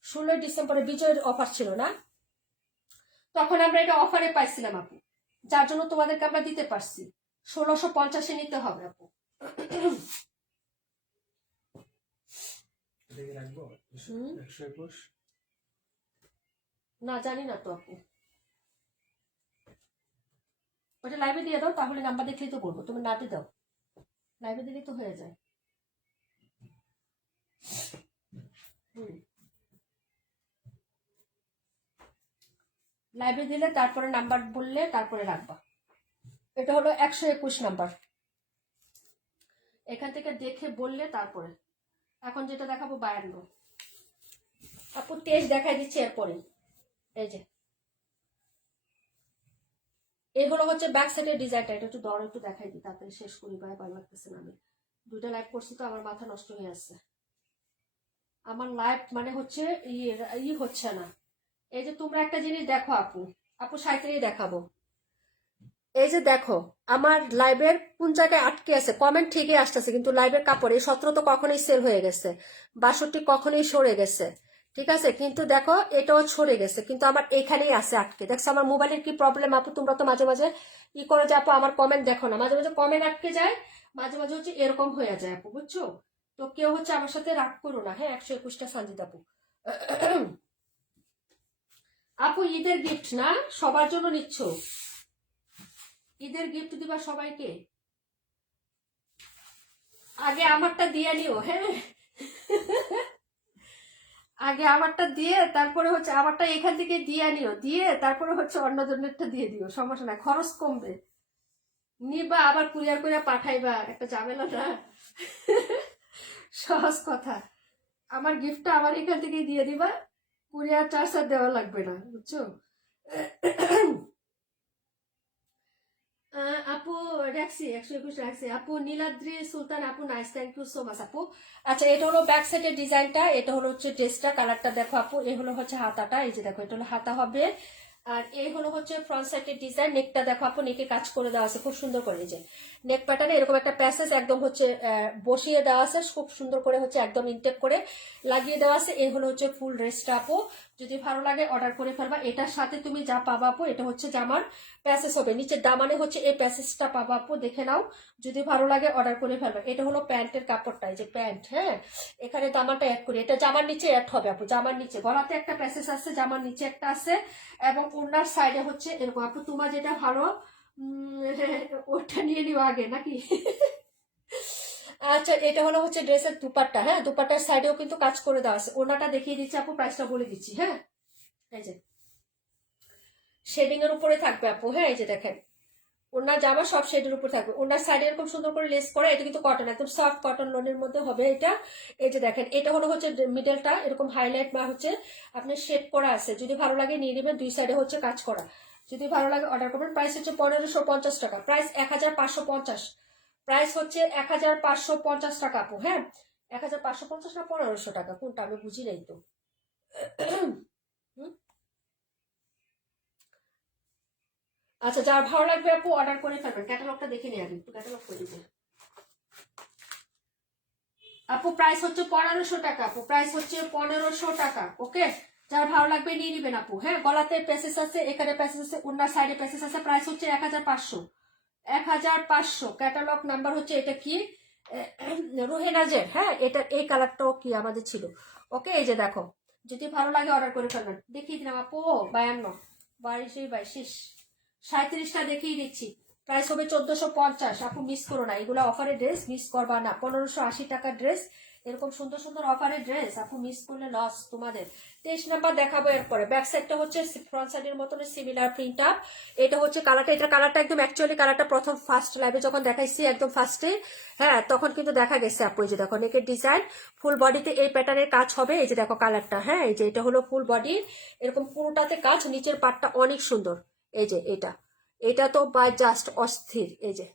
16 ডিসেম্বরে, বিজয়ের অফার ছিল না, তখন আমরা এটা অফারে পাইছিলাম আপু, যার জন্য তোমাদেরকে আমরা দিতে পারছি। 1650-এ নিতে হবে আপু। না জানি না তো আপু, ওটা লাইভে দিয়ে দাও, তাহলে নাম্বার দেখলেই তো বলবো, তুমি নাটে দাও, লাইভে দিলেই তো হয়ে যায়। লাইভে দিলে তারপরে নাম্বার বললে তারপরে রাখবা। এটা হলো 121 নাম্বার, এখান থেকে দেখে বললে তারপরে। এখন যেটা দেখাবো 52 আপু, 23 দেখাই দিচ্ছি এরপরে। এই যে এই হলো হচ্ছে ব্যাক সাইডের ডিজাইনটা। এটা একটু দর একটু দেখাই দিই, তাড়াতাড়ি শেষ করি, ভালো লাগতেছে না। আমি 2টা লাইভ করছি তো আমার মাথা নষ্ট হয়ে আসছে। আমার লাইভ মানে হচ্ছে হচ্ছে না। এই যে তোমরা একটা জিনিস দেখো আপু, আপু সাইকেলই দেখাবো। এই যে দেখো আমার লাইভের কোন জায়গায় আটকে আছে, কমেন্ট ঠিকই আসতেছে কিন্তু লাইভের কাপড় এই 17 তো কখনোই সেল হয়ে গেছে, 62 কখনোই সরে গেছে, ঠিক আছে। কিন্তু দেখো এটাও সরে গেছে, কিন্তু আমার এখানেই আছে আটকে। দেখছো আমার মোবাইলের কি প্রবলেম আপু, তোমরা তো মাঝে মাঝে ই করে যে আপু আমার কমেন্ট দেখো না, মাঝে মাঝে কমেন্ট আটকে যায়, মাঝে মাঝে হচ্ছে এরকম হয়ে যায় আপু, বুঝছো। তো কেউ হচ্ছে আমার সাথে রাগ করো না, হ্যাঁ। 121টা সানজিদ আপু। আপু ঈদের গিফট না, সবার জন্য নিচ্ছ? ঈদের গিফট দিবা সবাইকে, আগে আমারটা দিয়ে নিও, হ্যাঁ। আগে আমারটা দিয়ে তারপরে হচ্ছে আমারটা এখান থেকে দিয়ে নিও, দিয়ে তারপরে হচ্ছে অন্যজনেরটা দিয়ে দিও, সমস্যা নাই, খরচ কমবে। নিবা আবার কুরিয়ার করে পাঠাইবা, একটা ঝামেলা না। সহজ কথা, আমার গিফটটা আমার এখান থেকে দিয়ে দিবা, কুরিয়ার চার্জ আর দেওয়া লাগবে না, বুঝছো। আপু রাখছি 121 রাখছি আপু। নীলাদ্রি সুলতান আপু, nice, thank you so much আপু। আচ্ছা এটা হলো ব্যাক সাইডের ডিজাইনটা, এটা হলো হচ্ছে ড্রেসটা, কালারটা দেখো আপু। এই হলো হচ্ছে হাতাটা, এই যে দেখো এটা হলো হাতা হবে। আর এই হলো হচ্ছে ফ্রন্ট সাইডের ডিজাইন। নেকটা দেখো আপু, নেকে কাজ করে দেওয়া আছে খুব সুন্দর করে, এই যে নেক প্যাটার্নে এরকম একটা প্যাসেজ একদম হচ্ছে বসিয়ে দেওয়া আছে, খুব সুন্দর করে হচ্ছে একদম ইনটেক করে লাগিয়ে দেওয়া আছে। এই হলো হচ্ছে ফুল ড্রেসটা আপু, যদি ভালো লাগে অর্ডার করে ফেলবা। এটার সাথে তুমি যা পাবা আপু, এটা হচ্ছে জামার প্যাসেজ হবে, নিচের দামানে হচ্ছে এই প্যাসেজটা পাবা আপু, দেখে নাও, যদি ভালো লাগে অর্ডার করে ফেলবা। এটা হলো প্যান্টের কাপড়টা, এই যে প্যান্ট, হ্যাঁ। এখানে দামাটা অ্যাড করি, এটা জামার নিচে অ্যাড হবে আপু, জামার নিচে গলাতে একটা প্যাসেজ আছে, জামার নিচে একটা আছে, এবং ওনার সাইডে হচ্ছে এরকম আপু। তোমার যেটা ভালো ওটা নিয়ে নিও আগে নাকি। আচ্ছা এটা হলো হচ্ছে ড্রেসের দুপাট্টা, হ্যাঁ। দুপাট্টার সাইডেও কিন্তু কাজ করে দেওয়া আছে। ওনাটা দেখিয়ে দিচ্ছি আপু, প্রাইসটা বলে দিচ্ছি, হ্যাঁ। এই যে শেডিং এর উপরে থাকবে আপু, হ্যাঁ। এই যে দেখেন ওনার জামা সব শেডের উপর থাকবে, ওনার সাইডে এরকম সুন্দর করে লেস করা। এটা কিন্তু কটন, একদম সফট কটন লোনের মধ্যে হবে এটা। এই যে দেখেন এটা হলো হচ্ছে মিডলটা এরকম হাইলাইট বা হচ্ছে আপনি শেড করা আছে, যদি ভালো লাগে নিয়ে নেবেন। দুই সাইডে হচ্ছে কাজ করা, যদি ভালো লাগে অর্ডার করবেন। প্রাইস হচ্ছে 1550 টাকা, প্রাইস 1550, প্রাইস হচ্ছে 1550 টাকা আপু, হ্যাঁ। 1550 না 1500 টাকা, কোনটা আমি বুঝি নাই তো। আচ্ছা যার ভালো লাগবে আপু অর্ডার করে ফেলবেন। ক্যাটালগটা দেখে নিয়ে আগে একটু, ক্যাটালগ করে দিবেন আপু। প্রাইস হচ্ছে 1500 টাকা আপু, প্রাইস হচ্ছে 1500 টাকা, ওকে। যার ভালো লাগবে নিয়ে নিবেন আপু, হ্যাঁ। গলাতে প্যাসেজ আছে, এখানে প্যাসেজ আছে, অন্য সাইডে প্যাসেজ আছে। প্রাইস হচ্ছে 1500, 1500। ক্যাটালগ নাম্বার হচ্ছে এটা কি, রোহেনাজের, হ্যাঁ। এটা এই কালারটাও কি আমাদের ছিল, ওকে। এই যে দেখো, যদি ভালো লাগে অর্ডার করে ফেলবেন। দেখিয়ে দিলাম আপু 52, 22, 22, 37টা দেখিয়ে দিচ্ছি। প্রাইস হবে 1450 আপু, মিস করো না, এগুলো অফারের ড্রেস, মিস করবা না। 1580 টাকার ড্রেস, এরকম সুন্দর সুন্দর অফারের ড্রেস আপু, মিস করলে লস তোমাদের। 23 নাম্বার দেখাবো এরপরে। ব্যাক সাইডটা হচ্ছে ফ্রন্ট সাইডের মতন সিমিলার প্রিন্ট আপ। এটা হচ্ছে কালারটা, এটা কালারটা একদম অ্যাকচুয়ালি কালারটা প্রথম ফার্স্ট লাইভে যখন দেখাইছি একদম ফার্স্টে, হ্যাঁ, তখন কিন্তু দেখা গেছে আপু। এই যে দেখো নেকের ডিজাইন, ফুল বডিতে এই প্যাটার্নের কাজ হবে। এই যে দেখো কালারটা, হ্যাঁ। এই যে এটা হলো ফুল বডি, এরকম পুরোটাতে কাজ, নিচের পাটটা অনেক সুন্দর। এই যে এটা তো বাই জাস্ট অস্থির। এই যে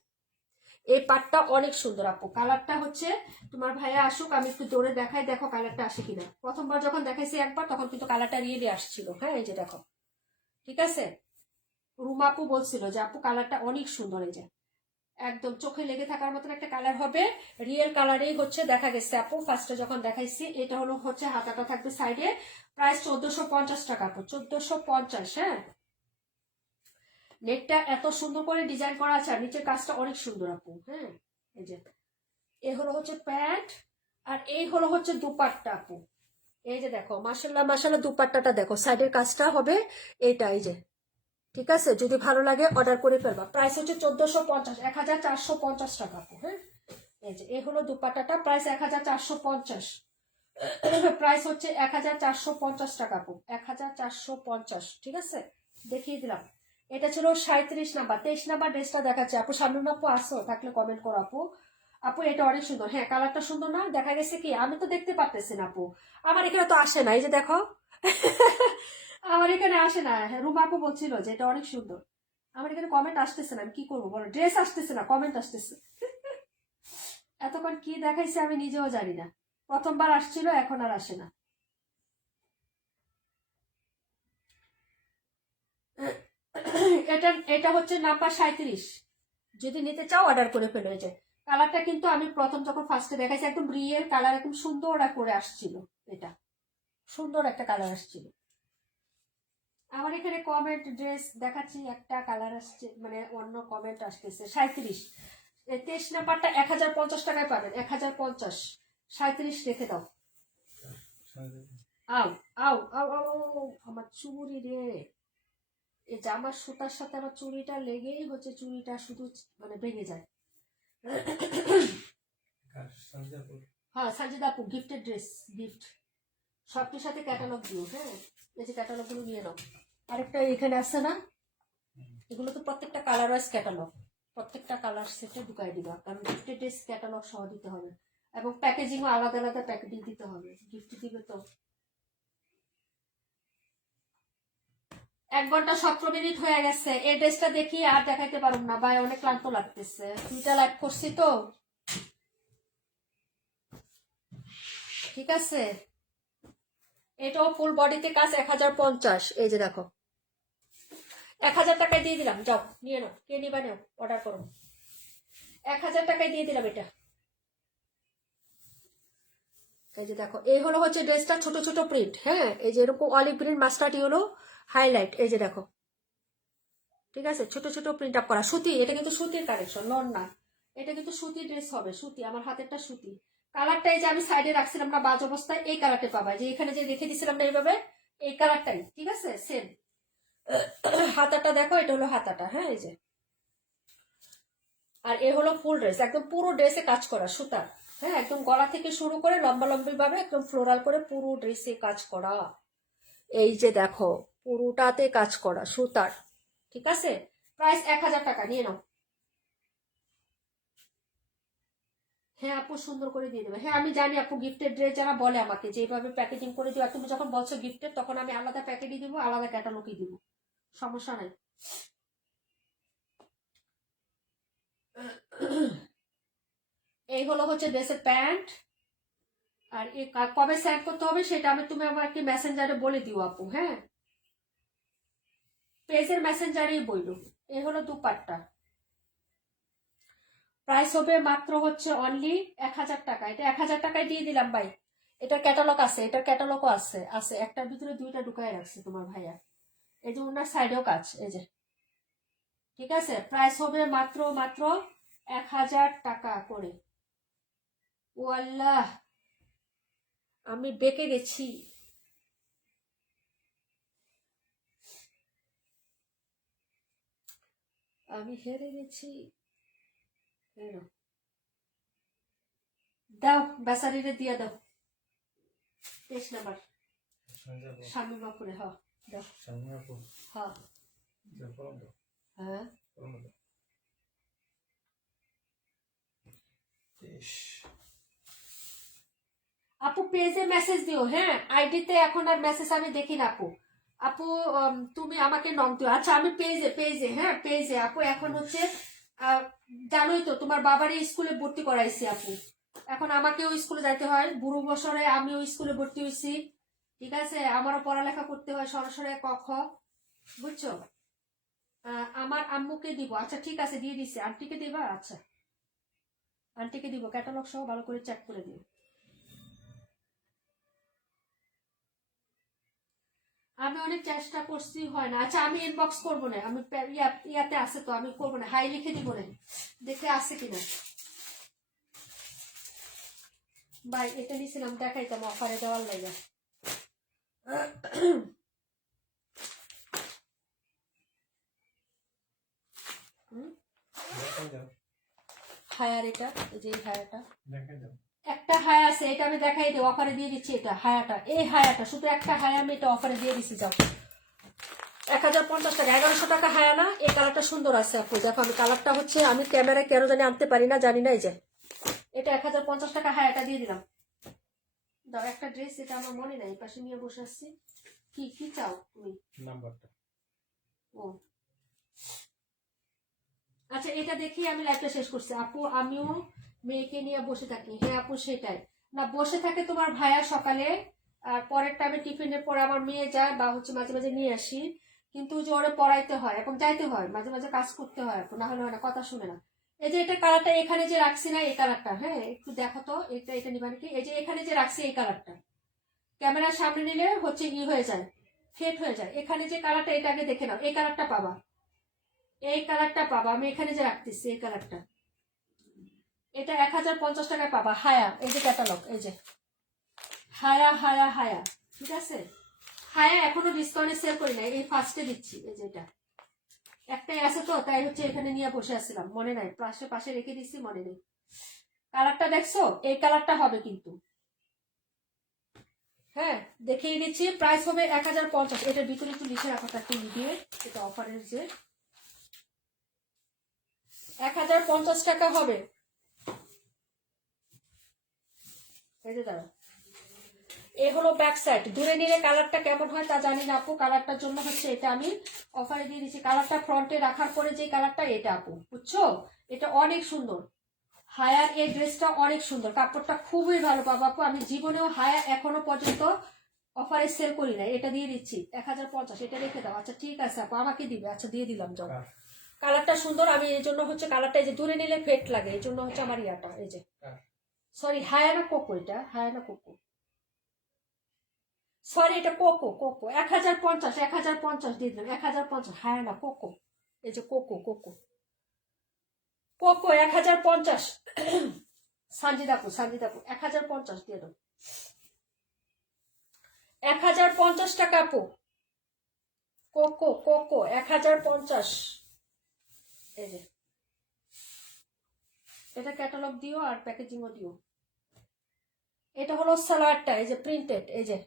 এই পাটটা অনেক সুন্দর আপু। কালারটা হচ্ছে তোমার ভাইয়া আসুক, আমি একটু জোরে দেখাই, দেখো কালারটা আসে কিনা। প্রথমবার যখন দেখাইছি একবার, তখন কিন্তু কালারটা রিয়েলি আসছিল, হ্যাঁ। এই যে দেখো, ঠিক আছে। রুমা আপু বলছিল যে আপু কালারটা অনেক সুন্দর, এই যে একদম চোখে লেগে থাকার মতন একটা কালার হবে, রিয়েল কালারেই হচ্ছে দেখা গেছে আপু ফার্স্টে যখন দেখাইছি। এটা হলো হচ্ছে হাতাটা থাকবে সাইডে, প্রাইস 1450 টাকা আপু, 1450, হ্যাঁ। নেকটা এত সুন্দর করে ডিজাইন করা আছে, আর নিচের কাজটা অনেক সুন্দর আপু, হ্যাঁ। এই যে এ হলো হচ্ছে প্যান্ট, আর এই হলো হচ্ছে দুপাট্টা আপু। এই যে দেখো মাশাল্লাহ মাশাল্লাহ, দুপাট্টাটা দেখো, সাইডের কাজটা হবে এটা, এই যে, ঠিক আছে। যদি ভালো লাগে অর্ডার করে ফেলবা। প্রাইস হচ্ছে 1450, 1450 টাকা আপু, হ্যাঁ। এই যে এই হলো দুপাট্টাটা, প্রাইস 1450, প্রাইস হচ্ছে 1450 টাকা আপু, 1450, ঠিক আছে। দেখিয়ে দিলাম। এটা ছিল 37 নাম্বার। 23 নাম্বার ড্রেসটা দেখাচ্ছে আপু, সামনে আপু আসো, থাকলে কমেন্ট করো আপু। আপু এটা অনেক সুন্দর, হ্যাঁ। কালারটা সুন্দর না, দেখা গেছে কি আমি তো দেখতে পারতেছি না আপু, আমার এখানে তো আসে না। এই যে দেখো, আমার এখানে আসে না। রুমা আপু বলছিল যে এটা অনেক সুন্দর, আমার এখানে কমেন্ট আসতেছে না, আমি কি করবো বলো? ড্রেস আসতেছে না, কমেন্ট আসতেছে। এতক্ষণ কি দেখাইছে আমি নিজেও জানি না। প্রথমবার আসছিল, এখন আর আসে না। এটা এটা হচ্ছে নাম্বার 37। যদি নিতে চাও অর্ডার করে ফেলো। এই যে কালারটা কিন্তু আমি প্রথম যখন ফার্স্টে দেখাইছি একদম রিয়েল কালার, একদম সুন্দর করে আসছিল। এটা সুন্দর একটা কালার আসছিল। আমার এখানে কমেন্ট ড্রেস দেখাচ্ছি, একটা কালার আসছে, মানে অন্য কমেন্ট আসতেছে। 37 23 নাম্বারটা 1050 টাকায় পাবেন। 1050। 37 রেখে দাও। আও আও আও আও আও, আমার চুড়ি রে! এই জামার সুতার সাথে আমার চুড়িটা লেগেই হচ্ছে, চুড়িটা শুধু মানে ভেঙে যায়। হ্যাঁ, সাজিদা আপু গিফটের ড্রেস, গিফট সবটির সাথে ক্যাটালগ দিও। হ্যাঁ, এই যে ক্যাটালগ গুলো নিয়ে নাও। আরেকটা এখানে আছে না, এগুলো তো প্রত্যেকটা কালার ওয়াইজ ক্যাটালগ, প্রত্যেকটা কালার সেটে ঢুকাই দিবা, কারণ গিফটের ড্রেস ক্যাটালগ সহ দিতে হবে, এবং প্যাকেজিংও আলাদা আলাদা প্যাকেজিং দিতে হবে, গিফট দিবে তো। 1 ঘন্টা 17 মিনিট হয়ে গেছে। এই ড্রেসটা দেখি আর দেখাইতে পারুম না ভাই, অনেক ক্লান্ত লাগতেছে। 2টা লাইভ করছি তো, ঠিক আছে। এটাও ফুল বডিতে কাজ, 1050। এই যে দেখো, 1000 টাকায় দিয়ে দিলাম, যাও নিয়ে নাও, কে নিবা নাও, অর্ডার করো। 1000 টাকায় দিয়ে দিলাম এটা। এই যে দেখো, এই হলো হচ্ছে ড্রেসটা, ছোট ছোট প্রিন্ট। হ্যাঁ, এই যে এরকম olive green mustard yellow highlight. এই যে দেখো, ঠিক আছে, ছোট ছোট প্রিন্ট আপ করা, সুতি। এটা কিন্তু সুতির কালেকশন, লন না। এটা কিন্তু সুতি ড্রেস হবে, সুতি। আমার হাতেরটা সুতি। কালারটা এই যে আমি সাইডে রাখছিলাম না বাজ অবস্থায়, এই কালারটা পাবা, যে এখানে যে রেখে দিছিলাম না এইভাবে, এই কালারটাই, ঠিক আছে, সেম। হাতাটা দেখো, এটা হলো হাতাটা। হ্যাঁ, এই যে, আর এ হলো ফুল ড্রেস, একদম পুরো ড্রেসে কাজ করা সুতা। হ্যাঁ, একদম গলা থেকে শুরু করে লম্বা লম্বি ভাবে একদম ফ্লোরাল করে পুরো ড্রেসে কাজ করা। এই যে দেখো, পুরোটাতে কাজ করা সুতার, ঠিক আছে। প্রাইস 1000 টাকা, নিয়ে নাও। হ্যাঁ আপু, সুন্দর করে দিয়ে দেবে। হ্যাঁ আমি জানি আপু, গিফটের ড্রেস যারা বলে আমাকে যে এইভাবে প্যাকেজিং করে দিও, আর তুমি যখন বলছো গিফটের, তখন আমি আলাদা প্যাকেটই দিব, আলাদা ক্যাটালগই দিব, সমস্যা নাই। এই হলো হচ্ছে ড্রেসের প্যান্ট। আর কবে সেন্ড করতে হবে সেটা তুমি আমাকে মেসেঞ্জারে বলে দিও আপু। হ্যাঁ, পেজের মেসেঞ্জারেই বইল। এই হলো দুপাট্টা। প্রাইস হবে মাত্র হচ্ছে অনলি 1000 টাকা। এটা 1000 টাকায় দিয়ে দিলাম ভাই। এটার ক্যাটালগ আছে, এটার ক্যাটালগও আছে, আছে একটার ভিতরে 2টা ঢুকায় রাখছে তোমার ভাইয়া। এই যে ওনার সাইডেও কাজ, এই যে, ঠিক আছে। প্রাইস হবে মাত্র মাত্র 1000 টাকা করে। ও আল্লাহ, আমি বেঁকে গেছি। আমি হেরে গেছি। দাও, বেচারিরে দিয়ে দাও। 23 নাম্বার স্বামী বাপুরে। হ, দাও। হ্যাঁ হ্যাঁ, আপু পেজে মেসেজ দিও। হ্যাঁ, আইডিতে এখন আর মেসেজ আমি দেখি না আপু। আপু তুমি আমাকে নক দিও। আচ্ছা, আমি পেজে পেজে হ্যাঁ পেজে আপু। এখন হচ্ছে জানোই তো, তোমার বাবারই স্কুলে ভর্তি করাইছি আপু। এখন আমাকেও স্কুলে যাইতে হয়, বুড়ো বছরে আমিও স্কুলে ভর্তি হয়েছি, ঠিক আছে। আমারও পড়ালেখা করতে হয়, সরাসরি ক খ, বুঝছো। আমার আম্মুকে দিব। আচ্ছা ঠিক আছে, দিয়ে দিছি। আন্টিকে দিবা? আচ্ছা, আন্টিকে দিব, ক্যাটালগ সহ ভালো করে চেক করে দিও। আমি অনেক চেষ্টা করছি, হয় না। আচ্ছা, আমি ইনবক্স করবো না, আমি ইয়াতে আছে তো, আমি করবো না, হাই লিখে দিব না, দেখে আছে কিনা। ভাই এটা নিয়েছিলাম, দেখাইতাম অফারে দেওয়ার লাগে। হায়ার, এটা এই যে হায়াটা, একটা হায়া আছে, এটা আমি দেখাই দিই, অফারে দিয়ে দিচ্ছি। এটা হায়াটা, এই হায়াটা, শুধু একটা হায়া আমি এটা অফারে দিয়ে দিচ্ছি। যাও, 1050 টাকা, 1100 টাকা হায়া না। এই কালারটা সুন্দর আছে আপু, দেখো। আমি কালারটা হচ্ছে, আমি ক্যামেরায় কেন জানি আনতে পারি না, জানি না। এই যে এটা 1050 টাকা হায়াটা দিয়ে দিলাম। দাও একটা ড্রেস, এটা আমার মনে নাই, পাশে নিয়ে বসে আসছি। কি কি চাও তুমি? নাম্বারটা। ও আচ্ছা এটা দেখি আমি লাইভটা শেষ করছি। আপু আমিও মেয়েকে নিয়ে বসে থাকি। হ্যাঁ আপু সেটাই, না বসে থাকে তোমার ভাইয়া সকালে, আর পরের টাইমে টিফিনের পর আমার মেয়ে যায়, বা হচ্ছে মাঝে মাঝে নিয়ে আসি, কিন্তু যে ওরে পড়াইতে হয় এবং যাইতে হয়, মাঝে মাঝে কাজ করতে হয়, না হলে হয় না, কথা শুনে না। এই যে এটা কালারটা এখানে যে রাখছি না, এই কালারটা, হ্যাঁ একটু দেখো তো, এটা এটা নিবা নাকি? এই যে এখানে যে রাখছি এই কালারটা, ক্যামেরার সামনে নিলে হচ্ছে হয়ে যায়, ফেট হয়ে যায়। এখানে যে কালারটা, এটা আগে দেখে নাও, এই কালারটা পাবা, এই কালারটা পাবা, আমি এখানে যে রাখতেছি এই কালারটা, এটা 1050 টাকায় পাবা। হায়া, এই যে ক্যাটালগ, এই যে হায়া হায়া হায়া, ঠিক আছে? হায়া এখনো ডিসকাউন্টে সেল করি না, এই ফার্স্টে দিচ্ছি। এই যে এটা একটাই আছে তো, তাই হচ্ছে এখানে নিয়ে বসে আসছিলাম, মনে নাই, পাশে পাশে রেখে দিচ্ছি, মনে নেই। কালারটা দেখছো? এই কালারটা হবে কিন্তু, হ্যাঁ দেখিয়ে দিচ্ছি। প্রাইস হবে 1050। এটার ভিতরে একটু লিখে রাখো, একটু লিখে, এটা অফারের যে 1050 টাকা হবে। এই যে দাঁড়া, এ হলো ব্যাক সাইড। দূরে নিলে কালারটা কেমন হয় তা জানি না আপু, কালারটার জন্য হচ্ছে এটা আমি অফারে দিয়ে দিচ্ছি। কালারটা ফ্রন্টে রাখার পরে যে কালারটা, এটা আপু বুঝছো, এটা অনেক সুন্দর। হায়ার এই ড্রেসটা অনেক সুন্দর, কাপড়টা খুবই ভালো পাবো আপু। আমি জীবনেও হায়া এখনো পর্যন্ত অফারে সেল করি না। এটা দিয়ে দিচ্ছি 1050, এটা রেখে দাও। আচ্ছা ঠিক আছে আপু, আমাকে দিবে, আচ্ছা দিয়ে দিলাম। যাও, কালারটা সুন্দর, আমি এই জন্য হচ্ছে কালারটা, এই যে দূরে নিলে ফেট লাগে, এই জন্য হচ্ছে আমার ইয়াটা, এই যে সরি হায়া না কোকো, এটা হায়া না কোকো, সরি এটা কোকো, কোকো 1050, 1050 দিয়ে দিলাম, 1050। হ্যাঁ না কোকো, এই যে কোকো, কোকো কোকো 1050। সানজিদাপু, সানজিদাপু 1050 দিয়ে দাও, 1050 টাকা আপু। Cocoa cocoa 1050। এই যে এটা ক্যাটালগ দিও আর প্যাকেজিংও দিও। এটা হলো সালোয়ারটা, এই যে প্রিন্টেড, এই যে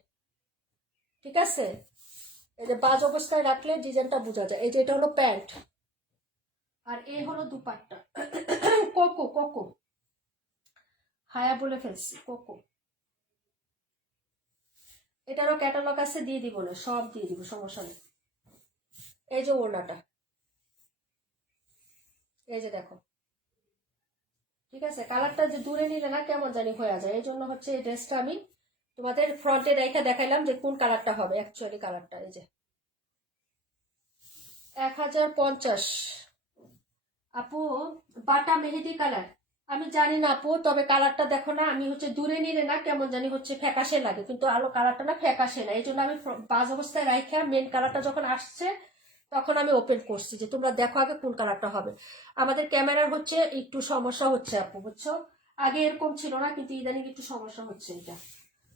ঠিক আছে, এই যে বাজ অবস্থায় রাখলে ডিজাইনটা বোঝা যায়। এই যে এটা হলো প্যান্ট, আর এই হলো দুপাট্টা। কোকো কোকো, হায়া বলে ফেলছি, কোকো। এটারও ক্যাটালগ আছে, দিয়ে দিব না, সব দিয়ে দিব, সমস্যা নেই। এই যে ওড়নাটা, এই যে দেখো, ঠিক আছে? কালারটা যে দূরে নিলে না কেমন জানি হয়ে যায়, এই জন্য হচ্ছে এই ড্রেসটা আমি তোমাদের ফ্রন্টে রেখে দেখাইলাম যে কোন কালারটা হবে অ্যাকচুয়ালি। কালারটা এই যে 1050 আপু, বাটা মেহেদি কালার। আমি জানি না আপু, তবে কালারটা দেখো না, আমি হচ্ছে দূরে নিলে না কেমন জানি হচ্ছে ফ্যাকাশে লাগে, কিন্তু আলো কালারটা না ফ্যাকাশে না, এই জন্য আমি বাজ অবস্থায় রাখা, মেন কালারটা যখন আসছে তখন আমি ওপেন করছি যে তোমরা দেখো আগে কোন কালারটা হবে। আমাদের ক্যামেরার হচ্ছে একটু সমস্যা হচ্ছে আপু, বুঝছো? আগে এরকম ছিল না, কিন্তু ইদানিং একটু সমস্যা হচ্ছে এটা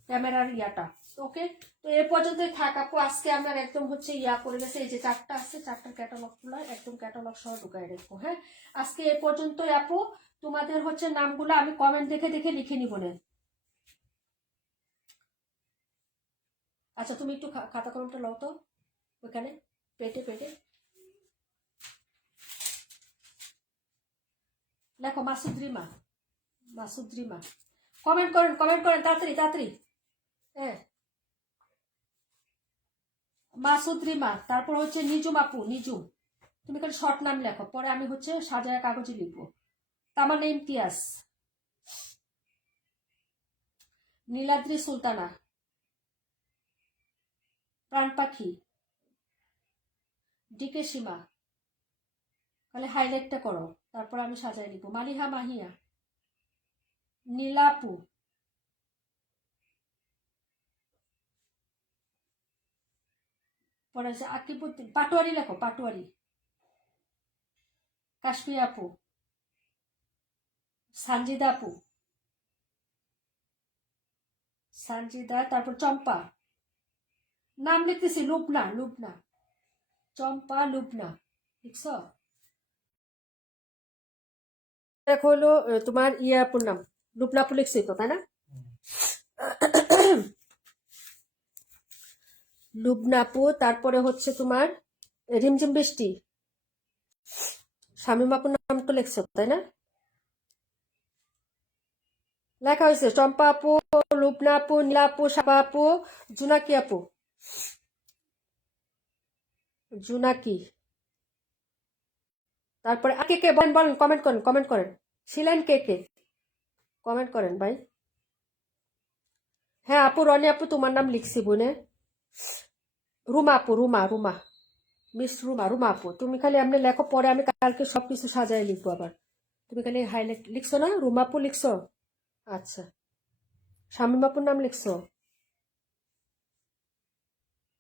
ক্যামেরার ইয়াটা। ওকে, তো এ পর্যন্তই থাক আপু। আজকে আমার একদম হচ্ছে ইয়া করে গেছে, এই যে চারটা আছে, চারটার ক্যাটালগ গুলো একদম ক্যাটালগ সহ ঢুকাই রেখো। হ্যাঁ আজকে এ পর্যন্তই আপু। তোমাদের হচ্ছে নামগুলো আমি কমেন্ট দেখে দেখে লিখে নিব না। আচ্ছা তুমি একটু খাতা কলমটা লও তো, ওইখানে পেটে পেটে লেখো মাসুদ রিমা, মাসুদ রিমা। কমেন্ট করেন, কমেন্ট করেন তাড়াতাড়ি তাড়াতাড়ি। হ্যাঁ মাসুদ রিমা, তারপর হচ্ছে নিজুম আপু, নিজুম। তুমি খালি শর্ট নাম লেখো, পরে আমি হচ্ছে সাজায় কাগজে লিখবো। তামান্না ইমতিয়াজ, নীলাদ্রি সুলতানা, প্রাণ পাখি, ডিকে সীমা। তাহলে হাইলাইটটা করো, তারপর আমি সাজায় লিখবো। মালিহা মাহিয়া, নীলাপু, পরে আছে আকিবুদ্দিন, পাটোয়ারি লেখো, পাটোয়ারি, কাশ্মীর আপু, সানজিদা আপু, সানজিদা, তারপর চম্পা। নাম লিখতেছি, লুবনা, লুবনা, চম্পা লুবনা, লিখছ? দেখো হলো তোমার ইয়াপুর নাম লুবনাপু, লিখছি তো তাই না? লুবনাপু, তারপরে হচ্ছে তোমার রিমঝিম বৃষ্টি, শামীমাপুর নাম তো লিখছো তাই না? লেখা হয়েছে চম্পা আপু, লুবনা আপু, নীলা আপু, সাবা আপু, জুনাকি আপু, জুনাকি, তারপরে কে কে বলেন বলেন, কমেন্ট করেন শিলেন কে কে, কমেন্ট করেন ভাই। হ্যাঁ আপু, রনি আপু তোমার নাম লিখছি বোনে। রুমা আপু, রুমা মিস রুমা আপু, তুমি খালি এমনি লেখো, পরে আমি কালকে সবকিছু সাজায় লিখবো আবার। তুমি খালি হাইলাইট লিখছো না, রুমা আপু লিখছো? আচ্ছা, শামীম আপুর নাম লিখছো?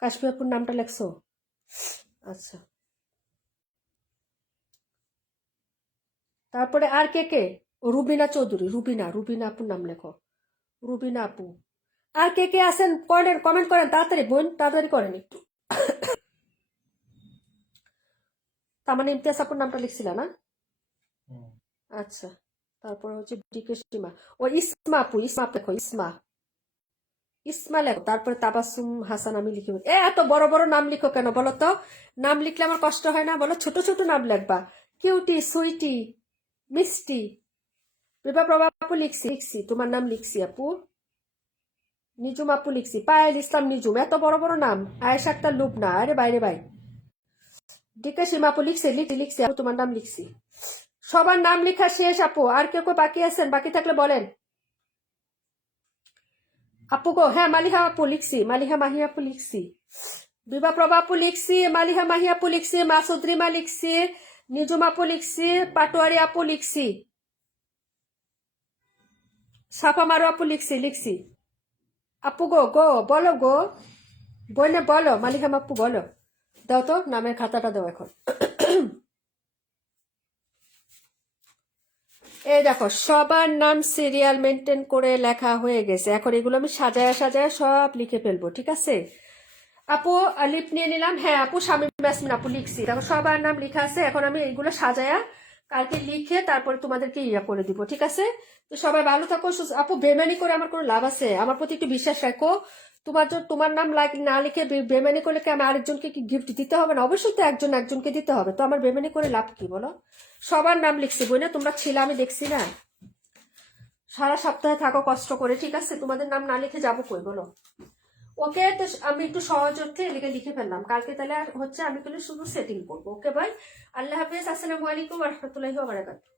কাশ্মীর আপুর নামটা লিখছো? আচ্ছা, তারপরে আর কে কে? রুবিনা চৌধুরী, রুবিনা আপুর নাম লেখো, রুবিনা আপু। আর কে কে আছেন করেন, কমেন্ট করেন তাড়াতাড়ি বোন, তাড়াতাড়ি করেন একটু। তার মানে ইমতিয়াজ আপুর নামটা লিখছিল না? আচ্ছা, তারপর হচ্ছে ডিকে সীমা, ও ইসমা আপু, লেখো ইসমা লেখো, তারপরে তাবাসুম হাসান আমি লিখে এত বড় বড় নাম লিখো কেন বলো তো? নাম লিখলে আমার কষ্ট হয় না বলো? ছোট ছোট নাম লিখবা, কিউটি, সুইটি, মিষ্টি। বিভা প্রভা আপু লিখছি, তোমার নাম লিখছি আপু। নিজুম আপু লিখছি, পায়েল ইসলাম নিজুম, এত বড় বড় নাম। আয়েশা আক্তার লুবনা, আরে বাইরে ভাই। ডিকে সীমা আপু লিখছি আপু, তোমার নাম লিখছি। সবার নাম লেখা শেষ আপু, আর কেউ কেউ বাকি আছেন? বাকি থাকলে বলেন আপু গো। হ্যাঁ মালিহা আপু লিখছি, মালিহা মাহি আপু লিখছি, বিভা প্রভা আপু লিখছি, মালিহা মাহি আপু লিখছি, মাসুদ্রিমা লিখছি, নিজুম আপু লিখছি, পাটোয়ারি আপু লিখছি, সাফা মারু আপু লিখছি। আপু গো বলো গো, বলে বলো, মালিহা আপু বলো, দাও তো নামের খাতাটা দাও এখন। এই দেখো সবার নাম সিরিয়াল মেনটেন করে লেখা হয়ে গেছে, এখন এগুলো আমি সাজায়া সাজায়া সব লিখে ফেলবো, ঠিক আছে? আপু লিপ নিয়ে নিলাম, হ্যাঁ আপু শামীম ইয়াসমিন আপু লিখছি, দেখো সবার নাম লেখা আছে, এখন আমি এগুলো সাজায়া কালকে লিখে তারপরে তোমাদেরকে ইয়া করে দিব, ঠিক আছে? তো সবাই ভালো থাকো আপু, বেমানি করে আমার কোনো লাভ আছে? আমার প্রতি একটু বিশ্বাস রাখো। তোমার নাম না লিখে বেমানি করলে কি আমি আরেকজনকে কি গিফট দিতে হবে না? অবশ্যই তো একজনকে দিতে হবে, তো আমার বেমানি করে লাভ কি বলো? সবার নাম লিখছি বই না, তোমরা ছিল আমি দেখছি না, সারা সপ্তাহে থাকো কষ্ট করে, ঠিক আছে? তোমাদের নাম না লিখে যাবো কই বলো? ওকে, তো আমি একটু সহজ অর্থে এদিকে লিখে ফেললাম, কালকে তাহলে হচ্ছে আমি তাহলে শুধু সেটিং করবো। ওকে ভাই, আল্লাহ হাফেজ, আসসালামু আলাইকুম রহমতুল্লাহি ওয়া বারাকাতুহু।